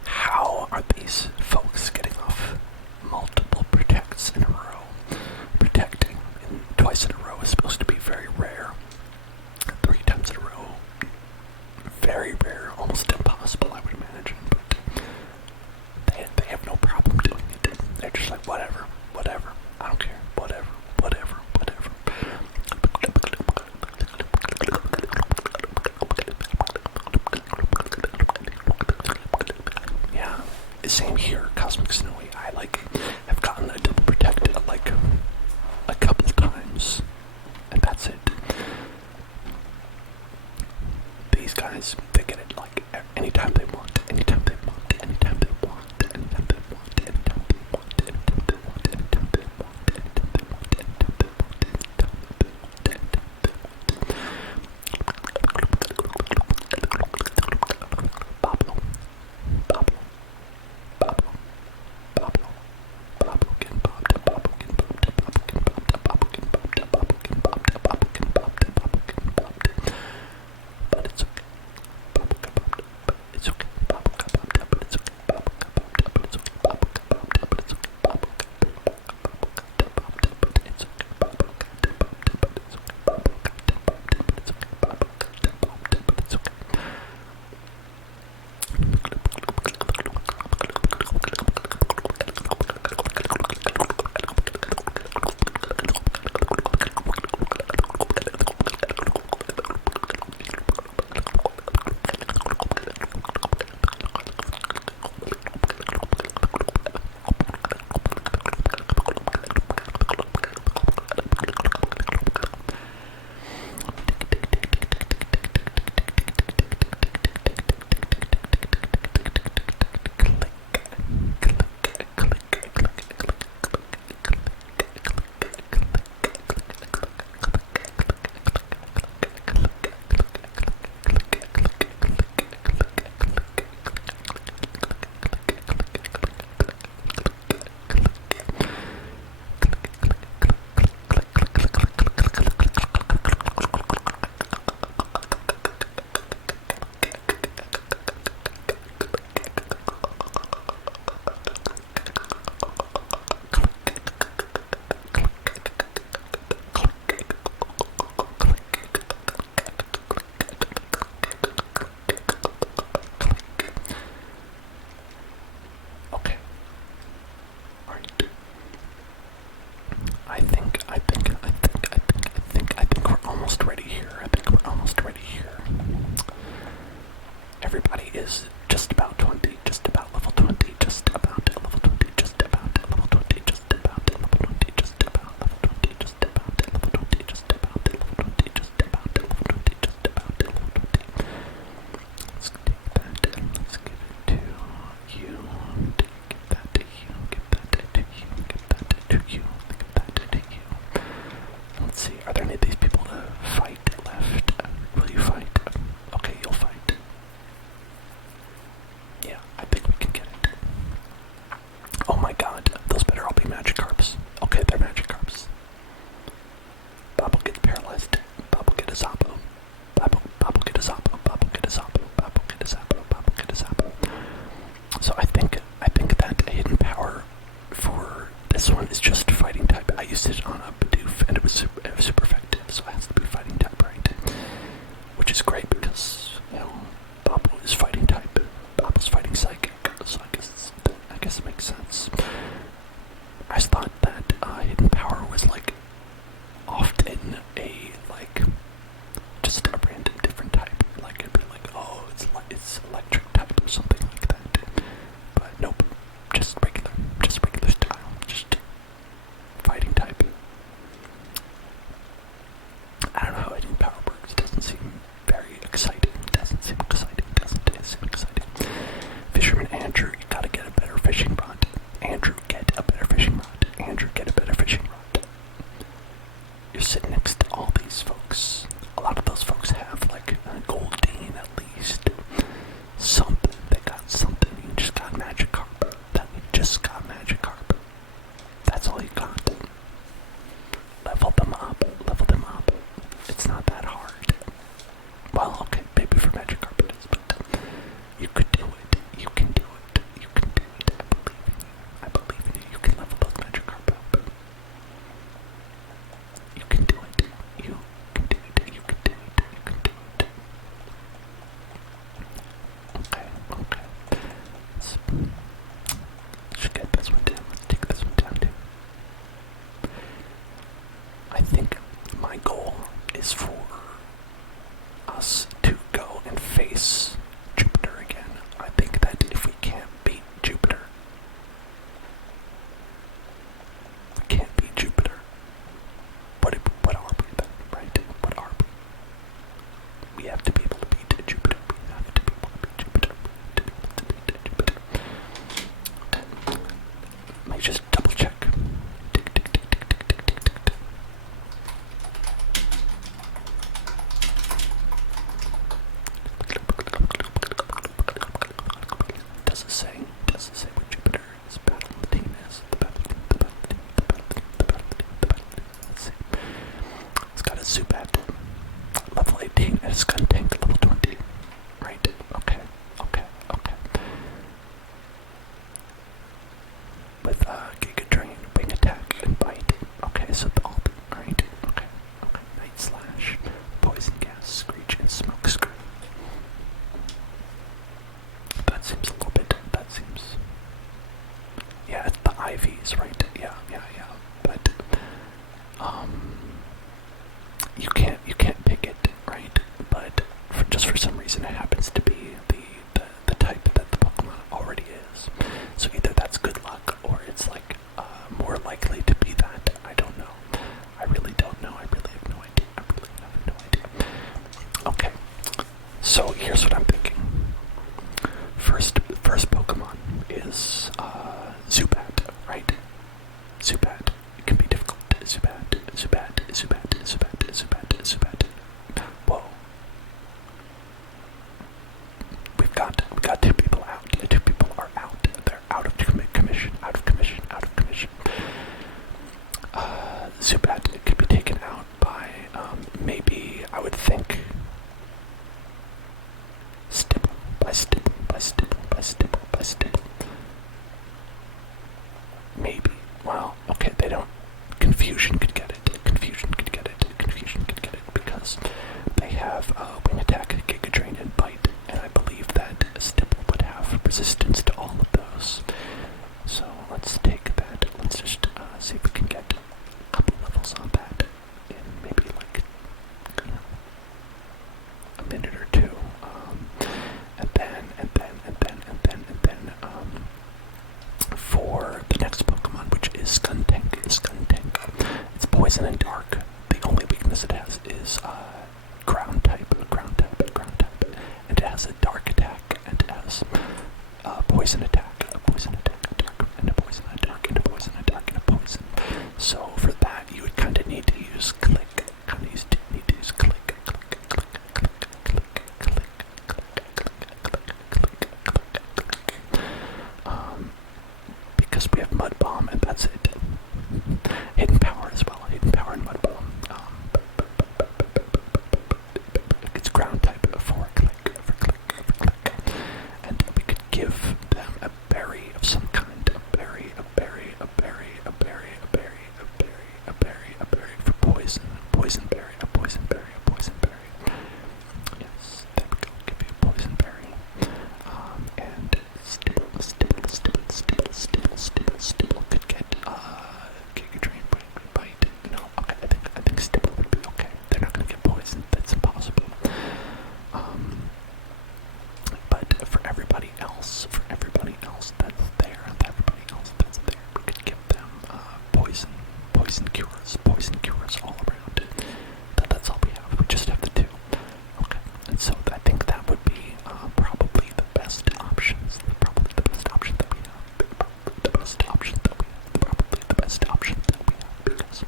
How are these folks getting off multiple protects in a row? Protecting twice in a row is supposed to be very rare. 3 times in a row, very rare, almost impossible, I would imagine. But they have no problem doing it. They're just like, whatever, I don't care, whatever. Yeah, same here, Cosmic Snowy. I have gotten a double protected a couple times, and that's it. These guys, they get it anytime they want. But it's okay. for some reason it happens to be the type that the Pokemon already is. So either that's good luck or it's like more likely to be that. I don't know. I really don't know. I really have no idea. I really have no idea. Okay. So here's what I'm thinking. First Pokemon is Zubat, right? Zubat. It can be difficult. Zubat. Whoa. We got two people out. Two people are out. They're out of commission. Zubat could be taken out by maybe I would think Stipple. Maybe. Well, okay, they don't. Confusion could get it because they have Wing Attack, Giga Drain, and Bite, and I believe that Stipple would have resistance to all of those. So let's take that. Let's just see if we can get a couple levels on that in maybe like a minute or two. And then for the next Pokemon, which is Skuntank. It's poison and dark. The only weakness it has is ground type, and it has a dark attack, and it has poison attack, dark, and a poison, and a poison. So for that, you would kind of need to use Click. Because we have Mud Bomb, and that's it. Hidden Power as well. Hidden Power and Mud Bomb. It's ground type for click. And we could give them a berry of some kind. A berry for poison. Poison berry. Yes, there we go. Give you a poison berry. And Stipple could get Giga Drain, Bite. No, okay, I think Stipple would be okay. They're not gonna get poisoned. That's impossible. But for everybody else that's there, we could give them poison cures all around. That's all we have. We just have the two. Okay, and so I think that would be probably the best options. Probably the best option that we have. Probably the best option that we have because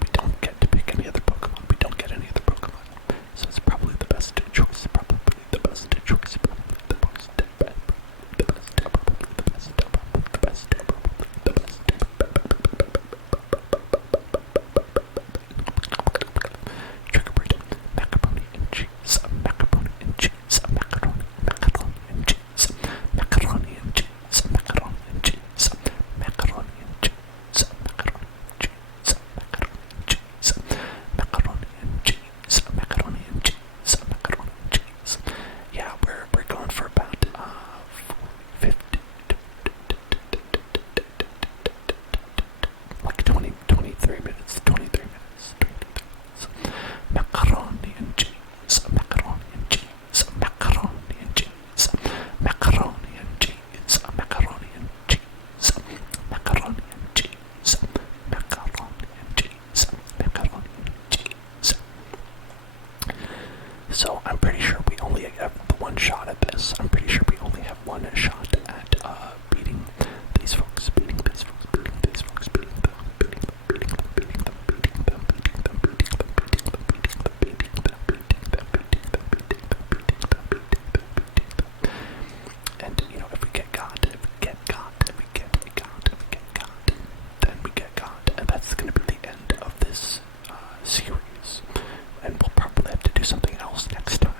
we don't get to pick any other Pokemon. So it's probably the best choice. Trigger bread, macaroni and cheese, macaroni and cheese, macaroni and cheese, macaroni and cheese, macaroni and cheese, macaroni and cheese, macaroni and cheese, macaroni and cheese, macaroni and cheese, macaroni and cheese. Yeah, we're going for about 50, like 23 minutes. Macaroni and cheese, macaroni and cheese, macaroni and cheese, macaroni and cheese, macaroni and cheese, macaroni and cheese, macaroni and cheese, macaroni and cheese. So I'm pretty sure we only have one shot at this. I'm pretty sure we only have one shot at beating these folks, beating them. And you know, if we get got, then we get got, and that's going to be the end of this series. And we'll probably have to do something else next time.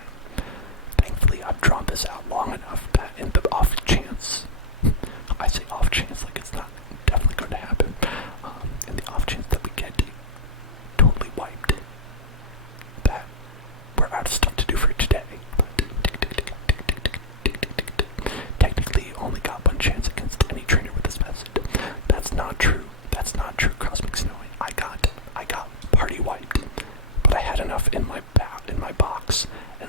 Thankfully, I've drawn this out long enough that in the off chance, I say off chance like it's not definitely going to happen, in the off chance that we get totally wiped, that we're out of stuff to do for today. Technically, you only got one chance against any trainer with this method. That's not true. Cosmic Snowy. I got party wiped, but I had enough in my box, and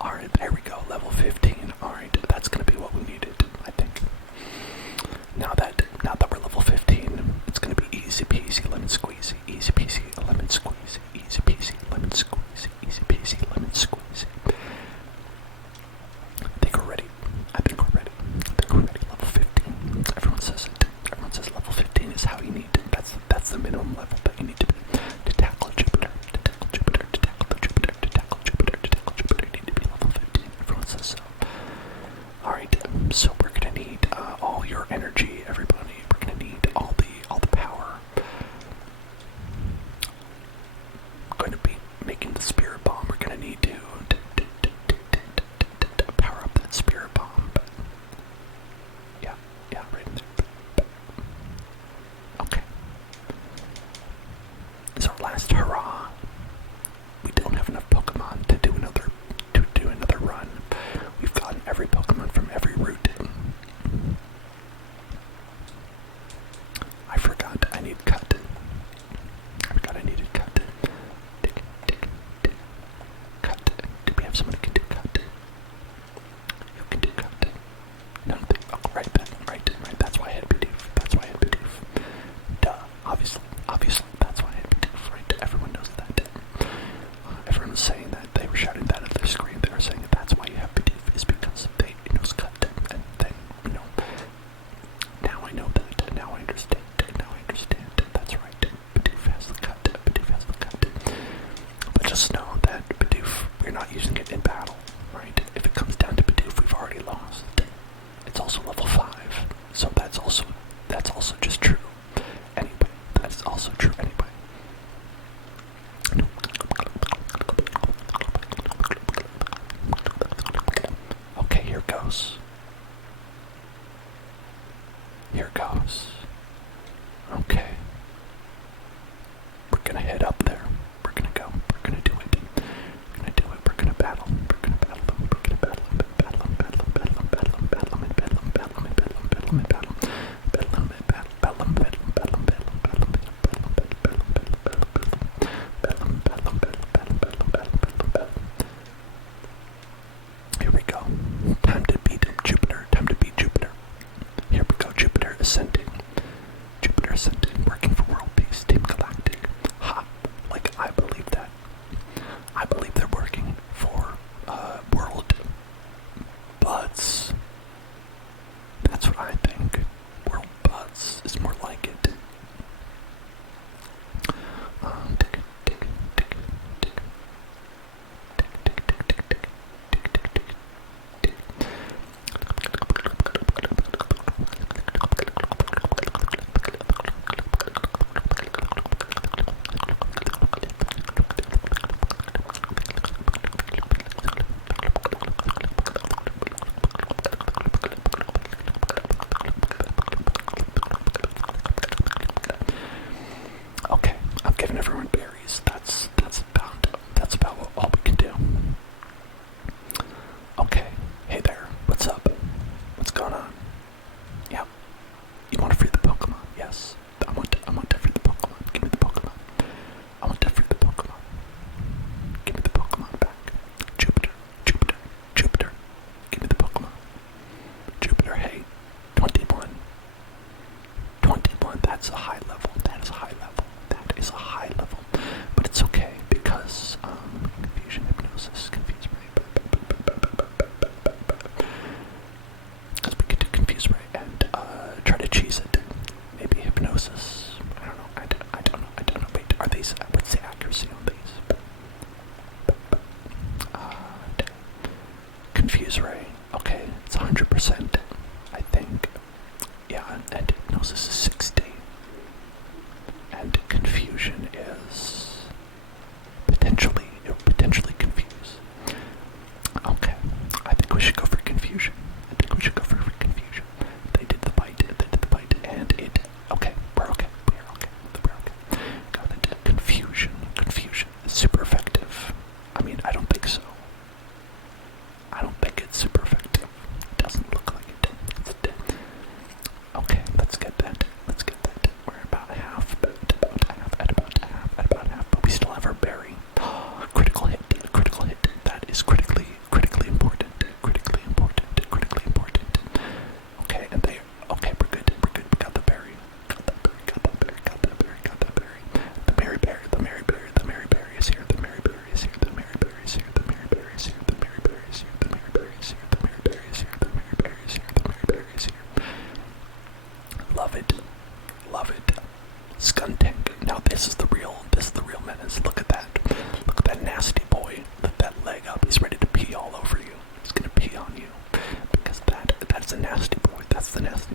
Alright, there we go, level 15. Alright, that's gonna be what we needed, I think. Now that we're level 15, it's gonna be easy peasy lemon squeezy, easy peasy lemon squeezy, easy peasy lemon squeezy, easy peasy lemon squeezy. I think we're ready. I think we're ready. Level 15. Everyone says it. Everyone says level 15 is how you need to. That's the minimum level that you need to be to tackle Jupiter. To tackle Jupiter. To tackle the Jupiter. To tackle Jupiter. To tackle Jupiter. You need to be level 15. Everyone says so. Alright, so we're gonna need all your energy, everybody. We're gonna need all the power. I'm going to be making the spirit bomb. We're gonna need to power up that spirit bomb. Yeah, right in there. Okay. It's our last hurrah. We don't have enough Pokemon to do another run. We've gotten every Pokemon from every route. I forgot I need cut. I needed cut. Cut. Do we have someone who can do cut? Who can do cut? None of them. Oh, right. That's why I had Bidoof. Duh. Obviously, that's why I had Bidoof, right? Everyone knows that. Everyone was saying that. They were shouting that at their screen. They were saying that that's why you have Bidoof, is because they knows cut. And then, now I know that. Now I understand. That's right. Bidoof has the cut. But just know that Bidoof, we're not using it in battle, right? If it comes down to Bidoof, we've already lost. It's also level 5, so that's also just true. Anyway, that's also true anyway. Okay, here goes. Okay. We're gonna head up there. We're gonna go. We're gonna do it. We're gonna battle. We're gonna battle them. We're gonna battle them. Here we go. Time to beat Jupiter. Here we go. Jupiter ascending. Working for world peace. Team Galactic. Ha! Like, I believe that. I believe they're working for world buds. That's what I think. World buds is more like it. Okay, I'm giving everyone berries. That's about all we can do. Okay, hey there. What's up? What's going on? Yeah, you want to free the Pokemon? Yes, I want to free the Pokemon. Give me the Pokemon. I want to free the Pokemon. Give me the Pokemon back. Jupiter. Give me the Pokemon. Jupiter, hey. 21. That's a high level. That is a high level. But it's okay because confusion, hypnosis, confuse ray. Because we could do confuse ray and try to cheese it. Maybe hypnosis. I don't know. Wait, are these? What's the accuracy on these? Confuse ray. Okay, it's 100%. I think. Yeah, and hypnosis is 60.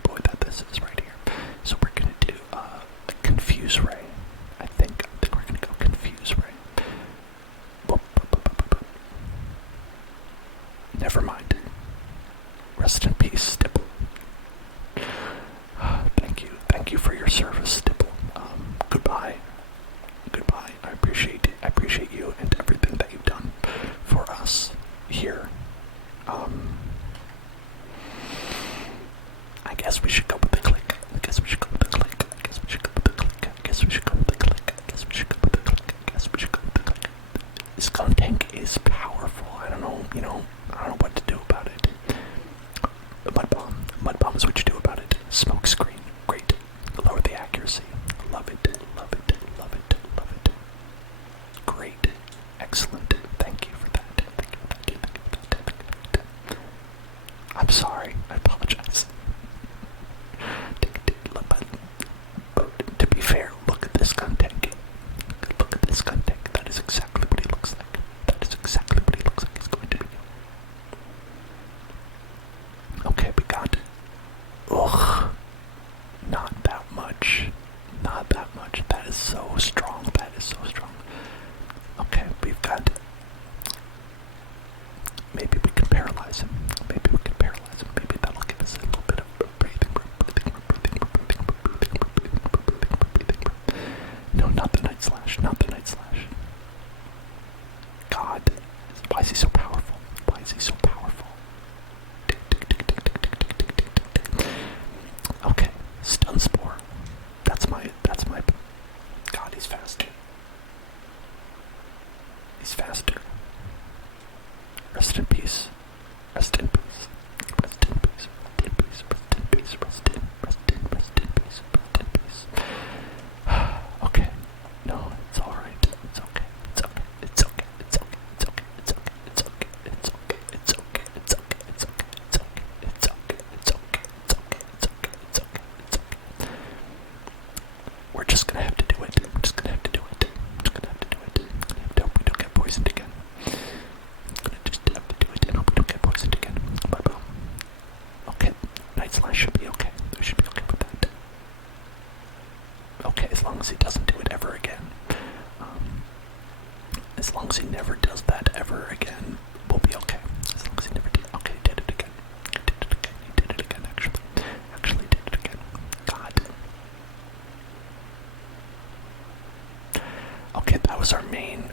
boy that this is right here. So we're gonna do a confuse ray. I think we're gonna go confuse ray. Boop, boop, boop, boop, boop. Never mind. Rest in peace, Stipple. Thank you for your service, Stipple. Goodbye. Goodbye. I appreciate you and everything that you've done for us here. I guess we should go with the click. This gun tank is powerful. I don't know what to do about it. Mud bomb is what you do about it. Smoke screen, great. Lower the accuracy. Love it. Great. Excellent. Thank you for that. I'm sorry. I apologize. But to be fair, look at this gun tank. That is exactly what he looks like. He's going to be. Okay, we got. Ugh. Not that much. That is so strong. Okay, we've got. Maybe we can paralyze him. Maybe that'll give us a little bit of breathing. No, not the night slash. God, why is he so powerful? Okay, stun spore. That's my. God, he's faster. Rest in peace. Okay. No, it's alright. It's okay. We're just gonna have to do it. I hope we don't get poisoned again. But, okay, Night Slash should be okay. We should be okay with that. Okay, as long as he doesn't do it ever again. As long as he never does that ever again, we'll be okay. As long as he never did. Okay, he did it again. He did it again, actually. Actually did it again. God. Okay, that was our main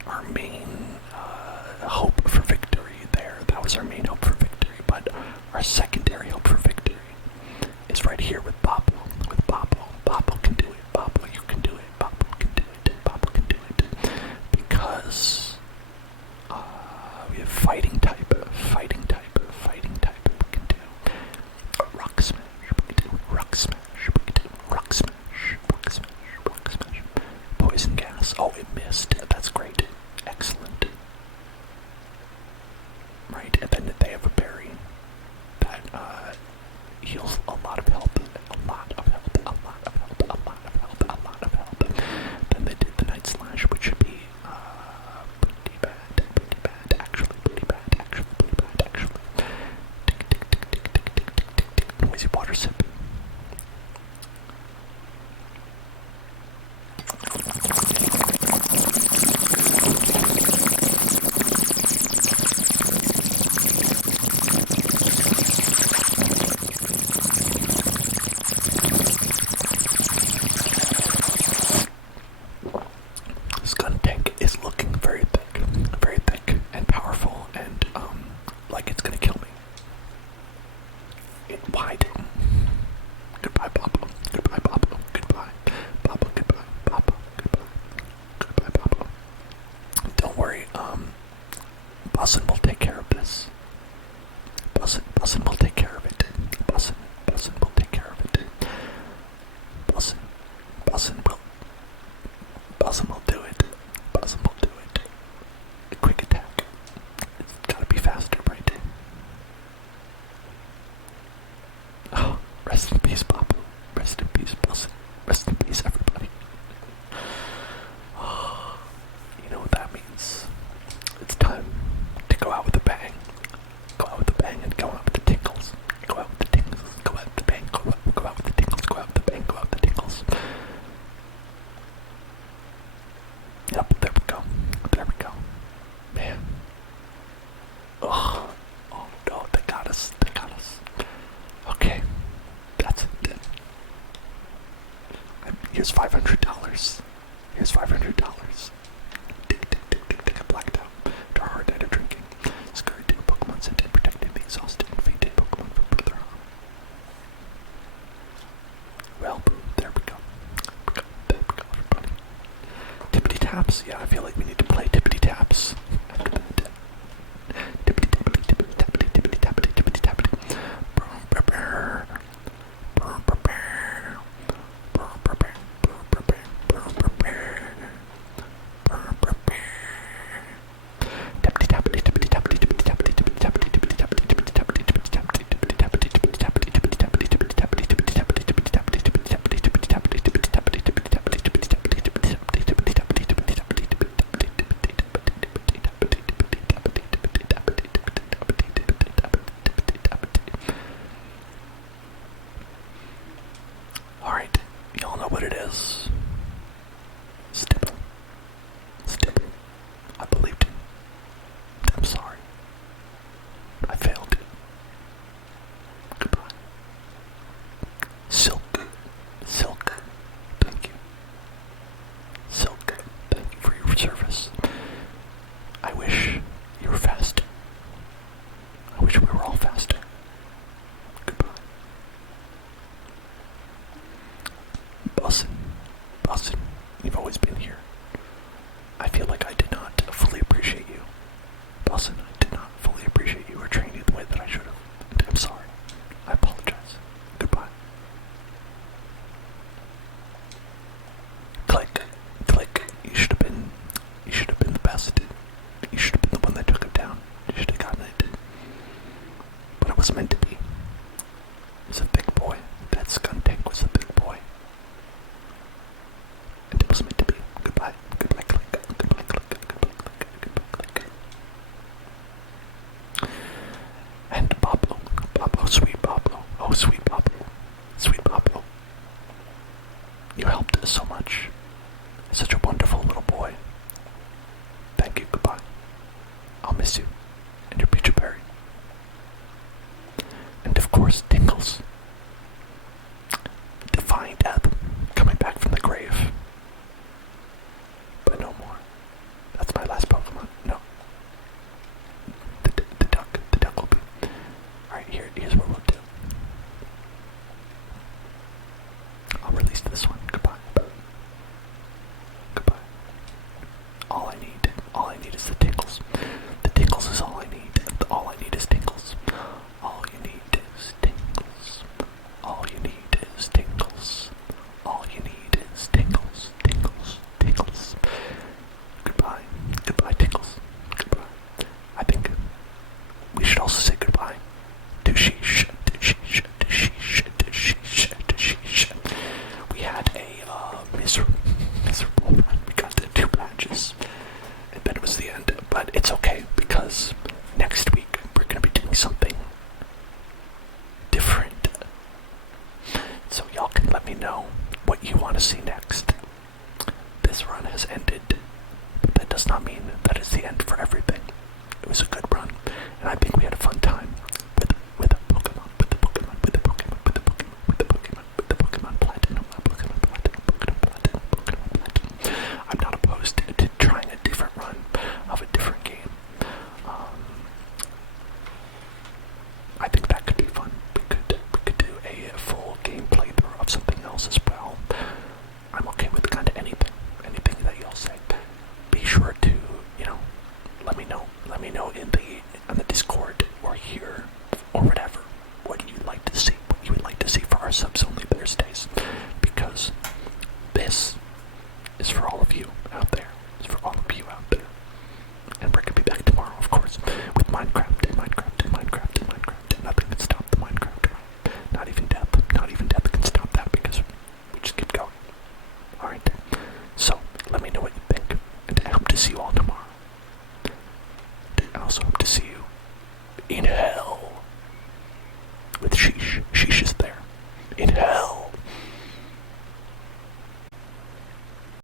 hope for victory there. That was our main hope for victory, but our secondary hope for victory is right here with Boppo. Boppo can do it. Boppo, you can do it. Boppo can do it. Because we have fighting type. We can do rock smash. Poison gas. Oh, it missed. That's great. Excellent. Right, and then they have a berry that heals a lot of health. Then they did the Night Slash, which should be pretty bad. Actually. Noisy water sip. This gun tank is looking very thick and powerful, and like it's gonna kill me. Why? Goodbye, Boppo. Goodbye, Boppo. Don't worry, Bussin will take care of this. Bussin will take care of it. Bussin will take care of it. Bussin will do it. A quick attack. It's gotta be faster, right? Oh, rest in peace, Boppo. Rest in peace, Bussin. Rest in peace, everybody. You know what that means. It's time to go out with a bang. And go out with the tingles. Go out with the bang. Go out Here's $500. Here's $500. I blacked out. To a hard night of drinking. Scurried to a Pokemon Center, protecting the exhausted and fainted Pokemon from further harm. Well, there we go. There we go, everybody. Tippity taps. Yeah, I feel like we need to play tippity taps. After that. Tippity tappity, tippity tappity, tippity tappity, tippity tappity. Alright, y'all know what it is. Stipple. Stipple. I believed it. I'm sorry. I failed. Goodbye. Silk. Silk. Thank you. Silk. Thank you for your service. I wish you were faster. I wish we were all faster. Goodbye. Bussin', Bussin', you've always been here. I feel like I did not fully appreciate you. Bussin', I did not fully appreciate you or train you the way that I should have. And I'm sorry. I apologize. Goodbye. Click, click. You should have been the best. You should have been the one that took it down. You should have gotten it. But it was meant to be. It was a big boy. That Skuntank was a big boy. And it was meant to be. Goodbye. Goodbye, click. Goodbye, click. Goodbye, click. Goodbye, click. And Pablo. Pablo, sweet Pablo. Oh, sweet Pablo. Sweet Pablo. You helped us so much. Such a wonderful little boy. Thank you. Goodbye. I'll miss you. And your future berry. And of course, Tingles. Defying death. Coming back from the grave. But no more. That's my last Pokemon. No. The duck will be. Alright, here's what we'll do. I'll release this one. Goodbye. Goodbye. All I need is the Tingles. The Tingles is all I need. All I need is Tingles. All you need is Tingles. All you need is Tingles. All you need is Tingles. Tingles. Tingles. Goodbye. Goodbye, Tingles. Goodbye. I think we should also say goodbye to Sheesh. To Sheesh. To Sheesh. To Sheesh. To Sheesh. We had a miserable run. We got the 2 matches. And then it was the end. But it's okay because next week we're going to be doing something different. So y'all can let me know what you want to see next. This run has ended, but that does not mean that it's the end for everything. It was a good run, and I think we had a fun time.